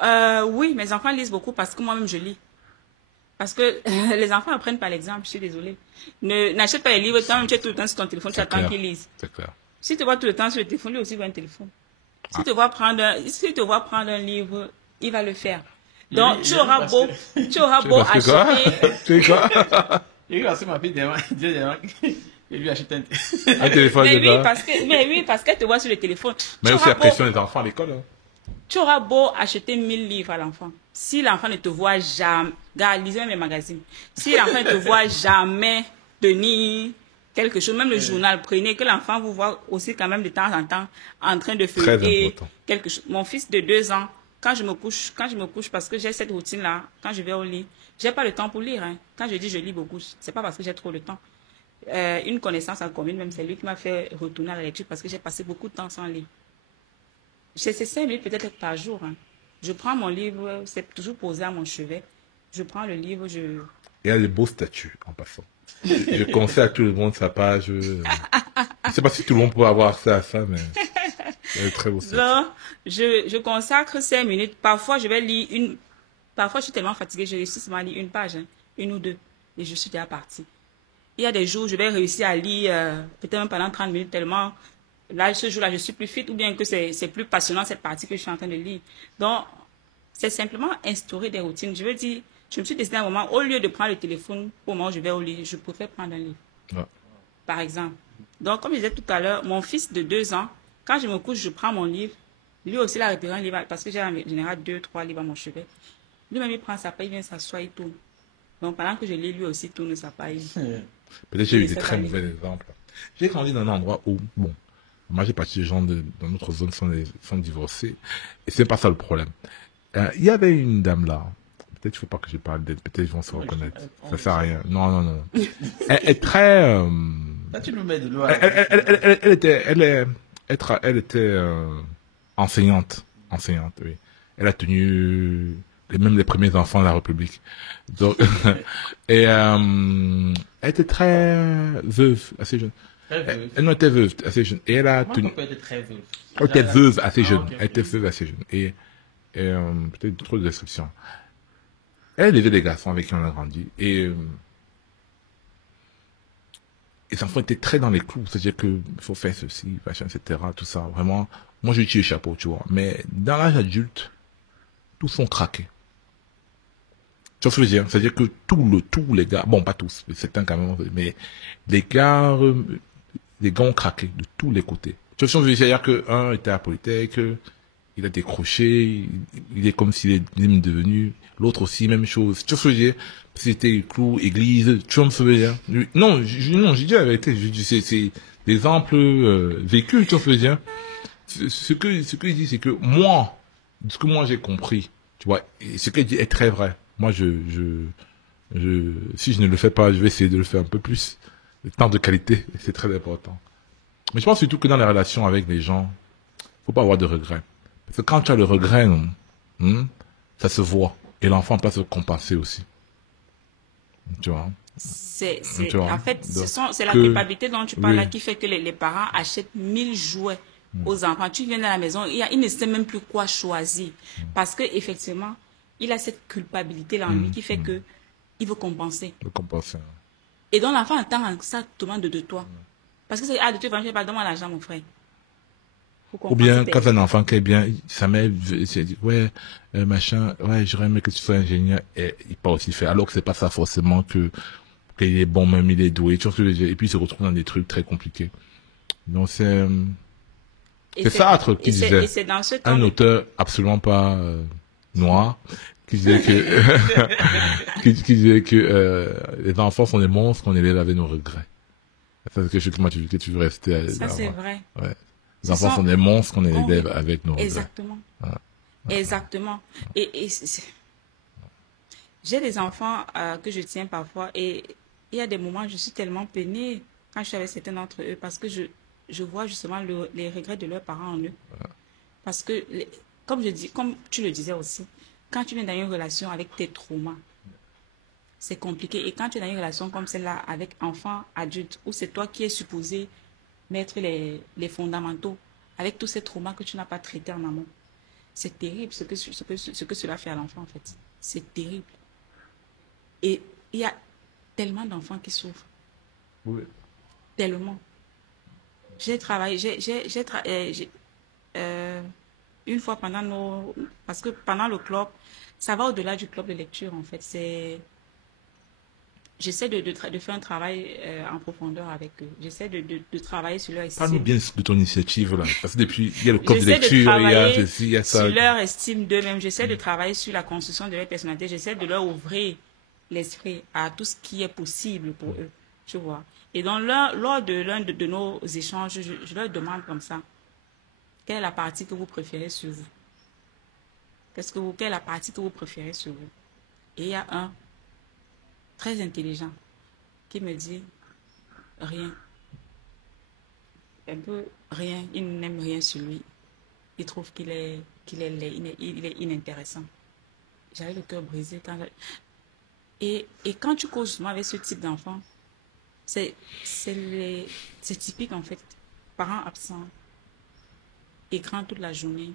Oui, mes enfants lisent beaucoup parce que moi-même je lis. Parce que les enfants apprennent par l'exemple, je suis désolée. N'achète pas les livres, toi-même tu es tout le temps sur ton téléphone, tu attends qu'ils lisent. C'est clair. Si tu vois tout le temps sur le téléphone, lui aussi voit un téléphone. Si tu vois prendre un livre, il va le faire. Donc, tu auras beau acheter. Tu sais quoi? Il va ma fille et lui acheter un téléphone. Mais oui, parce qu'elle te voit sur le téléphone. Mais aussi la pression des enfants à l'école. Hein. Tu auras beau acheter 1000 livres à l'enfant. Si l'enfant ne te voit jamais, regarde, lisez mes magazines. Si l'enfant ne te voit jamais tenir quelque chose, même le journal, prenez que l'enfant vous voit aussi quand même de temps en temps en train de feuilleter quelque chose. Mon fils de 2 ans, quand je me couche, parce que j'ai cette routine-là, quand je vais au lit, j'ai pas le temps pour lire. Hein. Quand je dis je lis beaucoup, c'est pas parce que j'ai trop le temps. Une connaissance en commune, même c'est lui qui m'a fait retourner à la lecture parce que j'ai passé beaucoup de temps sans lire. J'ai 5 minutes peut-être par jour. Hein. Je prends mon livre, c'est toujours posé à mon chevet. Je prends le livre, Il y a des beaux statuts en passant. Je conseille à tout le monde sa page. Je ne sais pas si tout le monde peut avoir accès à ça, mais c'est très beau. Donc, je consacre 5 minutes. Parfois, je vais lire Parfois, je suis tellement fatiguée, je réussis seulement à lire une page, 1 ou 2, et je suis déjà partie. Il y a des jours où je vais réussir à lire peut-être même pendant 30 minutes tellement. Là, ce jour-là, je suis plus fit ou bien que c'est plus passionnant cette partie que je suis en train de lire. Donc, c'est simplement instaurer des routines. Je veux dire, je me suis décidé à un moment, au lieu de prendre le téléphone au moment où je vais au lit, je préfère prendre un livre. Ouais. Par exemple. Donc, comme je disais tout à l'heure, mon fils de 2 ans, quand je me couche, je prends mon livre. Lui aussi, il a repéré un livre, parce que j'ai en général 2, 3 livres à mon chevet. Lui-même, il prend sa paille, il vient s'asseoir, il tourne. Donc, pendant que je lis, lui aussi tourne sa paille. Peut-être j'ai eu des très mauvais exemples. J'ai grandi dans un endroit où, bon, La majeure partie des gens dans notre zone sont divorcés. Et c'est pas ça le problème. Il y avait une dame là. Peut-être qu'il ne faut pas que je parle d'elle. Peut-être qu'ils vont se reconnaître. Ça sert à rien. Non. Elle est très... Là, tu nous mets de l'eau. Elle était enseignante, oui. Elle a tenu même les premiers enfants de la République. Donc, et elle était très veuve, assez jeune. Elle était veuve, assez jeune. Et elle a tenu... Comment on peut être très veuve? Elle était veuve, assez jeune. Okay. Elle était veuve, assez jeune. Et peut-être trop de destruction. Elle élevait des garçons avec qui on a grandi. Et les enfants étaient très dans les clous. C'est-à-dire que faut faire ceci, machin, etc. Tout ça. Vraiment, moi, je tire le chapeau, tu vois. Mais dans l'âge adulte, tous sont craqués. Tu vois ce que je veux dire? C'est-à-dire que tous les gars, bon, pas tous, certains quand même, mais les gars ont craqué de tous les côtés. Tu vois ce que je veux dire? C'est-à-dire qu'un était à Polytech, il a décroché, il est comme s'il est devenu, l'autre aussi, même chose. Tu vois ce que je veux dire? C'était clou, église, tu vois ce que je veux dire? Non, j'ai dit la vérité, c'est des exemples vécus, tu vois ce que je veux dire? Ce que je dis, c'est que moi, ce que moi j'ai compris, tu vois, et ce qu'elle dit est très vrai. Moi, si je ne le fais pas, je vais essayer de le faire un peu plus. Le temps de qualité, c'est très important. Mais je pense surtout que dans les relations avec les gens, faut pas avoir de regrets. Parce que quand tu as le regret, ça se voit. Et l'enfant peut se compenser aussi. Tu vois? En fait, c'est la culpabilité dont tu parles là qui fait que les parents achètent 1000 jouets aux enfants. Tu viens dans la maison, il ne sait même plus quoi choisir. Parce que effectivement, il a cette culpabilité là en lui qui fait que il veut compenser. Et donc l'enfant entend ça demande de toi. Parce que c'est de te venger, pas donne-moi l'argent mon frère. Ou bien quand un enfant qui est bien, sa mère dit ouais machin, ouais j'aurais aimé que tu sois ingénieur et il pas aussi fait. Alors que c'est pas ça forcément qu'il est bon même il est doué. Tu vois ce que je veux dire? Et puis il se retrouve dans des trucs très compliqués. Donc c'est Sartre qui disait, un auteur absolument pas noir, qui disait que qui disait que les enfants sont des monstres qu'on élève avec nos regrets. Ça c'est quelque chose que tu veux rester. Ça c'est vrai. Ouais. Les enfants sont des monstres qu'on élève avec nos regrets. Exactement. Exactement. Et j'ai des enfants que je tiens parfois et il y a des moments où je suis tellement peinée quand je suis avec certains d'entre eux parce que je vois justement les regrets de leurs parents en eux. Parce que, comme tu le disais aussi, quand tu viens dans une relation avec tes traumas, c'est compliqué. Et quand tu es dans une relation comme celle-là avec enfant, adulte, où c'est toi qui es supposé mettre les fondamentaux avec tous ces traumas que tu n'as pas traités en amont, c'est terrible ce que cela fait à l'enfant en fait. C'est terrible. Et il y a tellement d'enfants qui souffrent. Oui. Tellement. J'ai travaillé, une fois parce que pendant le club, ça va au-delà du club de lecture en fait. J'essaie de faire un travail en profondeur avec eux. J'essaie de travailler sur leur estime. Parle-nous bien de ton initiative là, parce que depuis il y a le club de lecture, il y a ça. Sur leur estime d'eux-mêmes, j'essaie de travailler sur la construction de leur personnalité. J'essaie de leur ouvrir l'esprit à tout ce qui est possible pour eux, tu vois. Et donc, lors de l'un de nos échanges, je leur demande comme ça, quelle est la partie que vous préférez sur vous? Quelle est la partie que vous préférez sur vous? Et il y a un très intelligent qui me dit rien. Un peu rien, il n'aime rien sur lui. Il trouve qu'il est laid, il est inintéressant. J'avais le cœur brisé et quand tu causes justement avec ce type d'enfant, c'est typique en fait. Parents absents, écran toute la journée,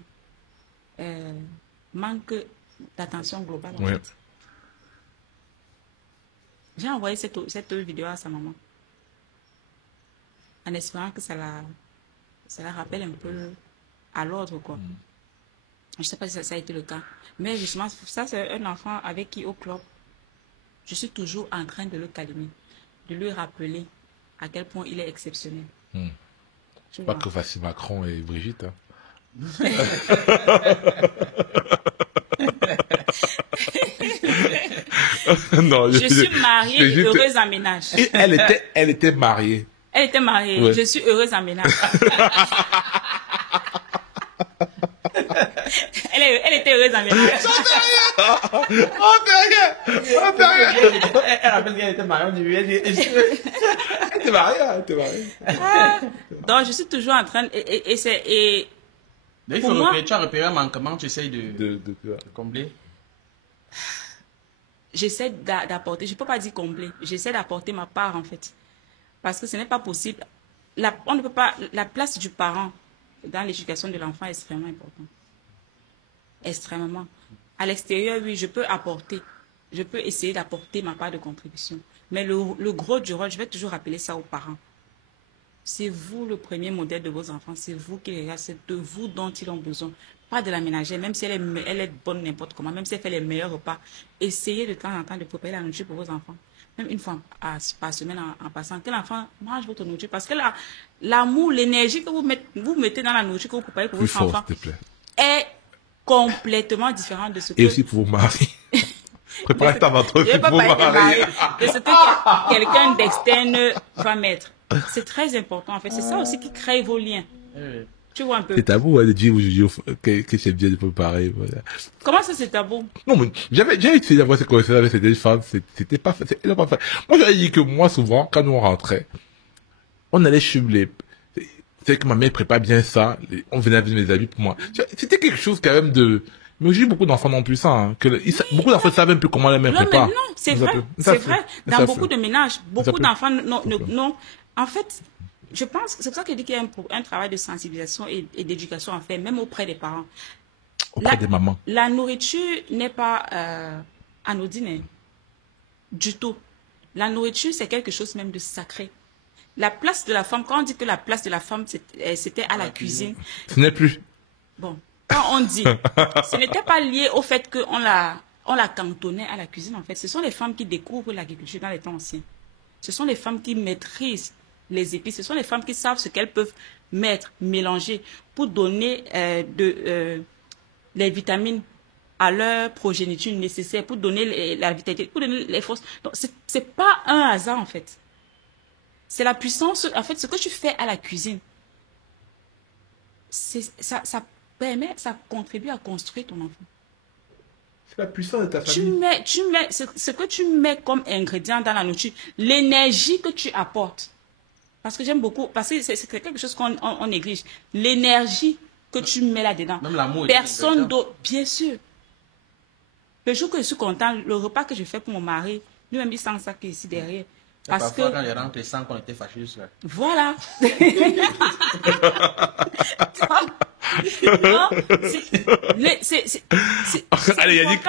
manque d'attention globale en fait. J'ai envoyé cette vidéo à sa maman en espérant que ça la rappelle un peu à l'ordre quoi. Je ne sais pas si ça a été le cas. Mais justement, ça c'est un enfant avec qui au club, je suis toujours en train de le calmer, de lui rappeler à quel point il est exceptionnel. Pas que facile Macron et Brigitte. Hein. Non, je suis mariée et heureuse en ménage. Et elle était mariée. Elle était mariée. Ouais. Je suis heureuse en ménage. Elle était heureuse en ménage. Elle rappelle qu'elle était mariée. Elle était mariée. Donc, je suis toujours en train... Et Il pour faut moi, tu as repéré un manquement, tu essayes de combler. j'essaie d'apporter... Je ne peux pas dire combler. J'essaie d'apporter ma part, en fait. Parce que ce n'est pas possible. On ne peut pas... La place du parent dans l'éducation de l'enfant est extrêmement importante. Extrêmement. À l'extérieur, oui, je peux apporter. Je peux essayer d'apporter ma part de contribution. Mais le gros du rôle, je vais toujours rappeler ça aux parents. C'est vous le premier modèle de vos enfants. C'est vous qui les regardez. C'est de vous dont ils ont besoin. Pas de la ménagère, même si elle est bonne n'importe comment, même si elle fait les meilleurs repas. Essayez de temps en temps de préparer la nourriture pour vos enfants. Même une fois par semaine en passant. Que l'enfant mange votre nourriture. Parce que l'amour, l'énergie que vous mettez dans la nourriture que vous préparez pour Plus votre fort, enfant s'il te plaît. est complètement différent de ce que... Et aussi pour vos maris. Préparez ta ventre Je ne peux pour vos pas être maris. mariée de ce que quelqu'un d'externe va mettre. C'est très important, en fait. C'est ça aussi qui crée vos liens. Tu vois un peu. C'est tabou, hein, de dire que c'est bien de préparer. Voilà. Comment ça, c'est tabou? Non, mais j'avais essayé d'avoir ces conversations avec ces femmes, c'était pas fait. Moi, j'avais dit que moi, souvent, quand nous on rentrait, on allait chez c'est que ma mère prépare bien ça, on venait avec mes amis pour moi. C'était quelque chose quand même de... Mais j'ai beaucoup d'enfants non plus ça, hein, beaucoup d'enfants savent un peu comment la mère prépare. Non, c'est vrai, c'est vrai. Dans beaucoup de ménages, beaucoup d'enfants non. En fait, je pense, c'est pour ça que je dis qu'il y a un travail de sensibilisation et d'éducation à faire, même auprès des parents. Auprès des mamans. La nourriture n'est pas anodine, hein, du tout. La nourriture, c'est quelque chose même de sacré. La place de la femme, quand on dit que la place de la femme, c'était à la cuisine. Ce n'est plus. Bon, quand on dit, ce n'était pas lié au fait qu'on la cantonnait à la cuisine, en fait. Ce sont les femmes qui découvrent l'agriculture dans les temps anciens. Ce sont les femmes qui maîtrisent les épices. Ce sont les femmes qui savent ce qu'elles peuvent mettre, mélanger pour donner les vitamines à leur progéniture nécessaire, pour donner la vitalité, pour donner les forces. Donc, c'est pas un hasard, en fait. C'est la puissance, en fait, ce que tu fais à la cuisine. Ça contribue à construire ton enfant. C'est la puissance de ta famille. Tu mets ce que tu mets comme ingrédient dans la nourriture, l'énergie que tu apportes. Parce que j'aime beaucoup, parce que c'est quelque chose qu'on néglige. L'énergie que tu mets là-dedans. Même l'amour. Personne d'autre, bien sûr. Le jour que je suis content, le repas que je fais pour mon mari, lui-même il sent ça qui est ici derrière. Parce que quand il rentre, il sent qu'on était fâchés. voilà. Non, allez, Yannick.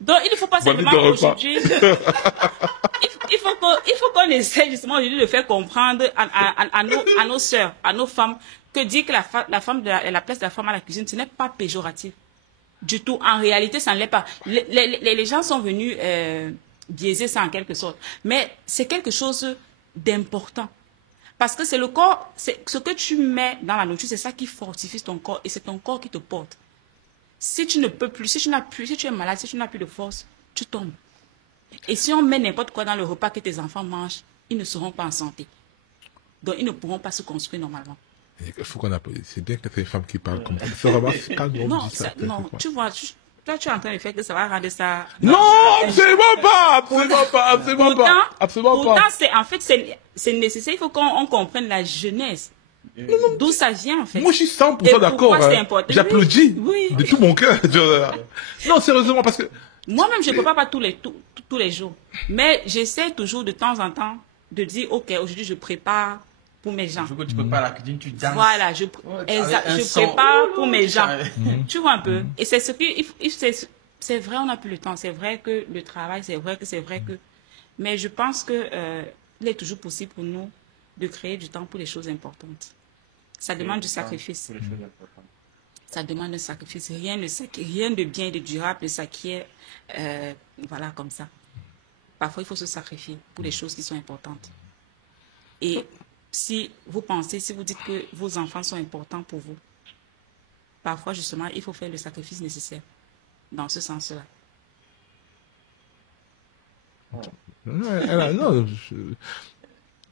Donc, il ne faut pas simplement aujourd'hui... Il faut qu'on essaie justement aujourd'hui de faire comprendre à nos sœurs, à nos femmes, que dire que la place de la femme à la cuisine, ce n'est pas péjoratif. Du tout. En réalité, ça ne l'est pas. Les gens sont venus biaiser ça en quelque sorte. Mais c'est quelque chose d'important. Parce que c'est le corps, c'est ce que tu mets dans la nourriture, c'est ça qui fortifie ton corps et c'est ton corps qui te porte. Si tu ne peux plus, si tu es malade, si tu n'as plus de force, tu tombes. Et si on met n'importe quoi dans le repas que tes enfants mangent, ils ne seront pas en santé. Donc, ils ne pourront pas se construire normalement. Il faut qu'on appelle. C'est bien que c'est une femme qui parle comme ça. C'est vraiment quand on non, dit ça. Non, tu vois, toi, tu es en train de faire que ça va rendre ça... Non, absolument pas, absolument pas. Pourtant, c'est nécessaire. Il faut qu'on comprenne la jeunesse. D'où ça vient, en fait. Moi, je suis 100% d'accord. Hein. J'applaudis de tout mon cœur. Non, sérieusement, parce que... Moi-même, je ne prépare pas tous les jours. Mais j'essaie toujours de temps en temps de dire, OK, aujourd'hui, je prépare pour mes gens. Il faut que tu prépares la cuisine, tu danses. Voilà, je prépare pour mes gens. Tu vois un peu. Et c'est ce que... C'est vrai, on n'a plus le temps. C'est vrai que le travail, c'est vrai que... Mais je pense que il est toujours possible pour nous de créer du temps pour les choses importantes. Ça demande du sacrifice. Ça demande un sacrifice. Rien de bien et de durable ne s'acquiert voilà, comme ça. Parfois, il faut se sacrifier pour les choses qui sont importantes. Et si vous dites que vos enfants sont importants pour vous, parfois, justement, il faut faire le sacrifice nécessaire dans ce sens-là. Non,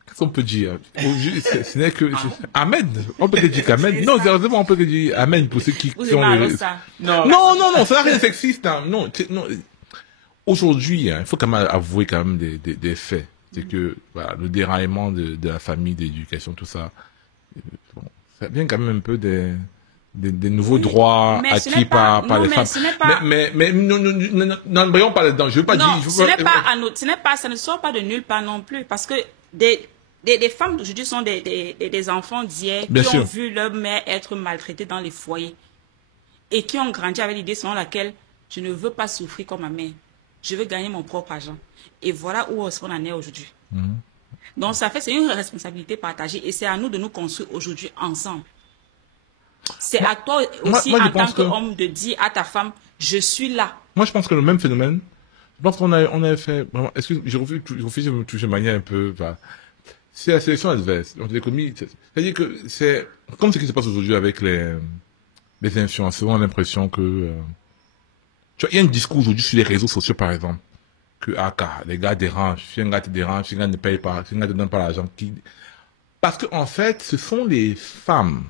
qu'est-ce qu'on peut dire? Ce n'est que Amen. On peut dire qu'Amen. Non, sérieusement, on peut dire Amen pour ceux qui sont les... Non, ça n'a rien de sexiste. Hein. Non. Aujourd'hui, il faut quand même avouer quand même des faits. C'est que voilà, le déraillement de la famille, de l'éducation, tout ça, bon, ça vient quand même un peu des nouveaux droits acquis par les femmes. Mais n'embrayons pas là-dedans. Je veux pas dire. Ça ne sort pas de nulle part non plus, parce que des femmes d'aujourd'hui sont des enfants d'hier qui ont vu leur mère être maltraitée dans les foyers et qui ont grandi avec l'idée selon laquelle je ne veux pas souffrir comme ma mère. Je veux gagner mon propre argent. Et voilà où on en est aujourd'hui. Donc, c'est une responsabilité partagée et c'est à nous de nous construire aujourd'hui ensemble. C'est à toi aussi, en tant qu'homme, de dire à ta femme, je suis là. Moi, je pense que le même phénomène, je pense qu'on a fait, vraiment, est-ce que je refuse de me toucher de manière un peu, c'est la sélection adverse. C'est-à-dire que c'est, comme ce qui se passe aujourd'hui avec les influenceurs, on a l'impression que, tu vois, il y a un discours aujourd'hui sur les réseaux sociaux, par exemple, que, les gars dérangent, si un gars te dérange, si un gars ne paye pas, si un gars ne donne pas l'argent, parce que, en fait, ce sont les femmes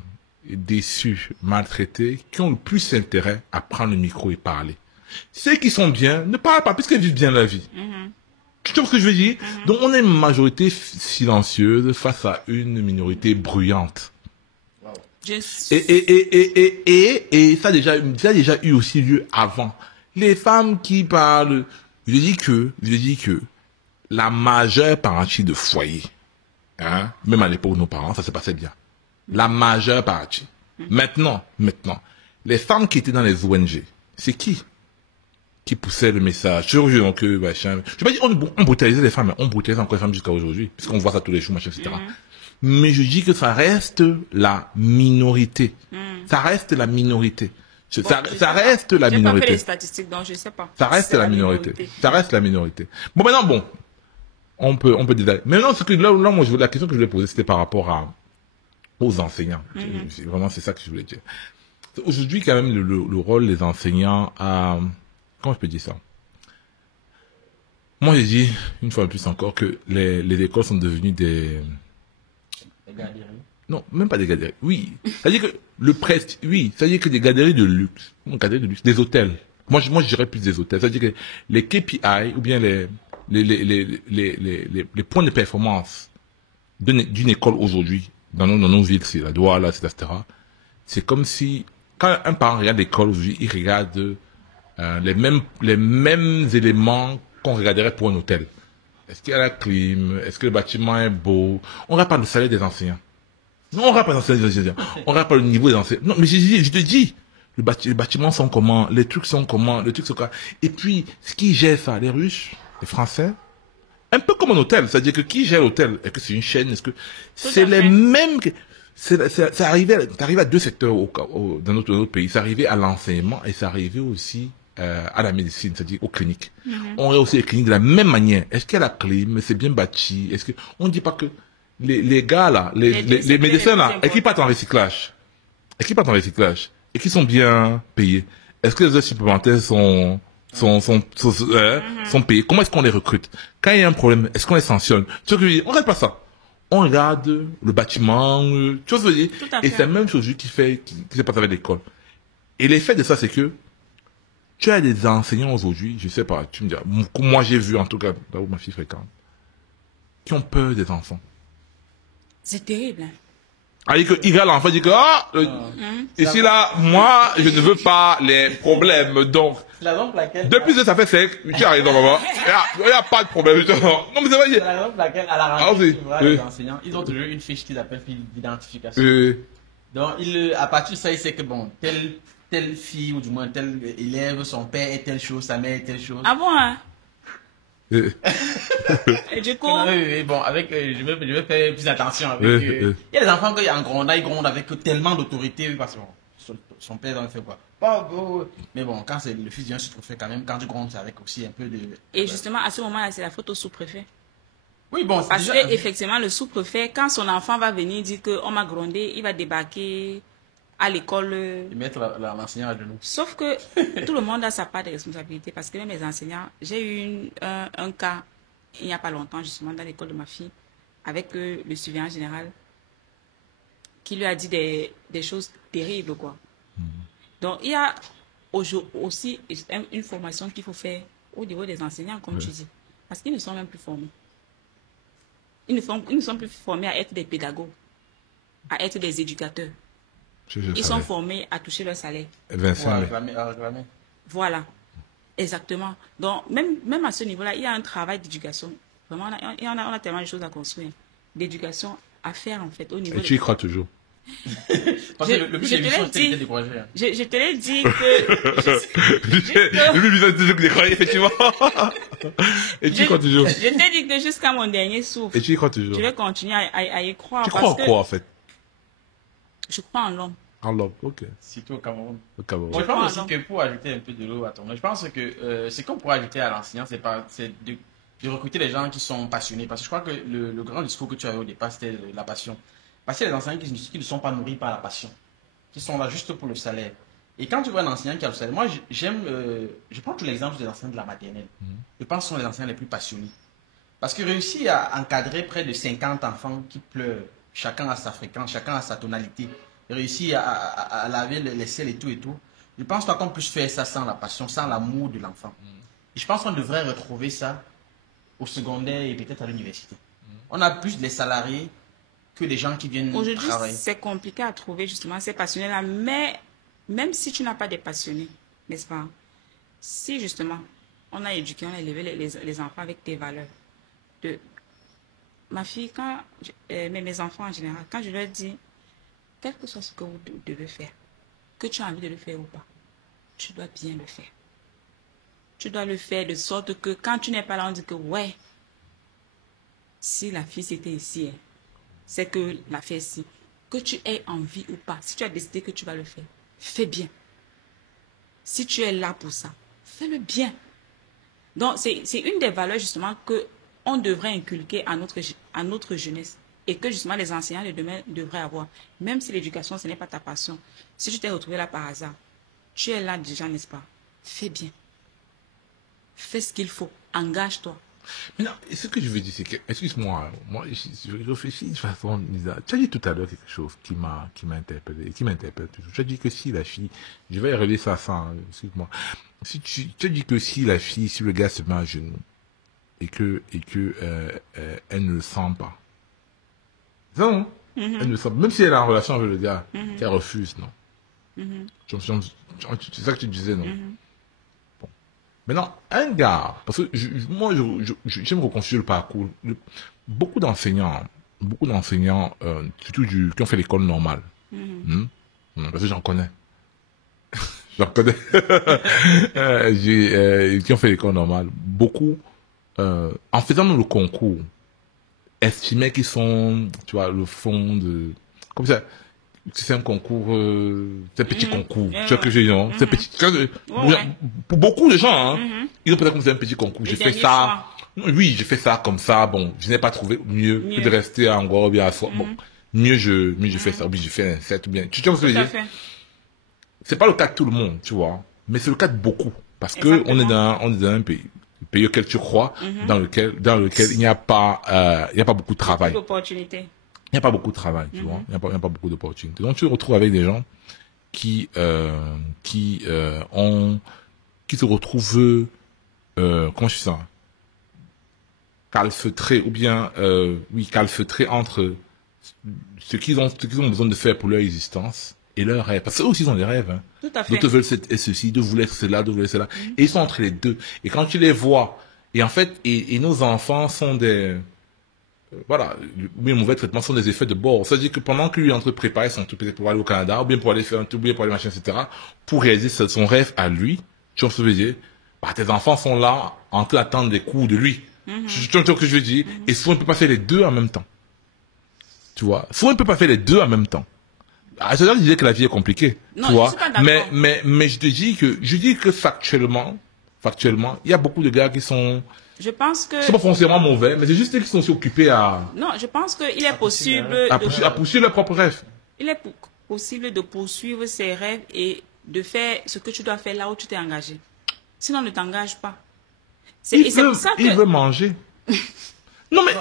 déçues, maltraitées, qui ont le plus intérêt à prendre le micro et parler. Ceux qui sont bien ne parlent pas, puisqu'elles vivent bien la vie. Tu vois ce que je veux dire? Donc, on est une majorité silencieuse face à une minorité bruyante. Et ça a déjà eu aussi lieu avant. Les femmes qui parlent, je dis que la majeure partie de foyers, hein, même à l'époque de nos parents, ça se passait bien. La majeure partie. Maintenant, les femmes qui étaient dans les ONG, c'est qui poussait le message? Donc, machin. Je vais pas dire, on brutalisait les femmes, mais on brutalise encore les femmes jusqu'à aujourd'hui, puisqu'on voit ça tous les jours, machin, etc. Mais je dis que ça reste la minorité. Ça reste la minorité. Ça reste la minorité. J'ai pas fait les statistiques, donc je sais pas. Ça reste la minorité. Ça reste la minorité. Bon, maintenant, on peut détailler. Maintenant, moi, la question que je voulais poser, c'était par rapport aux enseignants. Vraiment, c'est ça que je voulais dire. Aujourd'hui, quand même, le rôle des enseignants a, comment je peux dire ça? Moi, j'ai dit, une fois de plus encore, que les écoles sont devenues des galeries. Non, même pas des galeries. Oui. C'est-à-dire que c'est-à-dire que des galeries de luxe. Des hôtels. Moi, je dirais plus des hôtels. C'est-à-dire que les KPI, ou bien les points de performance d'une école aujourd'hui, dans nos villes, c'est la Douala, etc., c'est comme si, quand un parent regarde l'école aujourd'hui, il regarde les mêmes éléments qu'on regarderait pour un hôtel. Est-ce qu'il y a la clim? Est-ce que le bâtiment est beau? On regarde pas le salaire des enseignants. Non, on regarde pas le salaire des enseignants. On regarde pas le niveau des enseignants. Non, mais je te dis, les bâtiments sont comment? Les trucs sont comment? Les trucs sont quoi? Et puis, ce qui gère ça? Les Russes? Les Français? Un peu comme un hôtel. C'est-à-dire que qui gère l'hôtel? Est-ce que c'est une chaîne? Est-ce que c'est les mêmes? C'est arrivé à deux secteurs dans notre pays. C'est arrivé à l'enseignement et c'est arrivé aussi à la médecine, c'est-à-dire aux cliniques. On a aussi les cliniques de la même manière. Est-ce qu'il y a la clim? C'est bien bâti? Est-ce que on dit pas que les gars là, les médecins là, est-ce qu'ils partent en recyclage? Est-ce qu'ils partent en recyclage? Et qu'ils sont bien payés? Est-ce que les heures supplémentaires sont payées? Comment est-ce qu'on les recrute? Quand il y a un problème, est-ce qu'on les sanctionne? Tu vois que je veux dire, on regarde pas ça. On regarde le bâtiment, tu vois ce que je veux dire? Et c'est la même chose qui se passe avec l'école. Et l'effet de ça, c'est que tu as des enseignants aujourd'hui, je sais pas, tu me dis, moi j'ai vu en tout cas, là où ma fille fréquente, qui ont peur des enfants. C'est terrible. Il regarde l'enfant, il dit que, ici là, moi, je ne veux pas les problèmes, donc. La raison pour laquelle. Depuis que ça fait sec, tu arrives dans maman, il n'y a pas de problème, non, mais c'est vrai. C'est la raison pour laquelle, à la rentrée, les enseignants, ils ont toujours une fiche qu'ils appellent fiche d'identification. Donc, à partir de ça, ils savent que bon, telle fille, ou du moins tel élève, son père est telle chose, sa mère est telle chose. Ah bon, hein? Et du coup, oui, bon, je vais faire plus attention avec. Il y a des enfants qui en grondent, ils grondent avec tellement d'autorité, parce que bon, son père en fait quoi. Mais bon, quand c'est le fils d'un sous-préfet, quand même, quand tu grondes, c'est avec aussi un peu de. Et justement, à ce moment-là, c'est la faute au sous-préfet. Oui, bon, parce que effectivement, le sous-préfet, quand son enfant va venir dire qu'on m'a grondé, il va débarquer à l'école. Et mettre l'enseignant à genoux. Sauf que tout le monde a sa part de responsabilité, parce que même les enseignants, j'ai eu un cas il n'y a pas longtemps, justement, dans l'école de ma fille, avec le surveillant général, qui lui a dit des choses terribles, quoi. Donc, il y a aussi une formation qu'il faut faire au niveau des enseignants, comme tu dis. Parce qu'ils ne sont même plus formés. Ils ne sont plus formés à être des pédagogues, à être des éducateurs. Ils sont formés à toucher leur salaire. Voilà, exactement. Donc, même à ce niveau-là, il y a un travail d'éducation. Vraiment, on a tellement de choses à construire. D'éducation à faire, en fait, au niveau... Et tu y crois toujours? Parce que le but de l'émission, c'est de décourager. Je te l'ai dit que... Le but de toujours décourager, effectivement. Et tu y crois toujours? Je t'ai dit que jusqu'à mon dernier souffle... Et tu y crois toujours? Je vais continuer à y croire. Tu crois en quoi, en fait? Je crois en l'homme. En l'homme, ok. Surtout au Cameroun. Au Cameroun. Moi, je pense aussi que pour ajouter un peu de l'eau à ton... Je pense que ce qu'on pourrait ajouter à l'enseignant, c'est de recruter des gens qui sont passionnés. Parce que je crois que le grand discours que tu avais au départ, c'était la passion. Parce qu'il y a des enseignants qui ne sont pas nourris par la passion, qui sont là juste pour le salaire. Et quand tu vois un enseignant qui a le salaire, moi je prends tous les exemples des enseignants de la maternelle. Je pense que ce sont les enseignants les plus passionnés. Parce que réussir à encadrer près de 50 enfants qui pleurent, chacun a sa fréquence, chacun a sa tonalité, réussir à laver les selles et tout, je pense pas qu'on puisse faire ça sans la passion, sans l'amour de l'enfant. Et je pense qu'on devrait retrouver ça au secondaire et peut-être à l'université. On a plus des salariés que les gens qui viennent travailler. Aujourd'hui, c'est compliqué à trouver justement ces passionnés-là, mais même si tu n'as pas des passionnés, n'est-ce pas? Si justement, on a éduqué, on a élevé les enfants avec tes valeurs. Ma fille, mes enfants en général, quand je leur dis, quel que soit ce que vous devez faire, que tu as envie de le faire ou pas, tu dois bien le faire. Tu dois le faire de sorte que quand tu n'es pas là, on dit que ouais, si la fille c'était ici, c'est que la fait ici. Que tu aies envie ou pas, si tu as décidé que tu vas le faire, fais bien. Si tu es là pour ça, fais-le bien. Donc, c'est une des valeurs justement qu'on devrait inculquer à notre jeunesse et que justement les enseignants de demain devraient avoir. Même si l'éducation, ce n'est pas ta passion. Si tu t'es retrouvé là par hasard, tu es là déjà, n'est-ce pas? Fais bien. Fais ce qu'il faut. Engage-toi. Mais non, ce que je veux dire, c'est que, excuse-moi, moi, je réfléchis de façon bizarre. Tu as dit tout à l'heure quelque chose qui m'a interpellé, et qui m'interpelle toujours. Tu as dit que si la fille, je vais relier ça sans, excuse-moi. Si tu as dit que si la fille, si le gars se met à genoux, et que elle ne le sent pas. C'est ça, non? Elle ne le sent pas. Même si elle est en relation avec le gars, qu'elle refuse, non? C'est ça que tu disais, non? Maintenant, un gars, parce que moi, j'aime reconstruire le parcours. Beaucoup d'enseignants, surtout qui ont fait l'école normale, parce que j'en connais. J'en connais. Qui ont fait l'école normale. Beaucoup, en faisant le concours, estimaient qu'ils sont, tu vois, le fond de... Comme ça. C'est un concours, c'est un petit concours. Tu vois que j'ai, non? C'est petit. Pour beaucoup de gens, ils ont peut-être comme c'est un petit concours. J'ai fait ça. Oui, j'ai fait ça comme ça. Bon, je n'ai pas trouvé mieux que de rester en gros bien à soi. Bon, mieux je fais ça. Oui, j'ai fait un 7 ou bien. Tu vois ce que je veux dire? C'est pas le cas de tout le monde, tu vois. Mais c'est le cas de beaucoup. Parce que on est dans un pays auquel tu crois, dans lequel il n'y a pas beaucoup de travail. D'opportunités. Il n'y a pas beaucoup de travail, tu vois. Il n'y a pas beaucoup d'opportunités. Donc, tu te retrouves avec des gens qui se retrouvent, comment je dis ça? Calfeutrés, ou bien, calfeutrés entre ce qu'ils ont besoin de faire pour leur existence et leurs rêves. Parce qu'eux aussi, ils ont des rêves, hein. Tout à fait. D'autres veulent ceci, d'autres voulaient cela, d'autres voulaient cela. Et ils sont entre les deux. Et quand tu les vois, et en fait, et nos enfants sont des, voilà, les mauvais traitements sont des effets de bord. C'est-à-dire que pendant que lui est en train de préparer son truc peut-être pour aller au Canada, ou bien pour aller faire un truc, ou bien pour aller machin, etc., pour réaliser son rêve à lui, tu vois ce que je veux dire? Bah, tes enfants sont là, en train d'attendre des coups de lui. Tu vois ce que je veux dire? Et souvent, on ne peut pas faire les deux en même temps. Tu vois? Souvent, on ne peut pas faire les deux en même temps. Ah, je disais que la vie est compliquée. Non, tu vois? je suis pas d'accord. Mais je dis que factuellement, il y a beaucoup de gars qui sont, je pense que... c'est pas foncièrement mauvais, mais c'est juste qu'ils sont aussi occupés à... Non, je pense qu'il est possible... À poursuivre leurs propres rêves. Il est possible de poursuivre ses rêves et de faire ce que tu dois faire là où tu t'es engagé. Sinon, ne t'engage pas. Il veut manger. Non, mais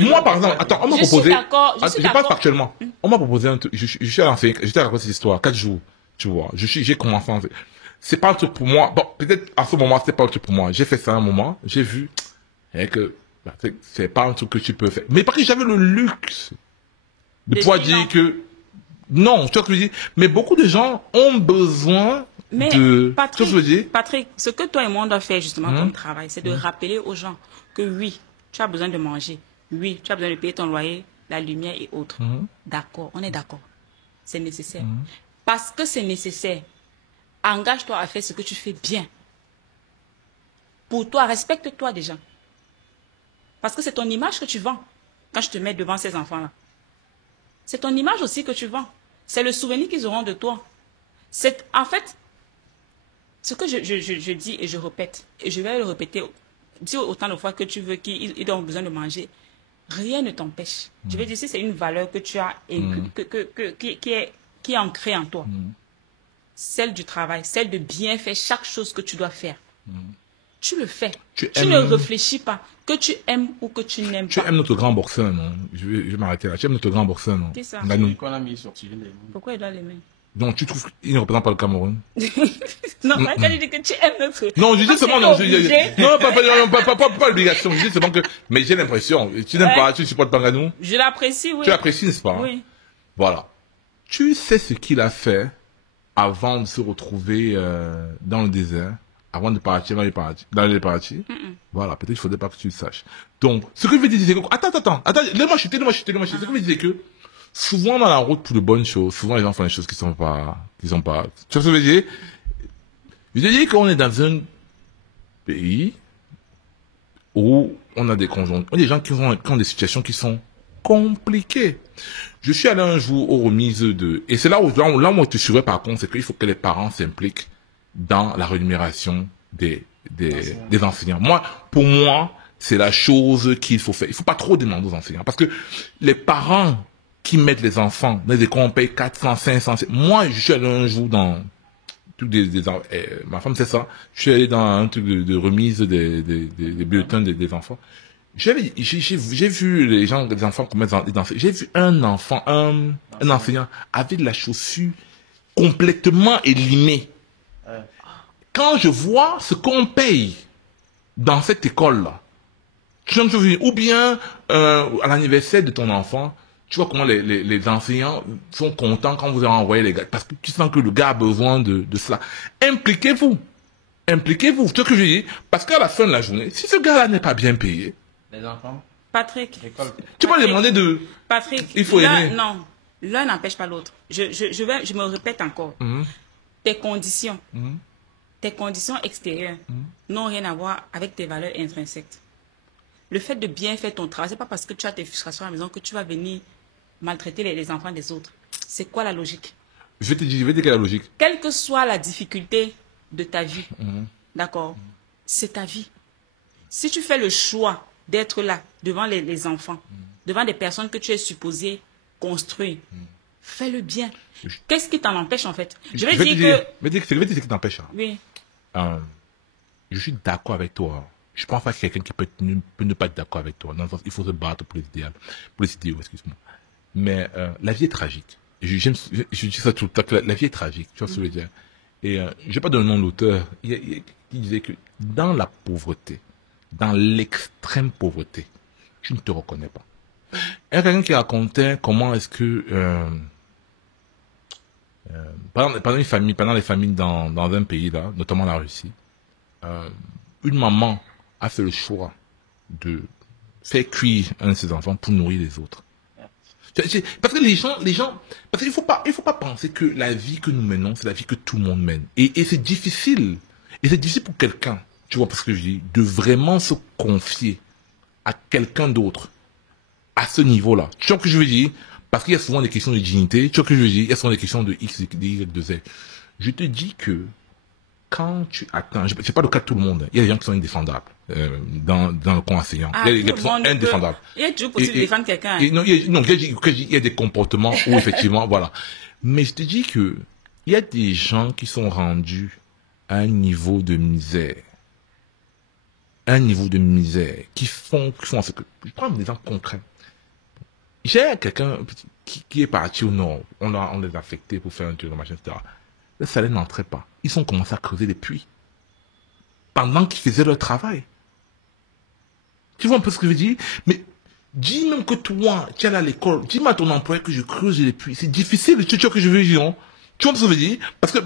moi, par exemple, attends, on m'a proposé. Je parle factuellement. On m'a proposé un truc. Je suis allé en fait, j'étais à raconter cette histoire, 4 jours. Tu vois, j'ai commencé en fait. C'est pas un truc pour moi. Bon, peut-être à ce moment, c'était pas un truc pour moi. J'ai fait ça un moment, j'ai vu que c'est pas un truc que tu peux faire. Mais parce que j'avais le luxe de pouvoir dire que non, tu vois ce que je dis. Mais beaucoup de gens ont besoin de. Patrick, ce que toi et moi on doit faire justement comme travail, c'est de rappeler aux gens que oui, tu as besoin de manger, oui, tu as besoin de payer ton loyer, la lumière et autres. D'accord, on est d'accord. C'est nécessaire. Parce que c'est nécessaire. Engage-toi à faire ce que tu fais bien. Pour toi, respecte-toi déjà. Parce que c'est ton image que tu vends quand je te mets devant ces enfants-là. C'est ton image aussi que tu vends. C'est le souvenir qu'ils auront de toi. En fait, ce que je dis et je répète, et je vais le répéter, dis autant de fois que tu veux qu'ils ont besoin de manger, rien ne t'empêche. Je veux dire, si c'est une valeur que tu as, qui est ancrée en toi, celle du travail, celle de bien faire chaque chose que tu dois faire. Tu le fais. Tu ne réfléchis pas. Que tu aimes ou que tu n'aimes pas. Tu aimes notre grand boxeur, non? Je vais m'arrêter là. Tu aimes notre grand boxeur, non? Qui ça? Qu'on a mis sur Cyril. Pourquoi il doit l'aimer? Donc, tu trouves qu'il ne représente pas le Cameroun? Non, quand il dit que tu aimes notre... Non, je dis seulement, non, pas l'obligation. Je dis seulement que, mais j'ai l'impression, tu n'aimes pas, tu supportes Panganou? Je l'apprécie, oui. Tu l'apprécies, n'est-ce pas? Oui. Voilà. Tu sais ce qu'il a fait avant de se retrouver dans le désert? Avant de partir dans les parties. Voilà, peut-être qu'il ne faudrait pas que tu le saches. Donc, ce que je veux dire, c'est que, attends, laisse-moi chuter. Ce que je veux dire, c'est que, souvent dans la route pour de bonnes choses, souvent les gens font des choses qui sont pas, tu vois ce que je veux dire? Je veux dire qu'on est dans un pays où on a des gens qui ont des situations qui sont compliquées. Je suis allé un jour aux remises et c'est là où je te suivrai par contre, c'est qu'il faut que les parents s'impliquent dans la rémunération des enseignants. Pour moi, c'est la chose qu'il faut faire. Il faut pas trop demander aux enseignants. Parce que les parents qui mettent les enfants dans des écoles, on paye 400, 500. Moi, je suis allé un jour dans ma femme sait ça. Je suis allé dans un truc de remise des bulletins des enfants. J'ai vu les enfants comme des enseignants. J'ai vu un enseignant avec de la chaussure complètement élimée. Quand je vois ce qu'on paye dans cette école-là, ou bien à l'anniversaire de ton enfant, tu vois comment les enseignants sont contents quand vous avez envoyé les gars, parce que tu sens que le gars a besoin de cela. Impliquez-vous. Tu vois ce que je dis? Parce qu'à la fin de la journée, si ce gars-là n'est pas bien payé, les enfants, Patrick, tu peux demander de... Patrick, il faut aimer. Non, l'un n'empêche pas l'autre. Je me répète encore. Tes conditions extérieures n'ont rien à voir avec tes valeurs intrinsèques. Le fait de bien faire ton travail, c'est pas parce que tu as tes frustrations à la maison que tu vas venir maltraiter les enfants des autres. C'est quoi la logique? Je vais te dire quelle est la logique. Quelle que soit la difficulté de ta vie, d'accord, c'est ta vie. Si tu fais le choix d'être là, devant les enfants, devant des personnes que tu es supposé construire, fais-le bien. Qu'est-ce qui t'en empêche, en fait? Je vais dire ce qui t'empêche. Oui. Je suis d'accord avec toi. Je pense pas que quelqu'un qui peut ne pas être d'accord avec toi. Dans le sens, il faut se battre pour les idéaux, excuse-moi. Mais la vie est tragique. Je dis ça tout le temps, la vie est tragique. Tu vois ce que je veux dire? Et je vais pas donner le nom de l'auteur. Il disait que dans la pauvreté, dans l'extrême pauvreté, tu ne te reconnais pas. Il y a quelqu'un qui racontait comment est-ce que pendant les familles dans un pays là, notamment la Russie, une maman a fait le choix de faire cuire un de ses enfants pour nourrir les autres. Parce que les gens, parce qu'il faut pas penser que la vie que nous menons, c'est la vie que tout le monde mène. Et c'est difficile. Et c'est difficile pour quelqu'un, tu vois, parce que je dis, de vraiment se confier à quelqu'un d'autre à ce niveau-là. Tu vois ce que je veux dire? Parce qu'il y a souvent des questions de dignité. Tu vois ce que je veux dire? Il y a souvent des questions de X, de Y, de Z. Je te dis que quand tu atteins, c'est pas le cas de tout le monde. Il y a des gens qui sont indéfendables dans le camp enseignant. Il y a des gens qui sont indéfendables. Il est toujours possible de défendre quelqu'un. Non, il y a des comportements où effectivement, voilà. Mais je te dis que il y a des gens qui sont rendus à un niveau de misère un niveau de misère, qui font ce que... Je prends des exemples concrets. J'ai quelqu'un qui est parti au nord, on les a affectés pour faire un tour de machin, etc. Le salaire n'entrait pas. Ils ont commencé à creuser des puits. Pendant qu'ils faisaient leur travail. Tu vois un peu ce que je veux dire? Mais dis même que toi, tu es à l'école, dis-moi à ton employeur que je creuse les puits. C'est difficile, tu vois que je veux dire, non? Tu vois ce que je veux dire? Parce que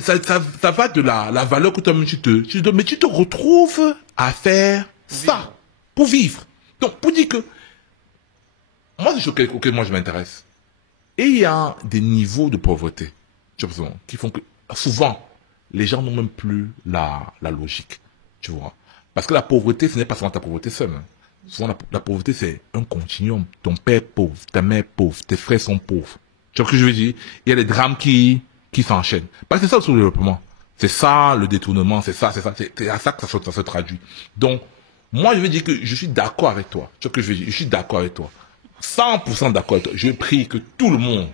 ça va de la valeur que toi-même tu te donnes, mais tu te retrouves à faire ça pour vivre. Donc, pour dire que moi, c'est chose auquel moi je m'intéresse. Et il y a des niveaux de pauvreté, tu vois, qui font que souvent, les gens n'ont même plus la logique, tu vois. Parce que la pauvreté, ce n'est pas seulement ta pauvreté seule. Hein. Souvent, la pauvreté, c'est un continuum. Ton père est pauvre, ta mère est pauvre, tes frères sont pauvres. Tu vois ce que je veux dire? Il y a des drames qui s'enchaînent. Parce que c'est ça le sous-développement. C'est ça le détournement, c'est à ça que ça se traduit. Donc, moi, je veux dire que je suis d'accord avec toi. Tu vois ce que je veux dire? Je suis d'accord avec toi. 100% d'accord avec toi. Je prie que tout le monde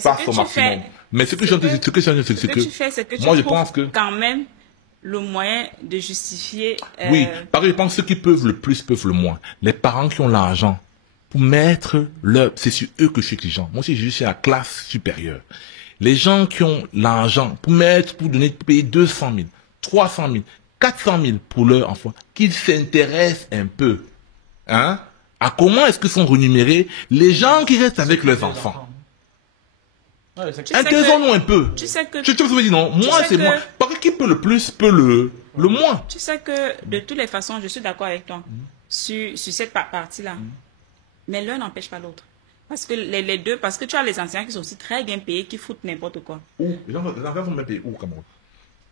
fasse son maximum. Mais ce que je c'est que moi, je pense que quand même le moyen de justifier. Oui, parce que je pense que ceux qui peuvent le plus peuvent le moins. Les parents qui ont l'argent pour mettre c'est sur eux que je suis exigeant. Moi aussi, je suis à la classe supérieure. Les gens qui ont l'argent pour payer 200 000, 300 000, 400 000 pour leur enfant, qu'ils s'intéressent un peu, hein, à comment est-ce que sont rémunérés les gens qui restent avec leurs enfants. Intéressons-nous un peu. Tu sais que... Tu me dis non, moi c'est moi. Parce que qui peut le plus, peut le moins. Tu sais que de toutes les façons, je suis d'accord avec toi sur cette partie-là. Mais l'un n'empêche pas l'autre. Parce que les deux, parce que tu as les enseignants qui sont aussi très bien payés, qui foutent n'importe quoi. Où? Les enseignants sont bien payés où au Cameroun?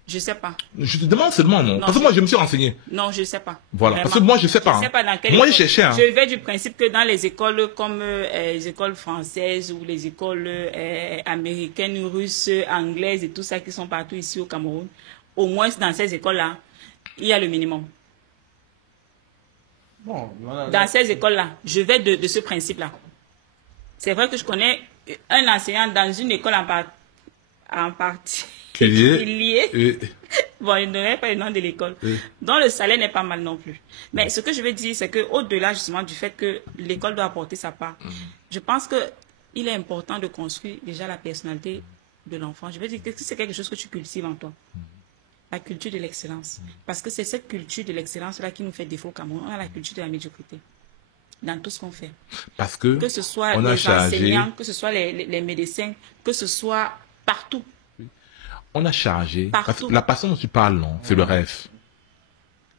Je sais pas. Je te demande seulement, non? Parce que moi, je me suis renseigné. Non, je sais pas. Voilà. Vraiment. Parce que moi, je sais pas. Je sais pas dans quelle moi, école. je cherchais. Hein. Je vais du principe que dans les écoles comme les écoles françaises ou les écoles américaines, russes, anglaises et tout ça qui sont partout ici au Cameroun, au moins dans ces écoles-là, il y a le minimum. Bon, voilà, dans ces écoles-là, je vais de ce principe-là. C'est vrai que je connais un enseignant dans une école en particulier. Bon, il ne donnait pas le nom de l'école. Donc, le salaire n'est pas mal non plus. Mais ce que je veux dire, c'est qu'au-delà justement du fait que l'école doit apporter sa part, je pense qu'il est important de construire déjà la personnalité de l'enfant. Je veux dire que c'est quelque chose que tu cultives en toi. La culture de l'excellence. Parce que c'est cette culture de l'excellence-là qui nous fait défaut au Cameroun. On a la culture de la médiocrité dans tout ce qu'on fait. Parce que ce soit les enseignants, que ce soit les médecins, que ce soit partout. On a chargé. Parce que la passion dont tu parles, non, c'est le rêve.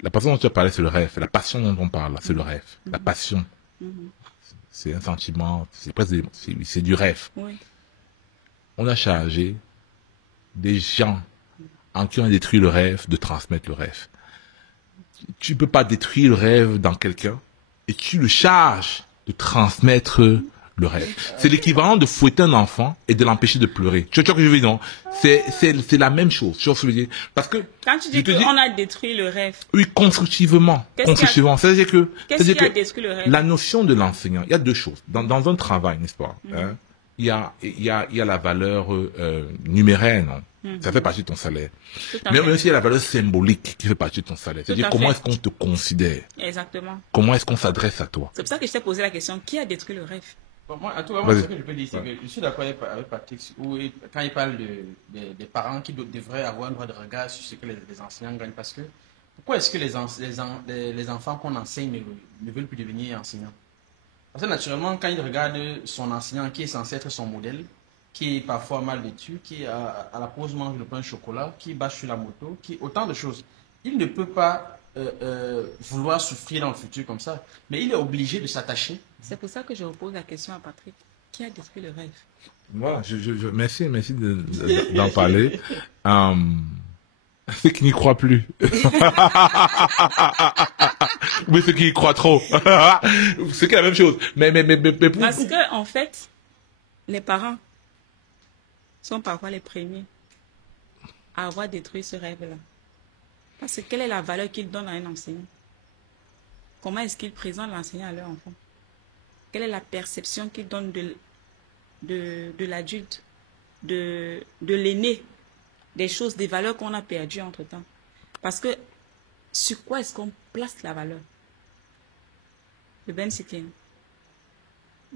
La passion dont tu as parlé, c'est le rêve. La passion dont on parle, c'est le rêve. La passion, c'est un sentiment, c'est du rêve. Oui. On a chargé des gens en qui on a détruit le rêve de transmettre le rêve. Tu ne peux pas détruire le rêve dans quelqu'un et tu le charges de transmettre le rêve. C'est l'équivalent de fouetter un enfant et de l'empêcher de pleurer. Tu vois ce que je veux dire, non? C'est la même chose. Tu vois ce que je veux dire? Parce que quand tu dis qu'on a détruit le rêve. Oui, constructivement. Constructivement. C'est-à-dire que qu'est-ce qui a détruit le rêve? La notion de l'enseignant, il y a deux choses. Dans un travail, n'est-ce pas? Hein, il y a la valeur numéraire, non? Ça fait partie de ton salaire. Mais aussi, il y a la valeur symbolique qui fait partie de ton salaire. C'est-à-dire comment est-ce qu'on te considère. Exactement. Comment est-ce qu'on s'adresse à toi. C'est pour ça que je t'ai posé la question, qui a détruit le rêve? Bon, moi, en tout cas, moi, ce que je peux dire, c'est que je suis d'accord avec Patrick quand il parle des parents qui devraient avoir un droit de regard sur ce que les enseignants gagnent. Parce que, pourquoi est-ce que les enfants qu'on enseigne ne veulent plus devenir enseignants? Parce que naturellement, quand ils regardent son enseignant qui est censé être son modèle, qui est parfois mal vêtu, qui à la pause mange le pain au chocolat, qui bâche sur la moto, qui autant de choses. Il ne peut pas vouloir souffrir dans le futur comme ça, mais il est obligé de s'attacher. C'est pour ça que je repose la question à Patrick. Qui a détruit le rêve? Voilà, merci d'en parler. Ceux qui n'y croient plus. Mais ceux qui y croient trop. C'est la même chose. Mais parce que, en fait, les parents sont parfois les premiers à avoir détruit ce rêve-là. Parce que quelle est la valeur qu'ils donnent à un enseignant? Comment est-ce qu'ils présentent l'enseignant à leur enfant? Quelle est la perception qu'ils donnent de l'adulte, de l'aîné, des choses, des valeurs qu'on a perdues entre-temps? Parce que sur quoi est-ce qu'on place la valeur? Le Ben Sikin,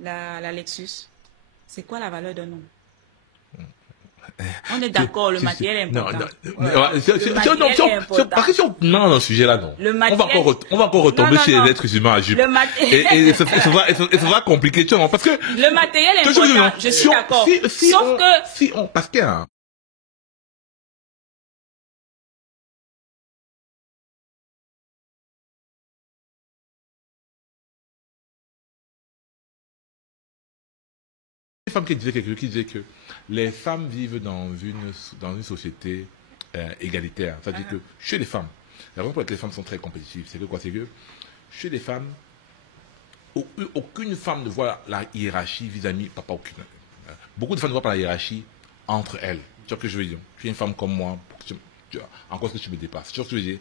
la Lexus, c'est quoi la valeur d'un homme? On est d'accord, le matériel est important. Parce que si on non, dans ce sujet-là, non. On va encore retomber chez les êtres humains à jupe. Et ça va compliquer, tu vois, parce que le matériel est important, je suis d'accord. Sauf que parce que une femme qui disait que les femmes vivent dans une société égalitaire. C'est-à-dire que chez les femmes, la raison pour laquelle les femmes sont très compétitives, c'est que quoi? C'est que chez les femmes, aucune femme ne voit la hiérarchie vis-à-vis, pas aucune. Beaucoup de femmes ne voient pas la hiérarchie entre elles. Tu vois ce que je veux dire? Tu es une femme comme moi, encore que tu me dépasses. Tu vois ce que je veux dire?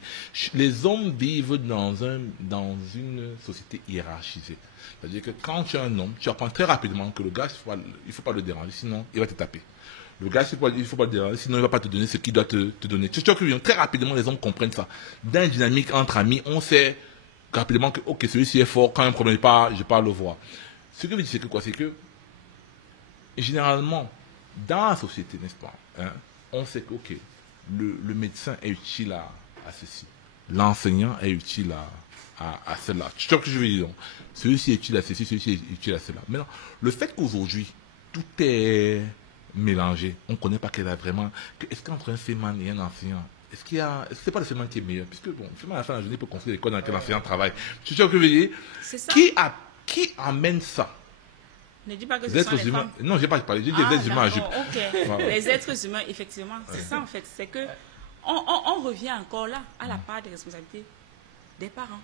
Les hommes vivent dans une société hiérarchisée. C'est-à-dire que quand tu es un homme, tu apprends très rapidement que le gars, il ne faut pas le déranger, sinon il va te taper. Le gars, il ne faut pas le déranger, sinon il ne va pas te donner ce qu'il doit te donner. Tu vois que très rapidement, les hommes comprennent ça. Dans une dynamique entre amis, on sait rapidement que, ok, celui-ci est fort, quand il y a un problème, je ne vais pas le voir. Ce que je veux dire, c'est que quoi? C'est que, généralement, dans la société, n'est-ce pas, hein, on sait que, ok, le médecin est utile à ceci. L'enseignant est utile à cela. Tu vois ce que je veux dire? Celui-ci est utile à ceci, celui-ci est utile à cela. Maintenant, le fait qu'aujourd'hui, tout est mélangé, on ne connaît pas quel est vraiment... Est-ce qu'entre un féman et un enseignant, est-ce que c'est pas le féman qui est meilleur? Puisque, bon, le féman à la fin de la journée peut construire l'école dans laquelle l'enseignant travaille. Tu vois ce que je veux dire? C'est ça. Qui amène ça? Ne dis pas que ce sont les femmes. Non, je n'ai pas parlé, j'ai dit les êtres humains à jupe. Okay. Voilà. Les êtres humains, effectivement, c'est ça en fait. C'est que on revient encore là, à la part des responsabilités des parents.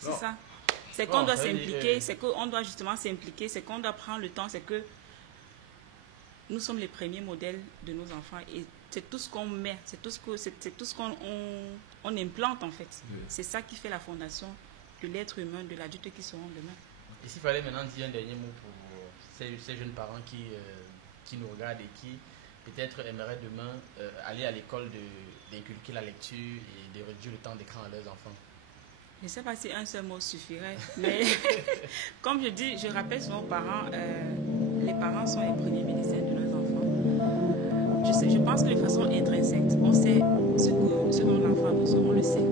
C'est ça. C'est qu'on doit s'impliquer, c'est qu'on doit justement s'impliquer, c'est qu'on doit prendre le temps, c'est que nous sommes les premiers modèles de nos enfants et c'est tout ce qu'on met, c'est tout ce qu'on implante en fait. C'est ça qui fait la fondation de l'être humain, de l'adulte qui seront demain. Et s'il fallait maintenant dire un dernier mot pour ces jeunes parents qui nous regardent et qui peut-être aimeraient demain aller à l'école d'inculquer la lecture et de réduire le temps d'écran à leurs enfants. Je ne sais pas si un seul mot suffirait, mais comme je dis, je rappelle souvent aux parents, les parents sont les premiers médecins de leurs enfants. Je pense que de façon intrinsèque, on sait ce dont l'enfant a besoin, on le sait.